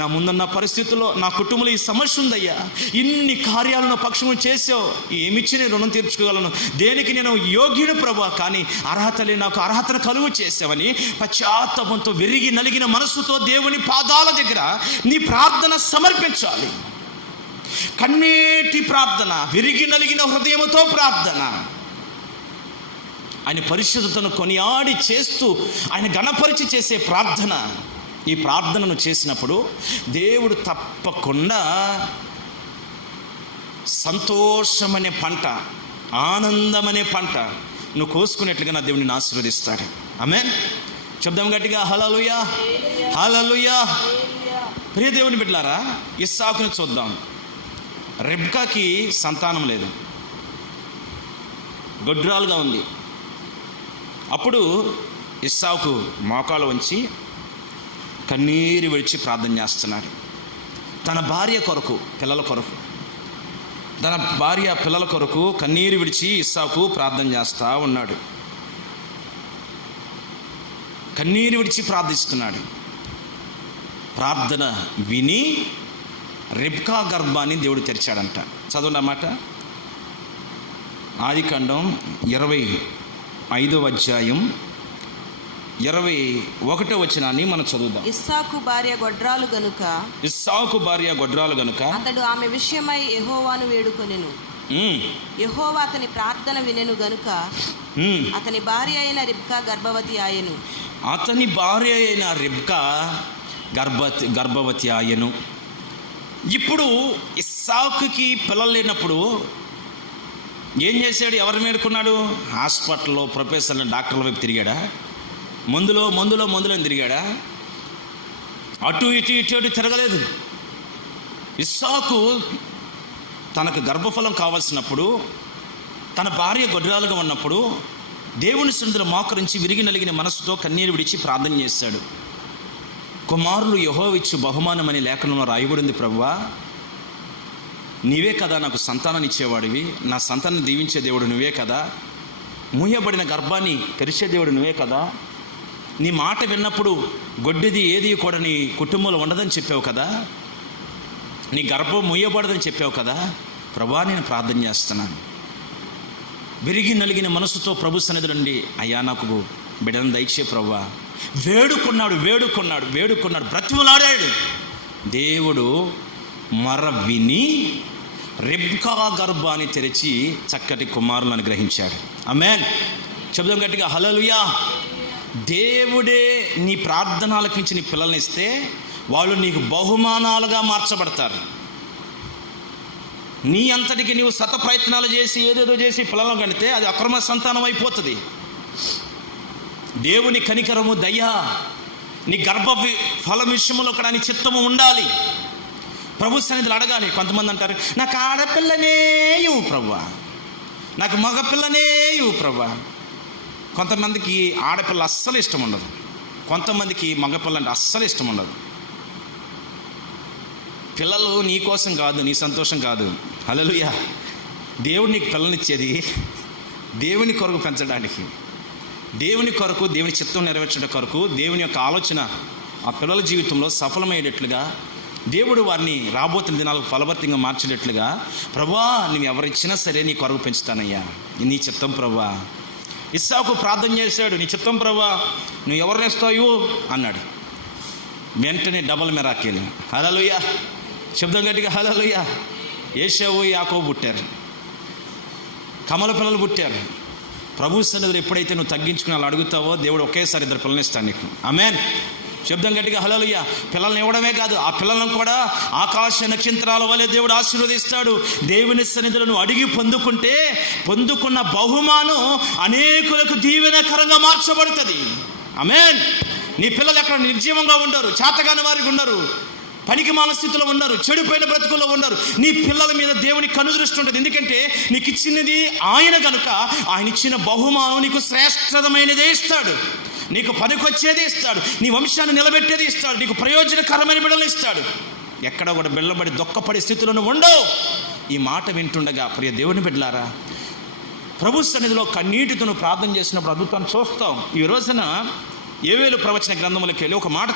నా ముందున్న పరిస్థితుల్లో నా కుటుంబంలో ఈ సమస్య ఉందయ్యా, ఇన్ని కార్యాలను పక్షము చేసావు, ఏమిచ్చి నేను రుణం తీర్చుకోగలను, దేనికి నేను యోగ్యుడు ప్రభువా, కానీ అర్హత లేని నాకు అర్హతను కలుగు చేసావని పశ్చాత్తాపంతో విరిగి నలిగిన మనసుతో దేవుని పాదాల దగ్గర నీ ప్రార్థన సమర్పించాలి. కన్నీటి ప్రార్థన, విరిగి నలిగిన హృదయముతో ప్రార్థన, ఆయన పరిశుద్ధతను కొనియాడి చేస్తూ ఆయన ఘనపరిచి చేసే ప్రార్థన. ఈ ప్రార్థనను చేసినప్పుడు దేవుడు తప్పకుండా సంతోషమనే పంట, ఆనందమనే పంట నువ్వు కోసుకునేట్లుగా నా దేవుడిని ఆశీర్వదిస్తాడు. ఆమేన్. చెప్దాం గట్టిగా, హల్లెలూయా హల్లెలూయా. ప్రియ దేవుని బిడ్డలారా, ఇస్సాకుని చూద్దాం. రెబ్కాకి సంతానం లేదు, గొడ్రాలుగా ఉంది. అప్పుడు ఇస్సాకు మోకాలు వంచి కన్నీరు విడిచి ప్రార్థన చేస్తున్నాడు. తన భార్య కొరకు, పిల్లల కొరకు, తన భార్య పిల్లల కొరకు కన్నీరు విడిచి ఇస్సాకు ప్రార్థన చేస్తూ ఉన్నాడు. కన్నీరు విడిచి ప్రార్థిస్తున్నాడు. ప్రార్థన విని రెబ్కా గర్భాన్ని దేవుడు తెరిచాడంట. చదవండి అన్నమాట. ఆదికాండం 25వ అధ్యాయం 21వ వచనాన్ని మనం చదువుదాం. ఇస్సాకు భార్య గొడ్రాలు గనుక అతడు ఆమె విషయమై యెహోవాను వేడుకొనెను. యెహోవా అతని ప్రార్థన వినెను గనుక అతని భార్య అయిన రిబ్కా గర్భవతి ఆయను. అతని భార్య అయిన రిబ్కా గర్భవతి ఆయను. ఇప్పుడు ఇస్సాకుకి పిల్లలు లేనప్పుడు ఏం చేశాడు? ఎవరిని వేడుకున్నాడు? హాస్పిటల్లో ప్రొఫెసర్లు, డాక్టర్ల వైపు తిరిగాడా? మందులో తిరిగాడా? అటు ఇటు తిరగలేదు. ఇస్సాకు తనకు గర్భఫలం కావాల్సినప్పుడు, తన భార్య గొడ్రాలుగా ఉన్నప్పుడు దేవుని సన్నిధిలో మోకరించి విరిగి నలిగిన మనసుతో కన్నీరు విడిచి ప్రార్థన చేశాడు. కుమారులు యెహోవా ఇచ్చు బహుమానమని లేఖనంలో రాయబడింది. ప్రభువా నీవే కదా నాకు సంతానాన్ని ఇచ్చేవాడివి, నా సంతానాన్ని దీవించే దేవుడు నువ్వే కదా, మూయబడిన గర్భాన్ని తెరిచే దేవుడు నువ్వే కదా, నీ మాట విన్నప్పుడు గొడ్డిది ఏది కూడా నీ కుటుంబంలో ఉండదని చెప్పావు కదా, నీ గర్భం మొయ్యబడదని చెప్పావు కదా. ప్రభువా, నేను ప్రార్థన చేస్తున్నాను. విరిగి నలిగిన మనసుతో ప్రభు సన్నిధిలో నుండి, అయ్యా నాకు బిడ్డను దయచే ప్రభువా. వేడుకున్నాడు, బ్రతిమలాడాడు. దేవుడు మర విని రెబ్కా గర్భాన్ని తెరిచి చక్కటి కుమారులను అనుగ్రహించాడు. ఆమేన్. చెబుదాం గట్టిగా, హల్లెలూయా. దేవుడే నీ ప్రార్థన ఆలకించి నీ పిల్లల్ని ఇస్తే వాళ్ళు నీకు బహుమానాలుగా మార్చబడతారు. నీ అంతటికి నీవు శత ప్రయత్నాలు చేసి ఏదేదో చేసి పిల్లలను కడితే అది అక్రమ సంతానం అయిపోతుంది. దేవుని కనికరము, దయ నీ గర్భ ఫలం విషయంలో కూడా నీ చిత్తము ఉండాలి. ప్రభు సన్నిధిలో అడగాలి. కొంతమంది అంటారు, నాకు ఆడపిల్లనే ఇవ్వు ప్రభువా, నాకు మగపిల్లనే ఇవ్వు ప్రభువా. కొంతమందికి ఆడపిల్ల అస్సలు ఇష్టం ఉండదు, కొంతమందికి మగపిల్ల అంటే అస్సలు ఇష్టం ఉండదు. పిల్లలు నీ కోసం కాదు, నీ సంతోషం కాదు. హల్లెలూయా. దేవుడు నీకు పిల్లనిచ్చేది దేవుని కొరకు పెంచడానికి, దేవుని కొరకు, దేవుని చిత్తం నెరవేర్చడం కొరకు, దేవుని యొక్క ఆలోచన ఆ పిల్లల జీవితంలో సఫలమయ్యేటట్లుగా, దేవుడు వారిని రాబోతున్న దినాలకు ఫలభరితంగా మార్చేటట్లుగా, ప్రభువా నువ్వు ఎవరిచ్చినా సరే నీ కొరకు పెంచుతానయ్యా, నీ చిత్తం ప్రభువా. ఇస్సాకు ప్రార్థన చేశాడు, నీ చిత్తం ప్రభువా, నువ్వు ఎవరిని ఇస్తావు అన్నాడు. వెంటనే డబల్ మిరాకిల్. హల్లెలూయా. శబ్దం గట్టిగా హల్లెలూయా. ఏశావు యాకోబు పుట్టారు, కమల పిల్లలు పుట్టారు. ప్రభు సన్నిధిలో ఎప్పుడైతే నువ్వు తగ్గించుకుని అలా అడుగుతావో దేవుడు ఒకేసారి 2 పిల్లల్ని ఇస్తాను నీకు. ఆమేన్. శబ్దం గట్టిగా హల్లెలూయా. పిల్లల్ని ఇవ్వడమే కాదు, ఆ పిల్లలను కూడా ఆకాశ నక్షత్రాల వలె దేవుడు ఆశీర్వదిస్తాడు. దేవుని సన్నిధిలో నువ్వు అడిగి పొందుకున్న బహుమానం అనేకులకు దీవెనకరంగా మార్చబడుతుంది. ఆమేన్. నీ పిల్లలు ఎక్కడ నిర్జీవంగా ఉండరు, చేతగాని వారికి ఉండరు, పనికి మాల స్థితిలో ఉన్నారు, చెడిపోయిన బ్రతుకుల్లో ఉన్నారు. నీ పిల్లల మీద దేవుని కనుదృష్టి ఉంటుంది. ఎందుకంటే నీకు ఇచ్చినది ఆయన కనుక ఆయన ఇచ్చిన బహుమానం నీకు శ్రేష్టమైనదే ఇస్తాడు, నీకు పనికొచ్చేది ఇస్తాడు, నీ వంశాన్ని నిలబెట్టేది ఇస్తాడు, నీకు ప్రయోజనకరమైన బిడ్డలు ఇస్తాడు. ఎక్కడ కూడా బిళ్ళబడి దొక్కపడే స్థితిలో ఉండవు. ఈ మాట వింటుండగా ప్రియ దేవుని బిడ్డలారా, ప్రభు సన్నిధిలో కన్నీటితో ప్రార్థన చేసినప్పుడు అద్భుతాన్ని చూస్తాం. ఈ రోజున యోవేలు ప్రవచన గ్రంథంలోకి వెళ్ళి ఒక మాట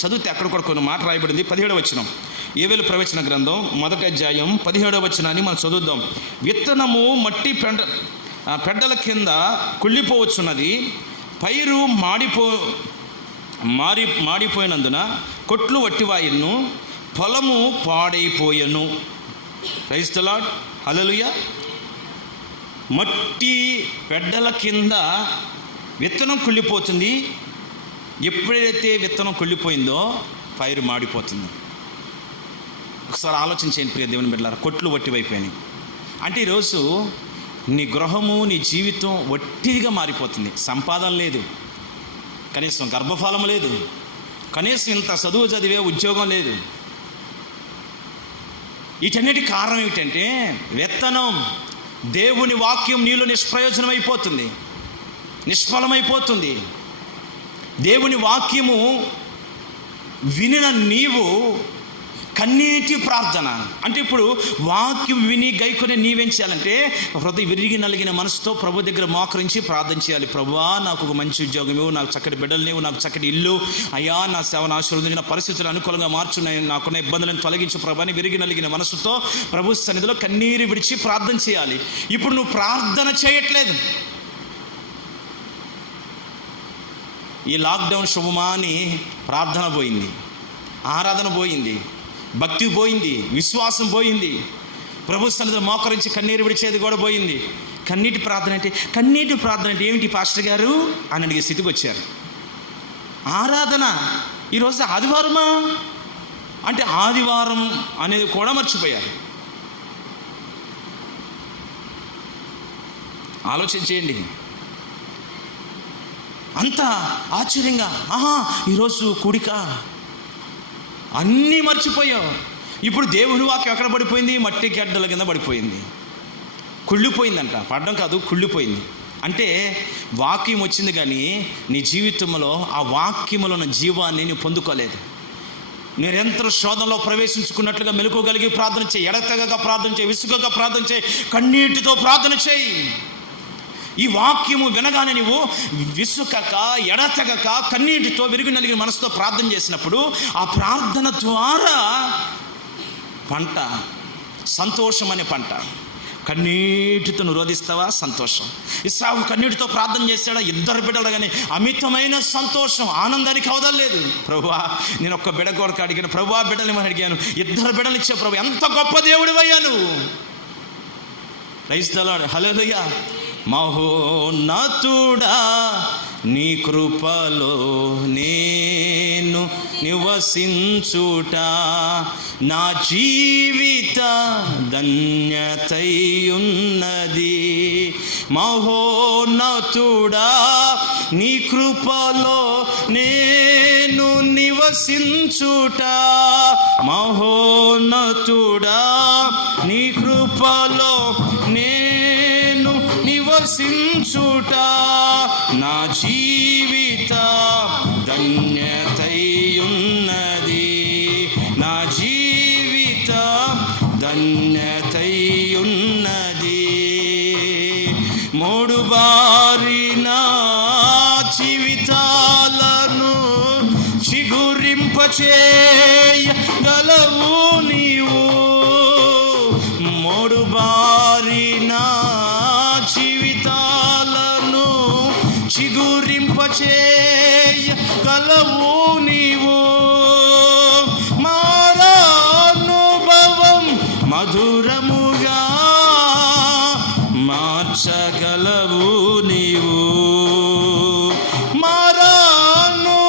చదివితే అక్కడ కూడా కొన్ని మాట రాయబడింది. 17వ వచనం, యోవేలు ప్రవచన గ్రంథం 1వ అధ్యాయం 17వ వచనాన్ని మనం చదువుదాం. విత్తనము మట్టి పెడ్డల కింద కుళ్ళిపోవచ్చున్నది, పైరు మాడిపోయినందున కొట్లు వట్టివాయిను, పొలము పాడైపోయెను. Praise the Lord. హల్లెలూయా. మట్టి పెడ్డల కింద విత్తనం కుళ్ళిపోతుంది. ఎప్పుడైతే విత్తనం కుళ్ళిపోయిందో పైరు మాడిపోతుంది. ఒకసారి ఆలోచించేయండి ప్రియ దేవుని బిడ్డలారా, కొట్లు వట్టివైపోయినాయి అంటే ఈరోజు నీ గృహము, నీ జీవితం వట్టిగా మారిపోతుంది. సంపాదన లేదు, కనీసం గర్భఫలం లేదు, కనీసం ఇంత చదువు చదివే ఉద్యోగం లేదు. వీటన్నిటి కారణం ఏమిటంటే విత్తనం, దేవుని వాక్యం నీలో నిష్ప్రయోజనమైపోతుంది, నిష్ఫలమైపోతుంది. దేవుని వాక్యము వినిన నీవు కన్నీటి ప్రార్థన అంటే, ఇప్పుడు వాక్యం విని గైకొని నీవేం చేయాలంటే ప్రతి విరిగి నలిగిన మనసుతో ప్రభు దగ్గర మోకరించి ప్రార్థన చేయాలి. ప్రభువా నాకు ఒక మంచి ఉద్యోగం ఇవ్వు, నాకు చక్కటి బిడ్డలు నీవు, నాకు చక్కటి ఇల్లు, అయ్యా నా సేవను ఆశీర్వదించిన పరిస్థితులు అనుకూలంగా మార్చున్నాయి, నాకున్న ఇబ్బందులను తొలగించు ప్రభు అని విరిగి నలిగిన మనసుతో ప్రభు సన్నిధిలో కన్నీరు విడిచి ప్రార్థన చేయాలి. ఇప్పుడు నువ్వు ప్రార్థన చేయట్లేదు. ఈ లాక్డౌన్ శుభమాని ప్రార్థన పోయింది, ఆరాధన పోయింది, భక్తి పోయింది, విశ్వాసం పోయింది, ప్రభు సన్నిధిలో మోకరించి కన్నీరు విడిచేది కూడా పోయింది. కన్నీటి ప్రార్థన అంటే ఏమిటి పాస్టర్ గారు అని అడిగే స్థితికి వచ్చారు. ఆరాధన ఈరోజు ఆదివారమా అంటే ఆదివారం అనేది కూడా మర్చిపోయారు. ఆలోచించేయండి. అంత ఆశ్చర్యంగా ఈరోజు కూడిక అన్నీ మర్చిపోయావు. ఇప్పుడు దేవుని వాక్యం ఎక్కడ పడిపోయింది? మట్టి గడ్డల కింద పడిపోయింది, కుళ్ళిపోయిందంట. పడడం కాదు, కుళ్ళిపోయింది. అంటే వాక్యం వచ్చింది కానీ నీ జీవితంలో ఆ వాక్యములో ఉన్న జీవాన్ని నువ్వు పొందుకోలేదు. నిరంతర శోధనలో ప్రవేశించుకున్నట్లుగా మెలుకోగలిగి ప్రార్థన చేయి, ఎడతెగక ప్రార్థన చేయి, విసుగక ప్రార్థన చేయి, కన్నీటితో ప్రార్థన చేయి. ఈ వాక్యము వినగానే నువ్వు విసుకక ఎడతెగక కన్నీటితో విరిగి నలిగిన మనసుతో ప్రార్థన చేసినప్పుడు ఆ ప్రార్థన ద్వారా పంట, సంతోషం అనే పంట. కన్నీటితో నిరోధిస్తావా? సంతోషం. ఇస్సాకు కన్నీటితో ప్రార్థన చేశాడా? 2 బిడ్డలు కానీ అమితమైన సంతోషం, ఆనందానికి అవదలేదు. ప్రభువా నేను ఒక్క బిడ్డ కొరకు అడిగాను, ప్రభువా బిడ్డలు ఏమని అడిగాను, 2 బిడ్డలు ఇచ్చే ప్రభు, ఎంత గొప్ప దేవుడివయ్యా నువ్వు. ప్రైజ్ ది లార్డ్, హల్లెలూయా. మహోన్నతుడా నీ కృపలో నేను నివసించుట నా జీవిత ధన్యతయున్నది. మహోన్నతుడా నీ కృపలో నేను నివసించుట, మహోన్నతుడా నీ కృపలో నేను నివసించుట నా జీవిత ధన్యతయున్నది, నా జీవిత ధన్యతయున్నది. 3 బారిన జీవితాలను చిగురింపచేయగలవు నీవు. 3 బారిన జీవితాలను చిగురింపచేయగలవు నీవు. మారానుభవం మధురముగా మార్చగలవు నీవు. మారానుభవం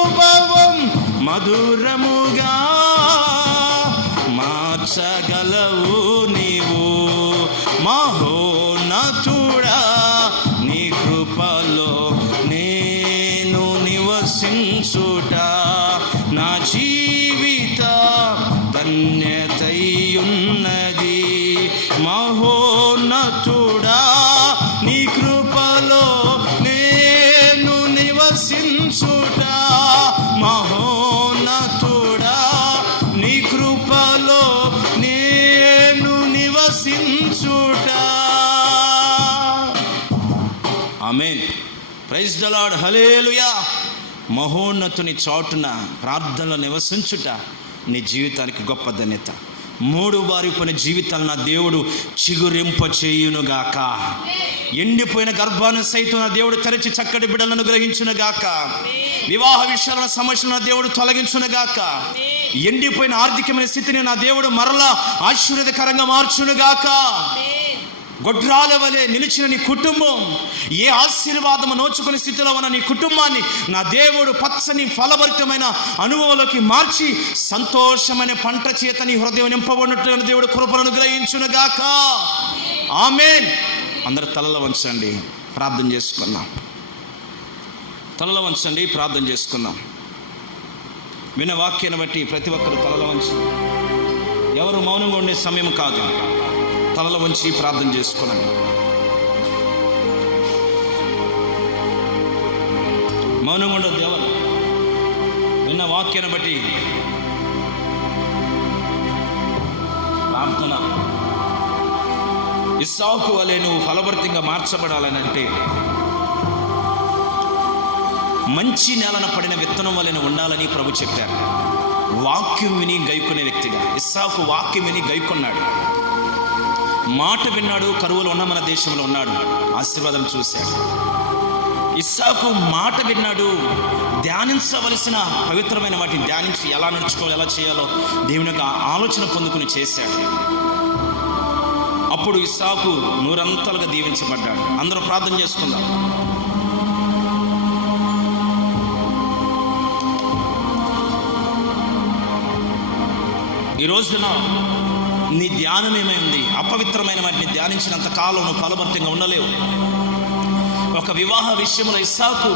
మధురముగా మార్చగలవు నీవు. మహోన్నతుడా నీ కృపలో నేను నివసించుట నా జీవిత ధన్యతయున్నది. మహోన్నతుడా నీ కృపలో నేను నివసించుట, మహోన్నతుడా నీ కృపలో నేను నివసించుట. ఆమేన్. ప్రైజ్ ది లార్డ్, హల్లెలూయా. మహోన్నతుని చాటున ప్రార్థనలో నివసించుట నీ జీవితానికి గొప్ప ధన్యత. 3 బారిపోయిన జీవితాలను నా దేవుడు చిగురింప చేయునుగాక. ఎండిపోయిన గర్భాన్ని సైతం నా దేవుడు తెరచి చక్కటి బిడ్డలను గ్రహించునుగాక. వివాహ విషయాల సమస్యలను నా దేవుడు తొలగించునుగాక. ఎండిపోయిన ఆర్థికమైన స్థితిని నా దేవుడు మరలా ఆశీర్వాదకరంగా మార్చునుగాక. గొడ్రాల వలె నిలిచిన నీ కుటుంబం ఏ ఆశీర్వాదము నోచుకునే స్థితిలో ఉన్న నీ కుటుంబాన్ని నా దేవుడు పచ్చని ఫలభరితమైన అనుభవంలోకి మార్చి సంతోషమైన పంట చేత నీ హృదయం నింపబడినట్లుగా దేవుడు కృపను గ్రహించునుగాక. ఆమేన్. అందరు తలలో వంచండి, ప్రార్థన చేసుకుందాం. తలలో వంచండి, ప్రార్థన చేసుకుందాం. విన్న వాక్యాన్ని బట్టి ప్రతి ఒక్కరు తలలో వంచి, ఎవరు మౌనంగా ఉండే సమయం కాదు, తలలో వంచి ప్రార్థన చేసుకున్నాను. మౌనంగా ఉండదు ఎవరు. విన్న వాక్యాన్ని బట్టి ప్రార్థన. ఇస్సాకు వలె నువ్వు ఫలభరితంగా మార్చబడాలని అంటే మంచి నేలన పడిన విత్తనం వలె ఉండాలని ప్రభు చెప్పారు. వాక్యం విని గైకొనే వ్యక్తిగా ఇస్సాకు వాక్యం విని గైకొన్నాడు. మాట విన్నాడు, కరువులో ఉన్న మన దేశంలో ఉన్నాడు, ఆశీర్వాదం చూశాడు. ఇస్సాకు మాట విన్నాడు, ధ్యానించవలసిన పవిత్రమైన వాటిని ధ్యానించి ఎలా నడుచుకోవాలి, ఎలా చేయాలో దేవుని యొక్క ఆలోచన పొందుకుని చేశాడు. అప్పుడు ఇస్సాకు 100 అంతలుగా దీవించబడ్డాడు. అందరూ ప్రార్థన చేసుకుందాం. ఈ రోజున నీ ధ్యానం ఏమైంది? అపవిత్రమైన వాటిని ధ్యానించినంత కాలం నువ్వు ఫలభరితంగా ఉండలేవు. ఒక వివాహ విషయంలో ఇస్సాకు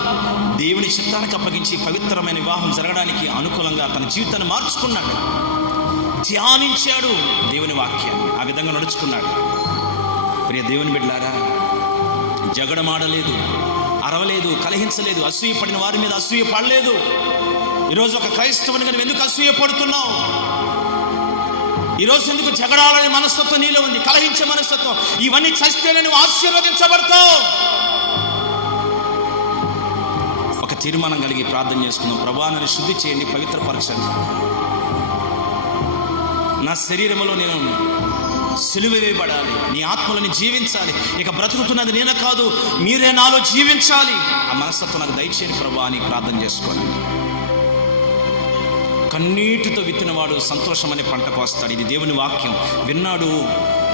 దేవుని చిత్తానికి అప్పగించి పవిత్రమైన వివాహం జరగడానికి అనుకూలంగా తన జీవితాన్ని మార్చుకున్నాడు. ధ్యానించాడు దేవుని వాక్యాన్ని, ఆ విధంగా నడుచుకున్నాడు. ప్రియ దేవుని బిడ్డలారా, జగడమాడలేదు, అరవలేదు, కలహించలేదు, అసూయ పడిన వారి మీద అసూయ పడలేదు. ఈరోజు ఒక క్రైస్తవునిగా నువ్వు ఎందుకు అసూయ పడుతున్నావు? ఈరోజు ఎందుకు జగడాలనే మనస్తత్వం నీలో ఉంది, కలహించే మనస్తత్వం? ఇవన్నీ చస్తేనే నువ్వు ఆశీర్వదించబడతావు. తీర్మానం కలిగి ప్రార్థన చేసుకుందాం. ప్రభువా, నన్ను శుద్ధి చేయండి, పవిత్రపరచండి. నా శరీరంలో నేను సిలువ వేయబడాలి, నీ ఆత్మలని జీవించాలి. ఇక బ్రతుకుతున్నది నేను కాదు, మీరే నాలో జీవించాలి. ఆ మనస్తత్వం నాకు దయచేయండి ప్రభువా అని ప్రార్థన చేసుకోండి. కన్నీటితో విత్తినవాడు సంతోషం అనే పంటకు వస్తాడు. ఇది దేవుని వాక్యం. విన్నాడు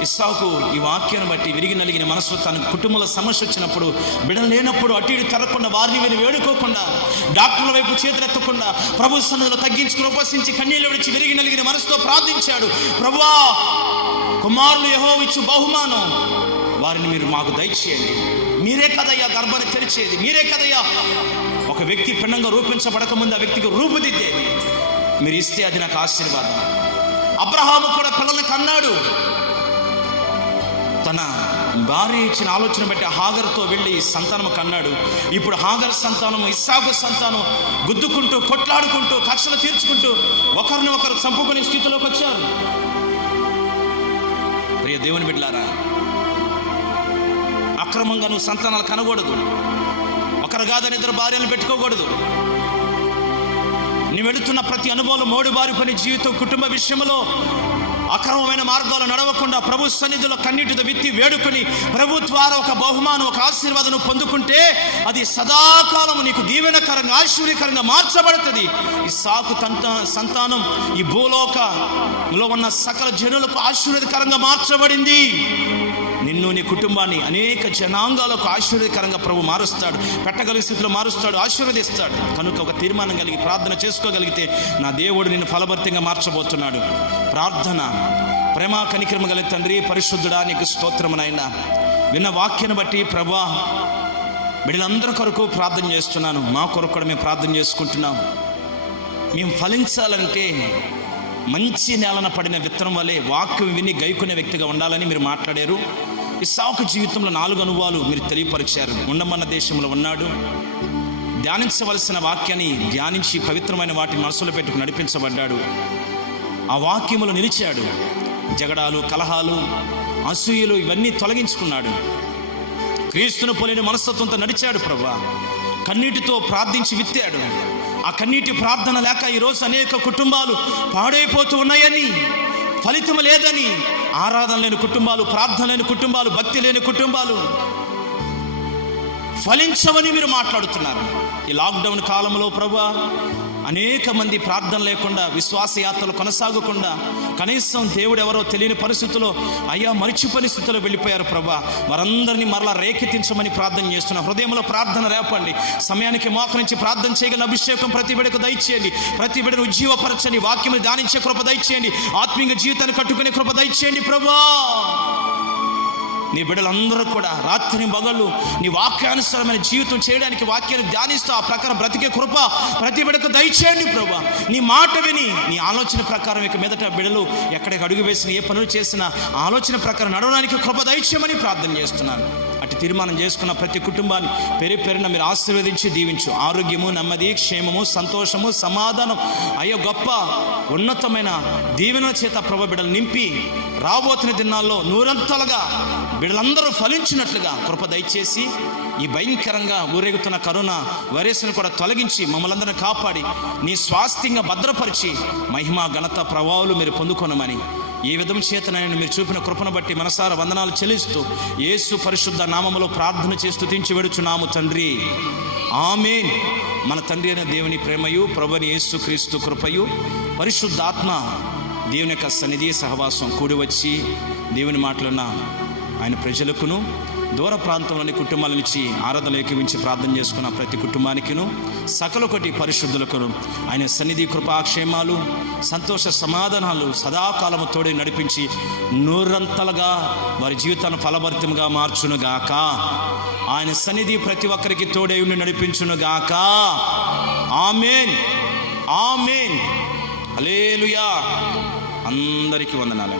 ఇస్సాకు ఈ వాక్యాన్ని బట్టి విరిగి నలిగిన మనసు, తన కుటుంబంలో సమస్య వచ్చినప్పుడు, బిడ్డలు లేనప్పుడు అటు ఇటు తిరగకుండా, వారిని వీరిని వేడుకోకుండా, డాక్టర్ల వైపు చేతులెత్తకుండా, ప్రభు సన్నిధిలో తగ్గించుకుని ఉపవసించి కన్నీళ్ళు విడిచి విరిగి నలిగిన మనసుతో ప్రార్థించాడు. ప్రభువా, కుమారులు యెహోవా ఇచ్చు బహుమానం, వారిని మీరు మాకు దయచేయండి. మీరే కదయ్యా గర్భాన్ని తెరిచేది, మీరే కదయ్యా ఒక వ్యక్తి పిండంగా రూపించబడక ముందు ఆ వ్యక్తికి రూపుదిద్దేది. మీరు ఇస్తే అది నాకు ఆశీర్వాదం. అబ్రహాము కూడా పిల్లల్ని కన్నాడు. తన భార్య ఇచ్చిన ఆలోచన బట్టి హాగర్తో వెళ్ళి సంతానం కన్నాడు. ఇప్పుడు హాగర్ సంతానం, ఇస్సాకు సంతానం గుద్దుకుంటూ, కొట్లాడుకుంటూ, కక్షలు తీర్చుకుంటూ ఒకరిని ఒకరు చంపుకునే స్థితిలోకి వచ్చారు. ప్రియ దేవుని బిడ్డలారా, అక్రమంగా నువ్వు సంతానాలు కనకూడదు. ఒకరు కాదని ఇద్దరు భార్యను పెట్టుకోకూడదు. నువ్వు వెళుతున్న ప్రతి అనుభవం మోడుబారిపోయిన జీవితం, కుటుంబ విషయంలో అక్రమమైన మార్గాలు నడవకుండా ప్రభు సన్నిధిలో కన్నీటితో విత్తి వేడుకొని ప్రభు ద్వారా ఒక బహుమానం, ఒక ఆశీర్వాదం పొందుకుంటే అది సదాకాలం నీకు దీవెనకరంగా, ఆశీర్వదకరంగా మార్చబడుతుంది. ఈ సాకు సంతానం ఈ భూలోకంలో ఉన్న సకల జనులకు ఆశీర్వదకరంగా మార్చబడింది. నిన్ను, నీ కుటుంబాన్ని అనేక జనాంగాలకు ఆశీర్వదకరంగా ప్రభు మారుస్తాడు. పెట్టగలిగే స్థితిలో మారుస్తాడు, ఆశీర్వదిస్తాడు. కనుక ఒక తీర్మానం కలిగి ప్రార్థన చేసుకోగలిగితే నా దేవుడు నిన్ను ఫలభరితంగా మార్చబోతున్నాడు. ప్రార్థన. ప్రేమ కనికరమ గల తండ్రి, పరిశుద్ధుడా, నీకు స్తోత్రమునైనా. విన్న వాక్యాన్ని బట్టి ప్రభువా, బిడ్డలందరి కొరకు ప్రార్థన చేస్తున్నాను. మా కొరకు కూడా మేము ప్రార్థన చేసుకుంటున్నాం. మేము ఫలించాలంటే మంచి నేలన పడిన విత్తనం వలె వాక్యం విని గైకునే వ్యక్తిగా ఉండాలని మీరు మాట్లాడారు. ఇస్సాకు జీవితంలో 4 అనుభవాలు మీరు తెలియపరిచారు. ఉండమన్న దేశంలో ఉన్నాడు, ధ్యానించవలసిన వాక్యాన్ని ధ్యానించి పవిత్రమైన వాటిని మనసులో పెట్టుకుని నడిపించబడ్డాడు. ఆ వాక్యములో నిలిచాడు. జగడాలు, కలహాలు, అసూయలు ఇవన్నీ తొలగించుకున్నాడు. క్రీస్తును పోలిన మనస్తత్వంతో నడిచాడు. ప్రభువా, కన్నీటితో ప్రార్థించి విత్తాడు. ఆ కన్నీటి ప్రార్థన లేక ఈరోజు అనేక కుటుంబాలు పాడైపోతూ ఉన్నాయని, ఫలితం లేదని, ఆరాధన లేని కుటుంబాలు, ప్రార్థన లేని కుటుంబాలు, భక్తి లేని కుటుంబాలు ఫలించవని మీరు మాట్లాడుతున్నారు. ఈ లాక్డౌన్ కాలంలో ప్రభువా, అనేక మంది ప్రార్థన లేకుండా, విశ్వాస యాత్రలు కొనసాగకుండా, కనీసం దేవుడు ఎవరో తెలియని పరిస్థితుల్లో, అయ్యా మరిచిపోయిన స్థితిలో వెళ్ళిపోయారు. ప్రభువా, వారందరినీ మరలా రేకెత్తించమని ప్రార్థన చేస్తున్నాం. హృదయంలో ప్రార్థన రేపండి. సమయానికి మోకరించి ప్రార్థన చేయగల అభిషేకం ప్రతి బిడ్డకు దయచేయండి. ప్రతి బిడ్డను ఉజ్జీవపరచండి. వాక్యం ధ్యానించే కృప దయచేయండి. ఆత్మీయ జీవితాన్ని కట్టుకునే కృప దయచేయండి. ప్రభువా, నీ బిడ్డలందరూ కూడా రాత్రి పగళ్ళు నీ వాక్యానుసారమైన జీవితం చేయడానికి, వాక్యాన్ని ధ్యానిస్తూ ఆ ప్రకారం బ్రతికే కృప ప్రతి బిడ్డకు దయచేయండి. ప్రభువా, నీ మాట విని నీ ఆలోచన ప్రకారం ఇక మీదట బిడ్డలు ఎక్కడికి అడుగు వేసిన, ఏ పనులు చేసినా ఆలోచన ప్రకారం నడవడానికి కృప దయచేయమని ప్రార్థన చేస్తున్నాను. అటు తీర్మానం చేసుకున్న ప్రతి కుటుంబాన్ని పేరు పేరున మీరు ఆశీర్వదించి దీవించు. ఆరోగ్యము, నెమ్మది, క్షేమము, సంతోషము, సమాధానం, అయ్యో గొప్ప ఉన్నతమైన దీవెనల చేత ప్రభు బిడ్డలు నింపి రాబోతున్న దినాల్లో నూరంతలుగా బిడ్డలందరూ ఫలించినట్లుగా కృప దయచేసి ఈ భయంకరంగా ఊరేగుతున్న కరోనా వైరస్ను కూడా తొలగించి మమ్మల్ని అందరినీ కాపాడి నీ స్వాస్థ్యంగా భద్రపరిచి మహిమ, ఘనత, ప్రభావాలు మీరు పొందుకొనమని ఏ విధం చేతనైనా మీరు చూపిన కృపను బట్టి మనసారా వందనాలు చెల్లిస్తూ యేసు పరిశుద్ధ నామములో ప్రార్థన చేస్తూ స్తుతించి వేడుచున్నాము తండ్రి. ఆమేన్. మన తండ్రి అయిన దేవుని ప్రేమయు, ప్రభువైన యేసు క్రీస్తు కృపయు, పరిశుద్ధాత్మ దేవుని యొక్క సన్నిధి సహవాసం కూడి వచ్చి దేవుని మాటలున్న ఆయన ప్రజలకును, దూర ప్రాంతంలోని కుటుంబాల నుంచి ఆరాధనలు ఏకీవించి ప్రార్థన చేసుకున్న ప్రతి కుటుంబానికిను, సకల కోటి పరిశుద్ధులకును ఆయన సన్నిధి కృపాక్షేమాలు, సంతోష సమాధానాలు సదాకాలము తోడి నడిపించి నూరంతలుగా వారి జీవితాన్ని ఫలభరితంగా మార్చునుగాక. ఆయన సన్నిధి ప్రతి ఒక్కరికి తోడై ఉండి నడిపించునుగాక. ఆమేన్, ఆమేన్, హల్లెలూయా. అందరికీ వందనాలు.